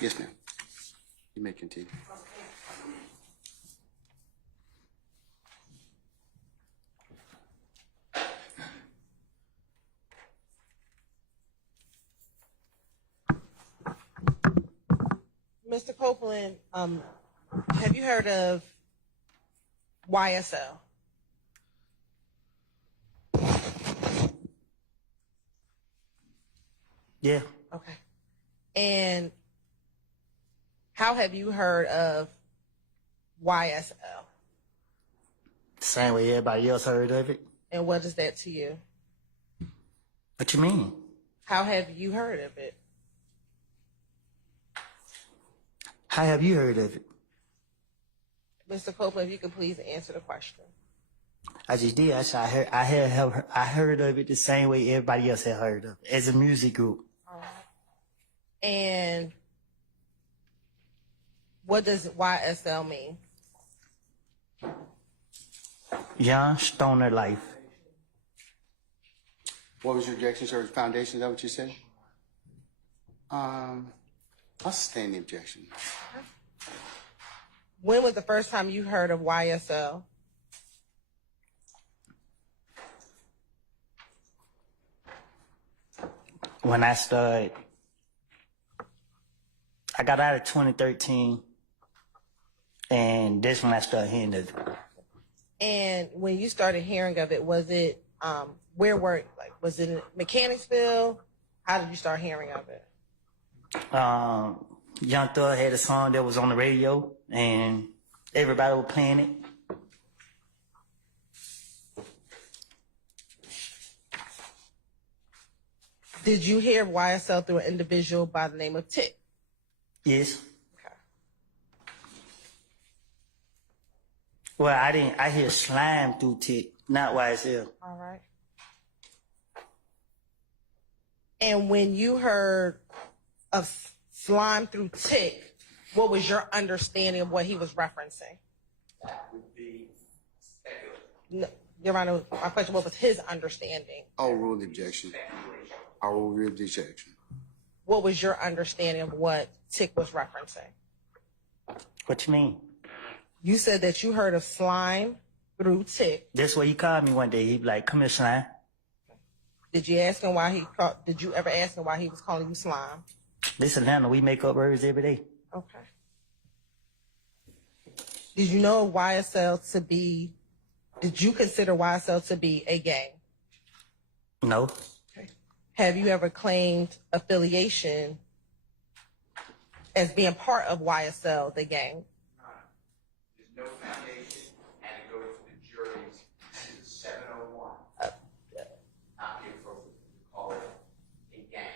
Yes, ma'am. You may continue. Mr. Copeland, have you heard of YSL? Yeah. Okay. And how have you heard of YSL? The same way everybody else heard of it. And what is that to you? What you mean? How have you heard of it? How have you heard of it? Mr. Copeland, if you could please answer the question. I just did. I said I heard of it the same way everybody else had heard of it, as a music group. All right. And what does YSL mean? Young Stoner Life. What was your objection, sir? Foundation, is that what you said? I'll sustain the objection. When was the first time you heard of YSL? When I started, I got out of 2013, and this when I started hearing of it. And when you started hearing of it, was it was it in Mechanicsville? How did you start hearing of it? Young Thug had a song that was on the radio, and everybody was playing it. Did you hear of YSL through an individual by the name of Tick? Yes. Okay. Well, I didn't. I hear Slime through Tick, not YSL. All right. And when you heard of Slime through Tick, what was your understanding of what he was referencing? That would be speculative. No, Your Honor, my question, what was his understanding? I'll rule the objection. I will rule the objection. What was your understanding of what Tick was referencing? What you mean? You said that you heard of Slime through Tick. That's what he called me one day. He be like, "Come here, Slime." Did you ask him why he called? Did you ever ask him why he was calling you Slime? This Atlanta, we make up words every day. Okay. Did you know YSL to be? Did you consider YSL to be a gang? No. Have you ever claimed affiliation as being part of YSL, the gang? There's no foundation, and it goes to the jury's 701. Not the appropriate to call it a gang.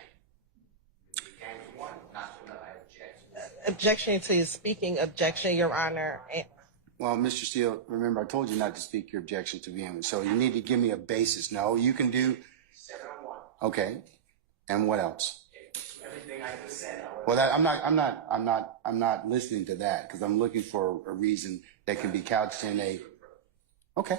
The gang is one, not to another. I object. Objection to your speaking, objection, Your Honor. Well, Mr. Steele, remember I told you not to speak your objection to begin with, so you need to give me a basis. No, you can do. 701. Okay, and what else? Everything I just said. Well, I'm not listening to that because I'm looking for a reason that can be couched in a. Okay.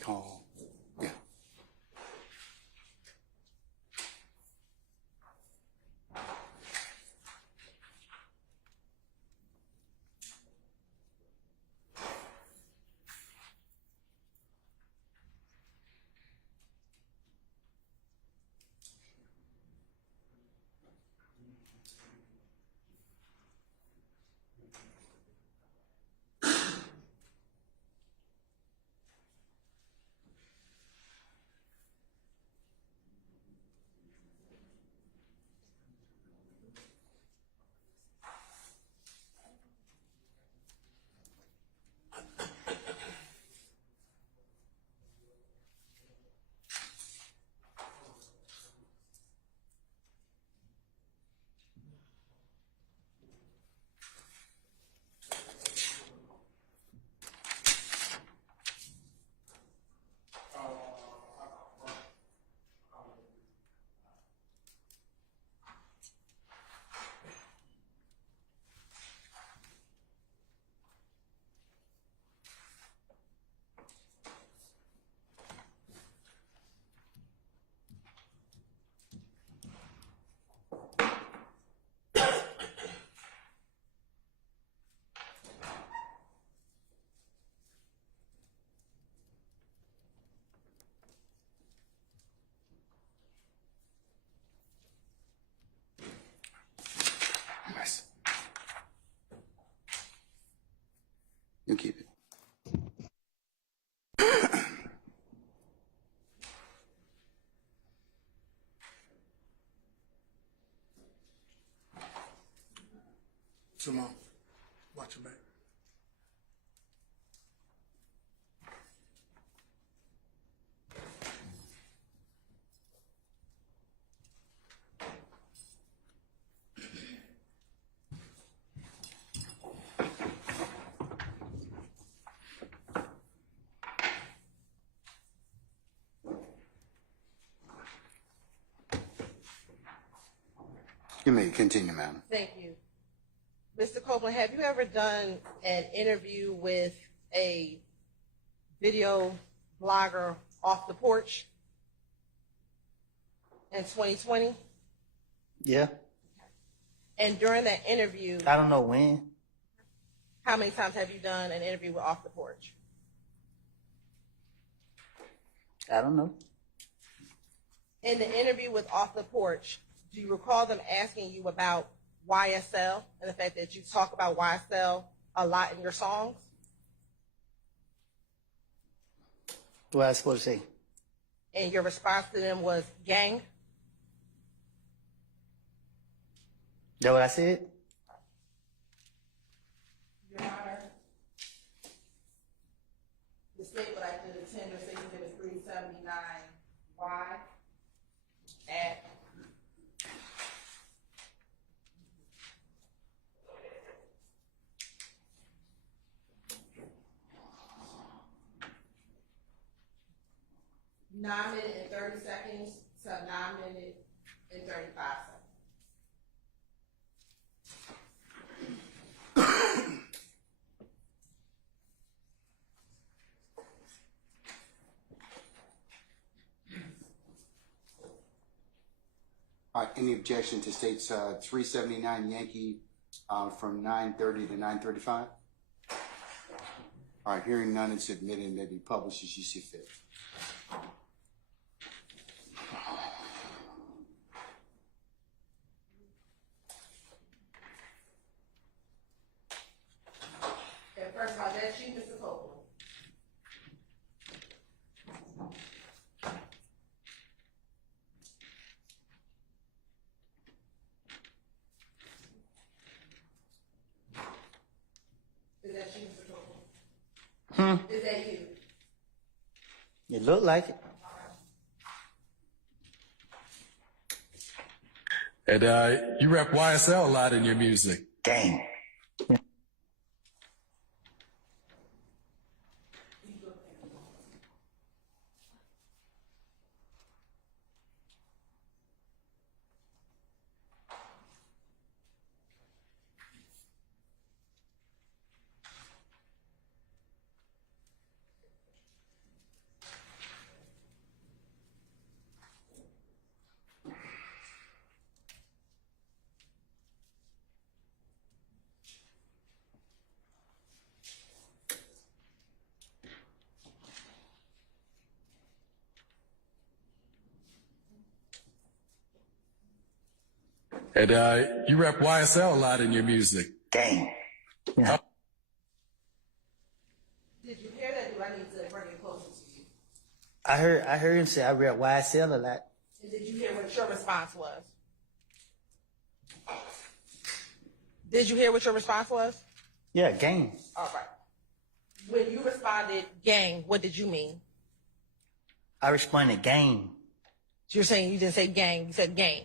recall. Yeah. Nice. You keep it. Simone, watch your back. You may continue, ma'am. Thank you. Mr. Copeland, have you ever done an interview with a video blogger off the porch in 2020? Yeah. And during that interview, I don't know when. how many times have you done an interview with Off the Porch? I don't know. In the interview with Off the Porch, do you recall them asking you about YSL and the fact that you talk about YSL a lot in your songs? What I supposed to say? And your response to them was gang? That what I said? Your Honor, the state would like to attend or say that it's 379Y at (9 minutes and 30 seconds to 9 minutes and 35 seconds. All right, any objection to states 379 Yankee from 9:30 to 9:35? All right, hearing none, it's admitted and that be published as you see fit. Okay, first of all, that's you, Mr. Copeland. Is that you, Mr. Copeland? Is that you? It looked like it. And you rep YSL a lot in your music. Gang. And you rep YSL a lot in your music. Gang. Yeah. Did you hear that? Do I need to bring it closer to you? I heard him say I rep YSL a lot. And did you hear what your response was? Did you hear what your response was? Yeah, gang. All right. When you responded, gang, what did you mean? I responded gang. You're saying you didn't say gang, you said game.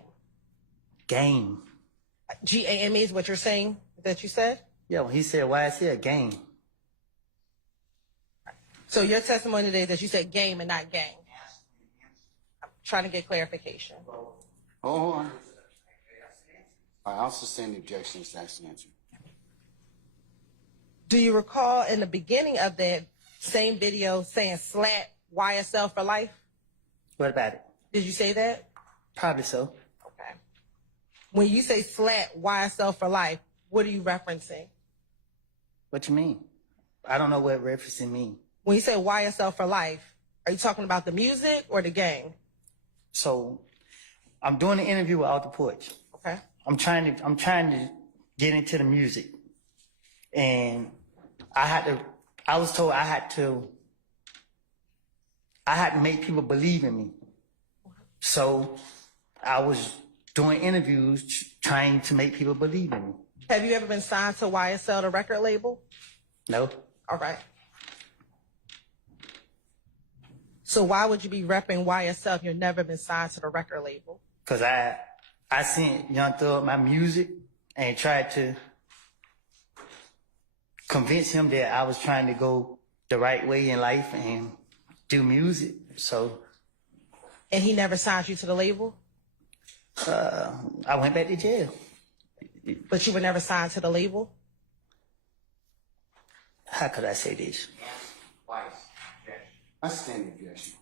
Gang. GAME is what you're saying that you said? Yeah, when he said YSL, gang. So your testimony today is that you said game and not gang. I'm trying to get clarification. Oh, hold on. All right, I'll sustain the objections. That's the answer. Do you recall in the beginning of that same video saying slat YSL for life? What about it? Did you say that? Probably so. Okay. When you say slat YSL for life, what are you referencing? What you mean? I don't know what referencing mean. When you say YSL for life, are you talking about the music or the gang? So I'm doing an interview with Out the Porch. Okay. I'm trying to get into the music. And I was told I had to make people believe in me. So I was doing interviews trying to make people believe in me. Have you ever been signed to YSL, the record label? No. All right. So why would you be repping YSL if you've never been signed to the record label? Because I sent Young Thug my music and tried to convince him that I was trying to go the right way in life and do music. So. And he never signed you to the label? I went back to jail. But you were never signed to the label? How could I say this? Twice. I sustain the objection.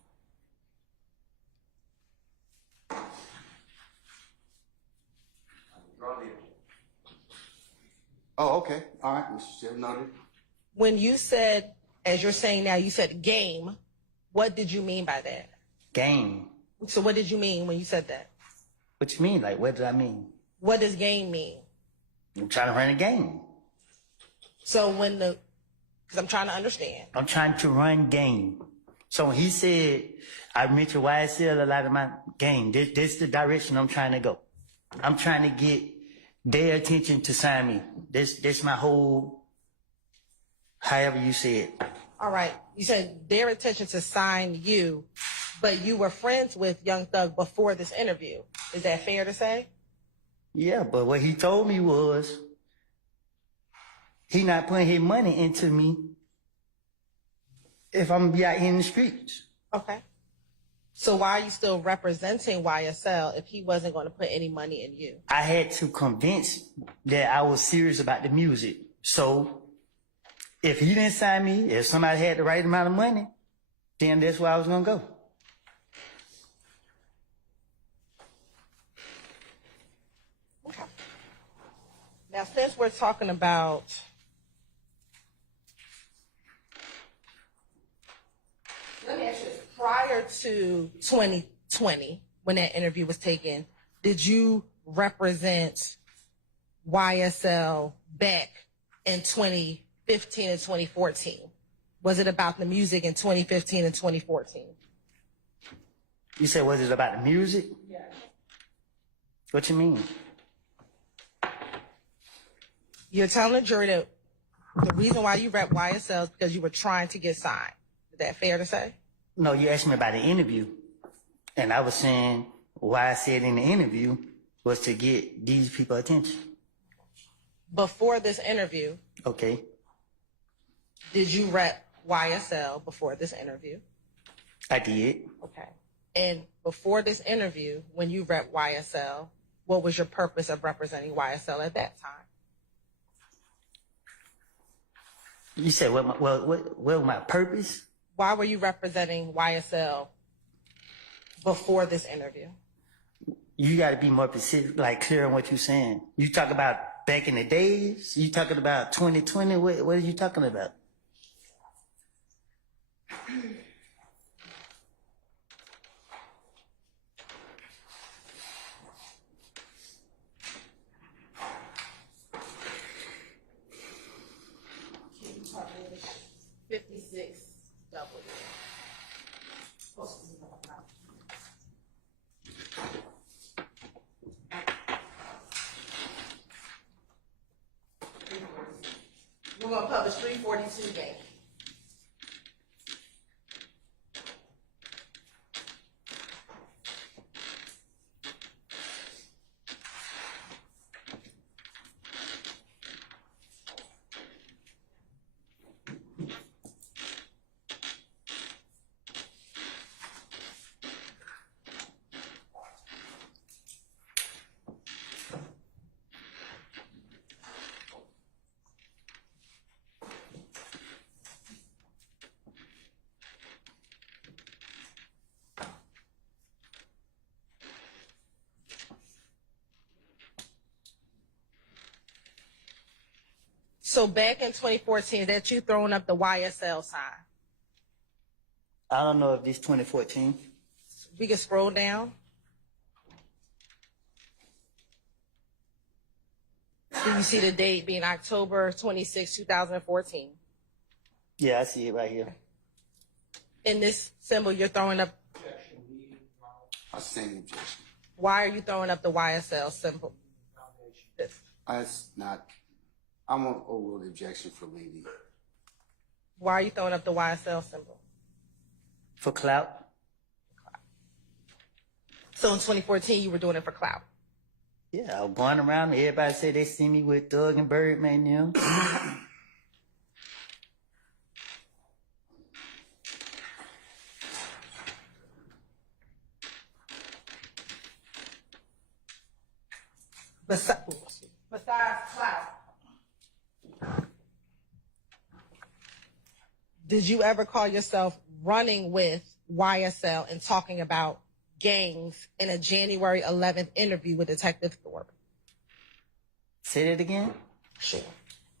Oh, okay. All right, Mr. Still noted. When you said, as you're saying now, you said game, what did you mean by that? Game. So what did you mean when you said that? What you mean? Like, what did I mean? What does game mean? I'm trying to run a game. So because I'm trying to understand. I'm trying to run game. So when he said, I mentioned YSL a lot of my game, this the direction I'm trying to go. I'm trying to get their attention to sign me. This my whole, however you say it. All right. You said their attention to sign you, but you were friends with Young Thug before this interview. Is that fair to say? Yeah, but what he told me was he not putting his money into me if I'm gonna be out here in the streets. Okay. So why are you still representing YSL if he wasn't going to put any money in you? I had to convince that I was serious about the music. So if he didn't sign me, if somebody had the right amount of money, then that's where I was gonna go. Okay. Now, since we're talking about let me ask you this. Prior to 2020, when that interview was taken, did you represent YSL back in 2015 and 2014? Was it about the music in 2015 and 2014? You said, was it about the music? Yeah. What you mean? You're telling the jury that the reason why you rep YSL is because you were trying to get signed. Is that fair to say? No, you asked me about the interview. And I was saying why I said in the interview was to get these people attention. Before this interview, Okay. did you rep YSL before this interview? I did. Okay. And before this interview, when you rep YSL, what was your purpose of representing YSL at that time? You said what was my purpose? Why were you representing YSL before this interview? You got to be more specific, like clear on what you're saying. You talk about back in the days? You talking about 2020? What are you talking about? going to publish 342 game. So back in 2014, that you throwing up the YSL sign. I don't know if this 2014. We can scroll down. Do you see the date being October 26, 2014? Yeah, I see it right here. In this symbol, you're throwing up. I stand the objection. Why are you throwing up the YSL symbol? That's not, I'm going to overrule the objection for leaving. Why are you throwing up the YSL symbol? For clout? So in 2014, you were doing it for clout. Yeah, I was going around and everybody said they see me with Doug and Birdman, you know? Besides clout, did you ever call yourself running with YSL and talking about gangs in a January 11th interview with Detective Thorpe? Say that again? Sure.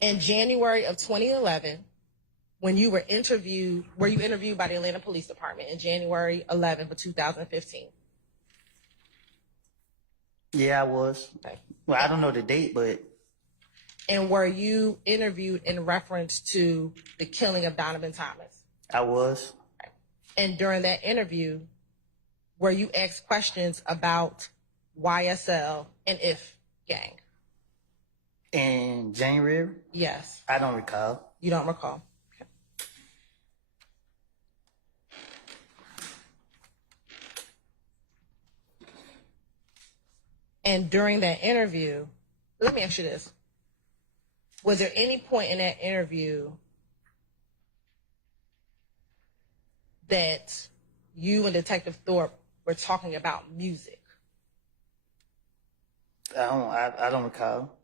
In January of 2011, when you were interviewed by the Atlanta Police Department in January 11th of 2015? Yeah, I was. Okay. Well, I don't know the date, but... And were you interviewed in reference to the killing of Donovan Thomas? I was. Okay. And during that interview, were you asked questions about YSL and IF gang? In January? Yes. I don't recall. You don't recall? Okay. And during that interview, let me ask you this. Was there any point in that interview that you and Detective Thorpe were talking about music? I don't recall.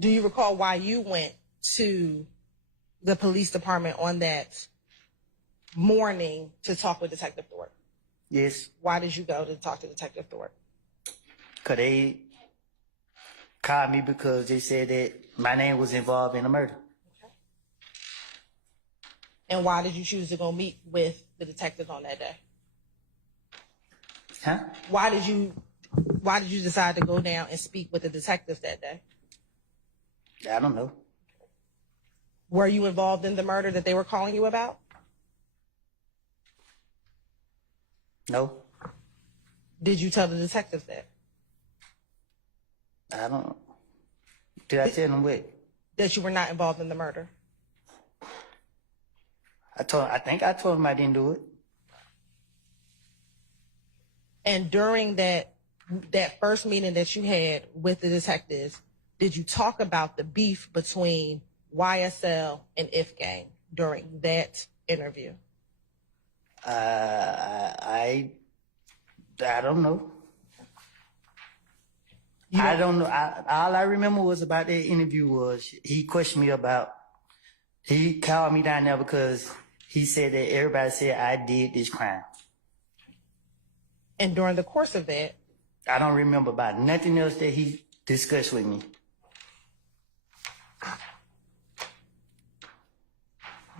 Do you recall why you went to the police department on that morning to talk with Detective Thorpe? Yes. Why did you go to talk to Detective Thorpe? Because they called me because they said that my name was involved in a murder. Okay. And why did you choose to go meet with the detectives on that day? Huh? Why did you decide to go down and speak with the detectives that day? I don't know. Were you involved in the murder that they were calling you about? No. Did you tell the detectives that? I don't know. Did I tell them what? That you were not involved in the murder? I think I told them I didn't do it. And during that first meeting that you had with the detectives, did you talk about the beef between YSL and IF gang during that interview? I don't know. I don't know. All I remember was about that interview was he questioned me about, he called me down there because he said that everybody said I did this crime. And during the course of that? I don't remember about nothing else that he discussed with me.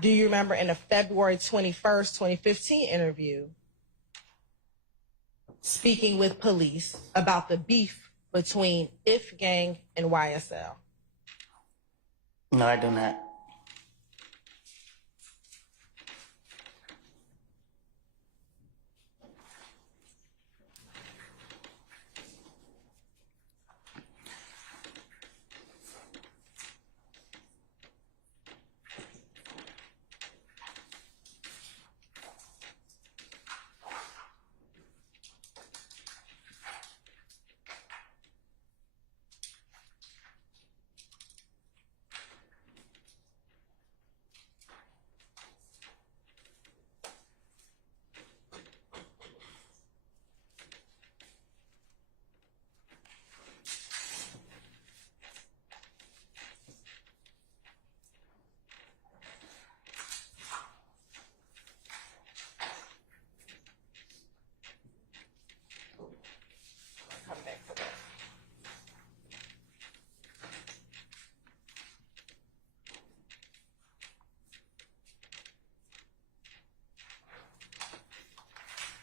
Do you remember in a February 21st, 2015 interview, speaking with police about the beef between IF gang and YSL? No, I do not.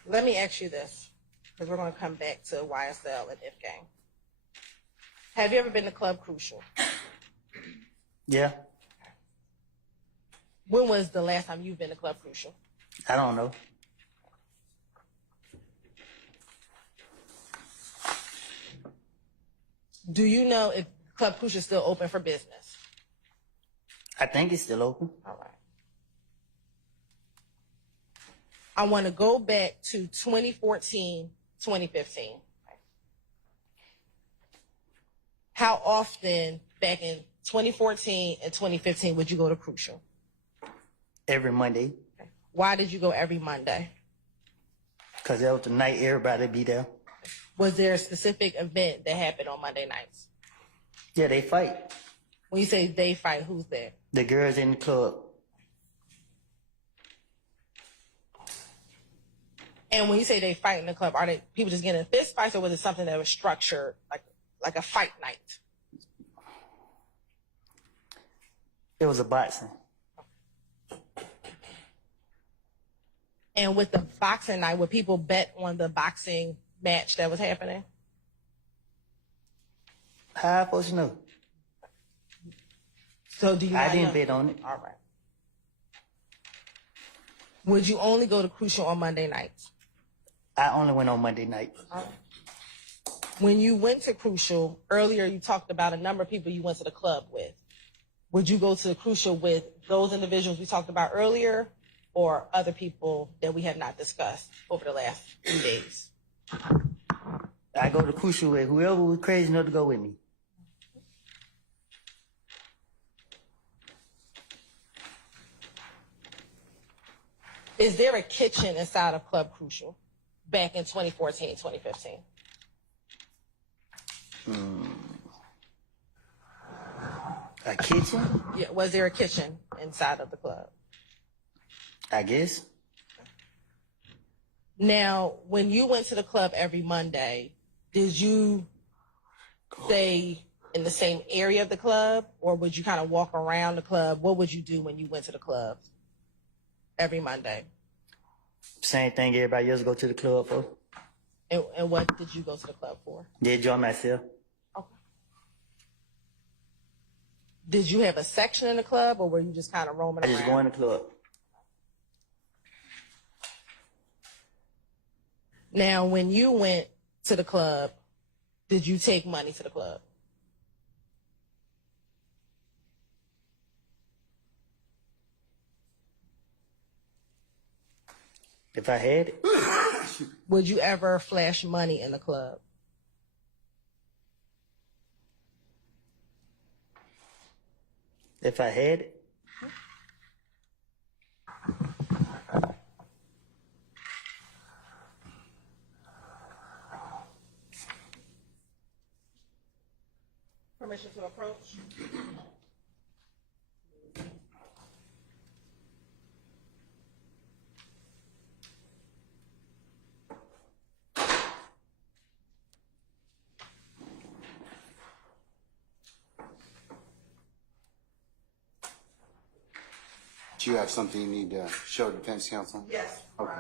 Let me ask you this, because we're going to come back to YSL and If Gang. Have you ever been to Club Crucial? Yeah, When was the last time you've been to Club Crucial? I don't know. Do you know if Club Crucial is still open for business? I think it's still open. All right. I want to go back to 2014, 2015. How often back in 2014 and 2015 would you go to Crucial? Every Monday. Why did you go every Monday? Because that was the night everybody be there. Was there a specific event that happened on Monday nights? Yeah, they fight. When you say they fight, who's there? The girls in the club. And when you say they fight in the club, are they people just getting in fist fights, or was it something that was structured, like a fight night? It was a boxing. And with the boxing night, would people bet on the boxing match that was happening? How I supposed to know? So do you? I not didn't know? bet on it. All right. Would you only go to Crucial on Monday nights? I only went on Monday night. When you went to Crucial earlier, you talked about a number of people you went to the club with. Would you go to the Crucial with those individuals we talked about earlier, or other people that we have not discussed over the last few days? I go to Crucial with whoever was crazy enough to go with me. Is there a kitchen inside of Club Crucial back in 2014, 2015? A kitchen? Yeah, was there a kitchen inside of the club? I guess. Now, when you went to the club every Monday, did you stay in the same area of the club, or would you kind of walk around the club? What would you do when you went to the club every Monday? Same thing everybody else go to the club for. And what did you go to the club for? They enjoy myself. Okay. Did you have a section in the club, or were you just kind of roaming I around? just go in the club. Now, when you went to the club, did you take money to the club? If I had it, Would you ever flash money in the club? if I had it, Permission to approach? Do you have something you need to show defense counsel? Yes. Okay.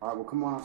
All right, well, come on.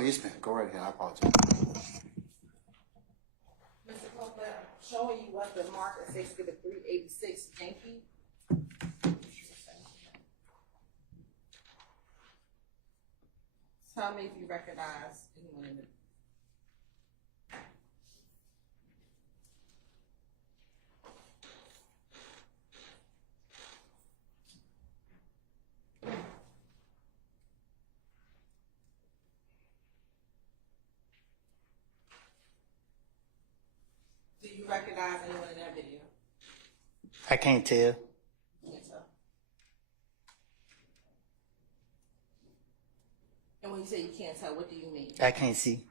Oh, yes, ma'am. Go right ahead. I apologize. Mr. Copeland, I'm showing you what the marker says for the 386 Yankee. Tell me if you recognize anyone in the. Do you recognize anyone in that video? I can't tell. Can't tell. And when you say you can't tell, what do you mean? I can't see.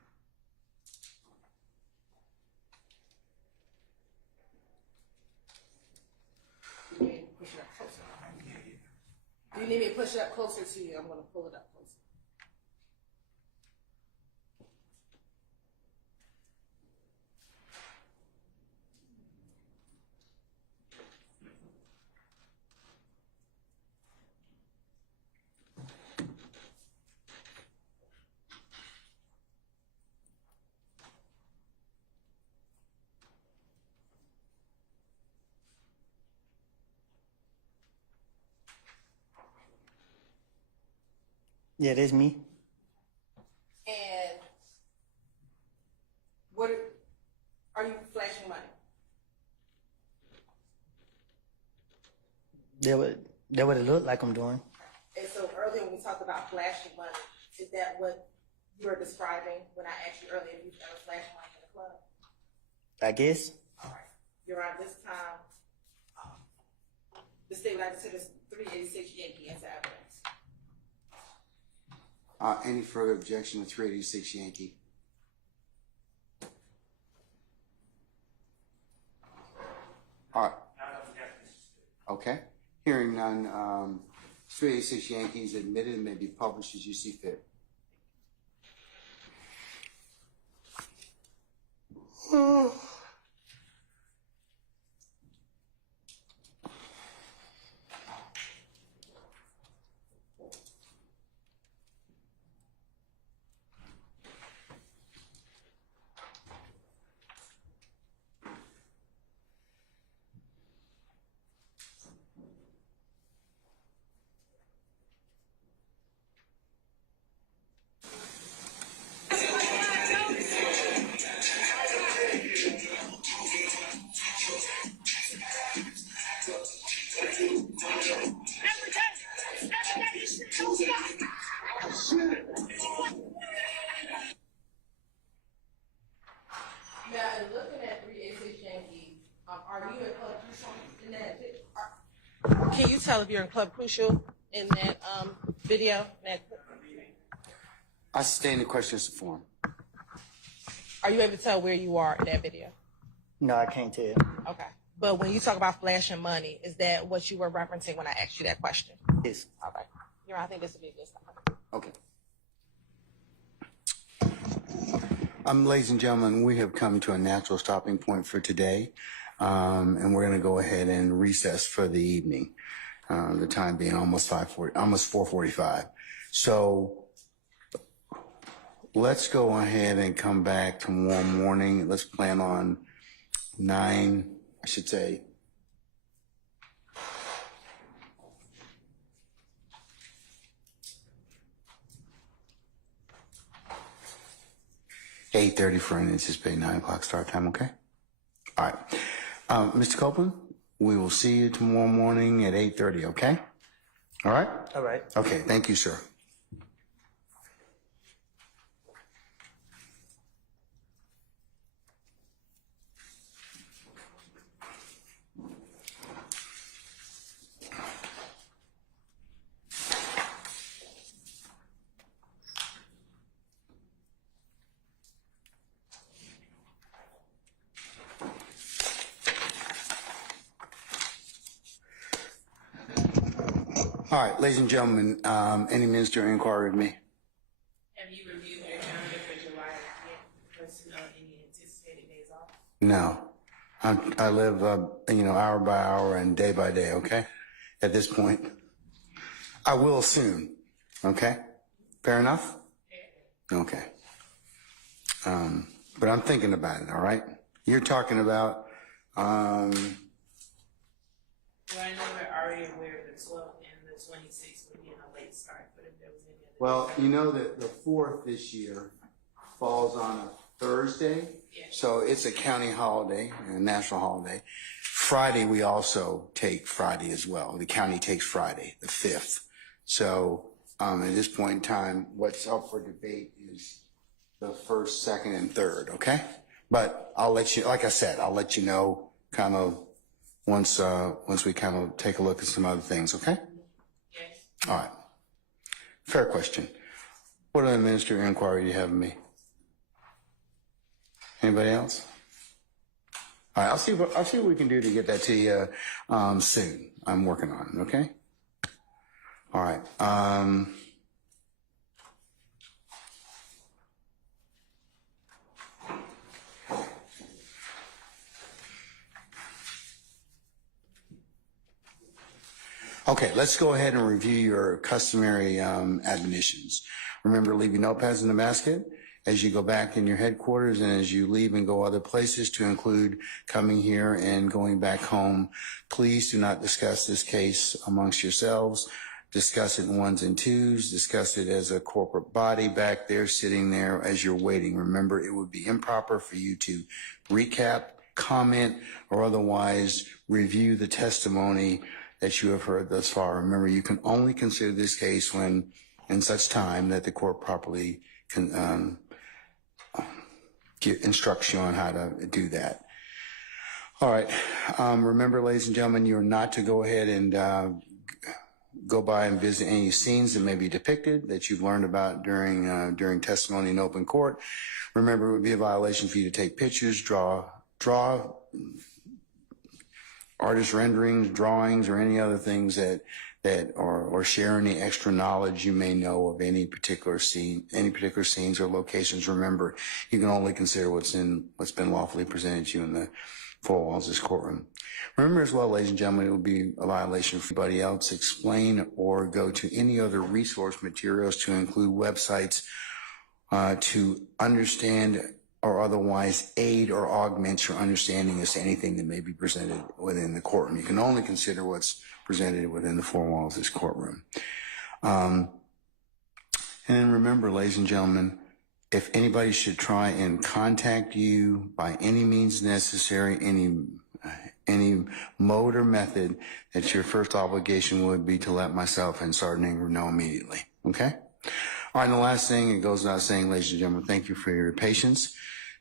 You need me to push it up closer. Do you need me to push it up closer to you? I'm going to pull it up closer. Yeah, that's me. And what are you flashing money? That what it looked like I'm doing. And so earlier when we talked about flashing money, is that what you were describing when I asked you earlier if you've ever flashed money in the club? I guess. All right. Your Honor, this time, the state would like to consider 386 Yankee into evidence. Any further objection to 386 Yankee? All right. Okay. Hearing none, 386 Yankees admitted and may be published as you see fit. Now, in looking at 386 Yankee, are you in Club Crucial in that? Can you tell if you're in Club Crucial in that video? I sustain the question as a form. Are you able to tell where you are in that video? No, I can't tell. Okay. But when you talk about flashing money, is that what you were referencing when I asked you that question? Yes. All right. I think this would be a good start. Okay. Ladies and gentlemen, we have come to a natural stopping point for today, and we're going to go ahead and recess for the evening. The time being almost 4:45. So let's go ahead and come back tomorrow morning. Let's plan on 9, I should say. $8:30 for an anticipated 9 o'clock start time, okay? All right. Mr. Copeland, we will see you tomorrow morning at 8:30, okay? All right? All right. Okay, thank you, sir. All right, ladies and gentlemen, any ministerial inquiry with me? Have you reviewed your calendar for July yet? Any anticipated days off? No. I live, hour by hour and day by day, okay? At this point. I will soon, okay? Fair enough? Okay. But I'm thinking about it, all right? You're talking about, Do I know that already aware the 12th and the 26th would be in a late start, but if there was any other. well, you know that the 4th this year falls on a Thursday, so it's a county holiday, a national holiday. Friday, we also take Friday as well. The county takes Friday, the 5th. So at this point in time, what's up for debate is the 1st, 2nd, and 3rd, okay? But I'll let you, like I said, I'll let you know kind of once we kind of take a look at some other things, okay? Yes. All right. Fair question. What other ministerial inquiry do you have of me? Anybody else? All right, I'll see what we can do to get that to you soon. I'm working on it, okay? All right. Okay, let's go ahead and review your customary admonitions. Remember, leave your notepads in the basket as you go back in your headquarters and as you leave and go other places, to include coming here and going back home. Please do not discuss this case amongst yourselves. Discuss it in ones and twos. Discuss it as a corporate body back there, sitting there as you're waiting. Remember, it would be improper for you to recap, comment, or otherwise review the testimony that you have heard thus far. Remember, you can only consider this case when, in such time that the court properly can instructs you on how to do that. All right. Remember, ladies and gentlemen, you're not to go ahead and go by and visit any scenes that may be depicted that you've learned about during testimony in open court. Remember, it would be a violation for you to take pictures, draw artist renderings, drawings, or any other things that or share any extra knowledge you may know of any particular scenes or locations. Remember, you can only consider what's been lawfully presented to you in the four walls of this courtroom. Remember as well, ladies and gentlemen, it would be a violation for anybody else. Explain or go to any other resource materials, to include websites, to understand or otherwise aid or augment your understanding as to anything that may be presented within the courtroom. You can only consider what's presented within the four walls of this courtroom. And remember, ladies and gentlemen, if anybody should try and contact you by any means necessary, any mode or method, that your first obligation would be to let myself and Sergeant Ingram know immediately. Okay? All right, and the last thing, it goes without saying, ladies and gentlemen, thank you for your patience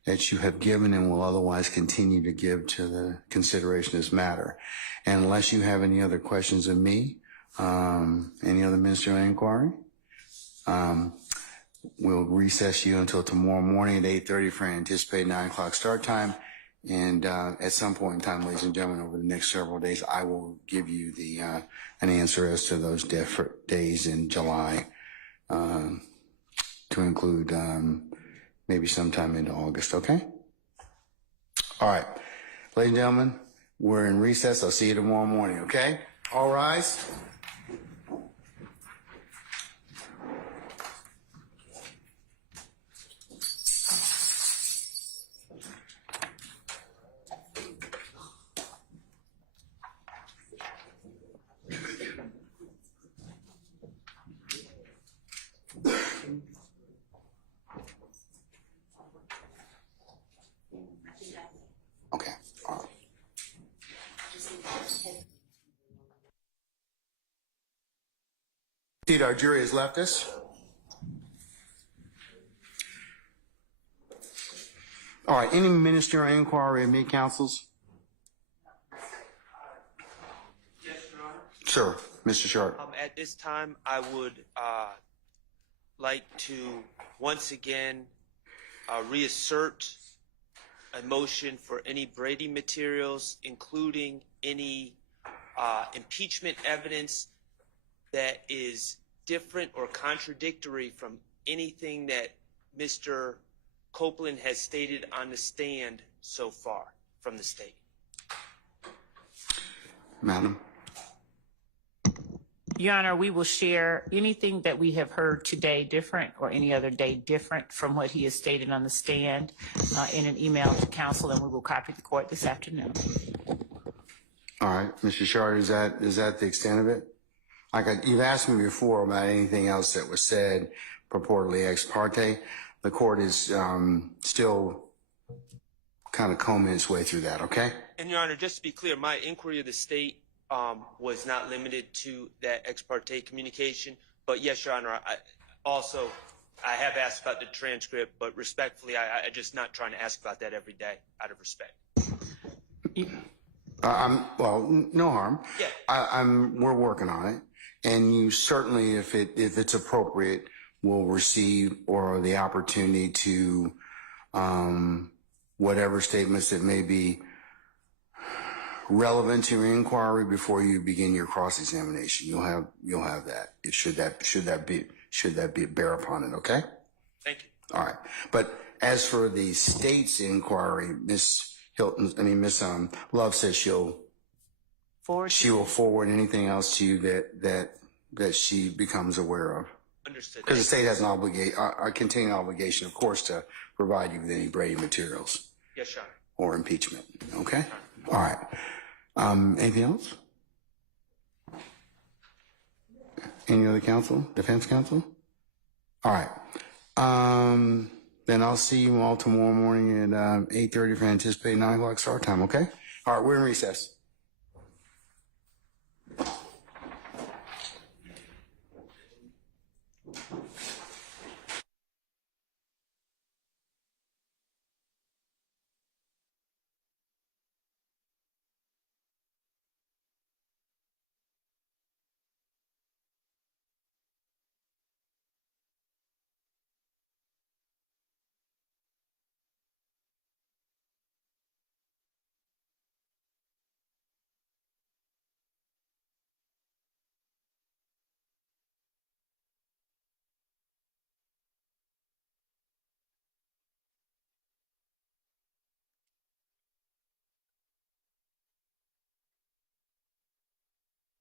that you have given and will otherwise continue to give to the consideration of this matter. And unless you have any other questions of me, any other ministerial inquiry, we'll recess you until tomorrow morning at 8:30 for an anticipated 9 o'clock start time. And at some point in time, ladies and gentlemen, over the next several days, I will give you an answer as to those different days in July, to include maybe sometime into August, okay? All right. Ladies and gentlemen, we're in recess. I'll see you tomorrow morning, okay? All rise. Okay. All right. Indeed, our jury has left us. All right. Any ministerial inquiry of me, counsels? Yes, Your Honor. Sure, Mr. Sharp. At this time, I would like to once again reassert a motion for any Brady materials, including any impeachment evidence that is different or contradictory from anything that Mr. Copeland has stated on the stand so far from the state. Madam. Your Honor, we will share anything that we have heard today different or any other day different from what he has stated on the stand in an email to counsel, and we will copy the court this afternoon. All right, Mr. Shard, is that the extent of it? You've asked me before about anything else that was said purportedly ex parte. The court is still kind of combing its way through that, okay? And Your Honor, just to be clear, my inquiry of the state was not limited to that ex parte communication. But yes, Your Honor, I have asked about the transcript, but respectfully, I just not trying to ask about that every day out of respect. Well, no harm. Yeah. We're working on it, and you certainly, if it's appropriate, will receive or the opportunity to whatever statements that may be relevant to your inquiry before you begin your cross-examination. You'll have that. Should that be bear upon it, okay? Thank you. All right. But as for the state's inquiry, Miss Love says she will forward anything else to you that she becomes aware of. Understood. Because the state has a continuing obligation, of course, to provide you with any Brady materials. Yes, Your Honor. Or impeachment. Okay? All right. Anything else? Any other counsel? Defense counsel? All right. Then I'll see you all tomorrow morning at 8:30 for anticipated 9 o'clock start time, okay? All right, we're in recess.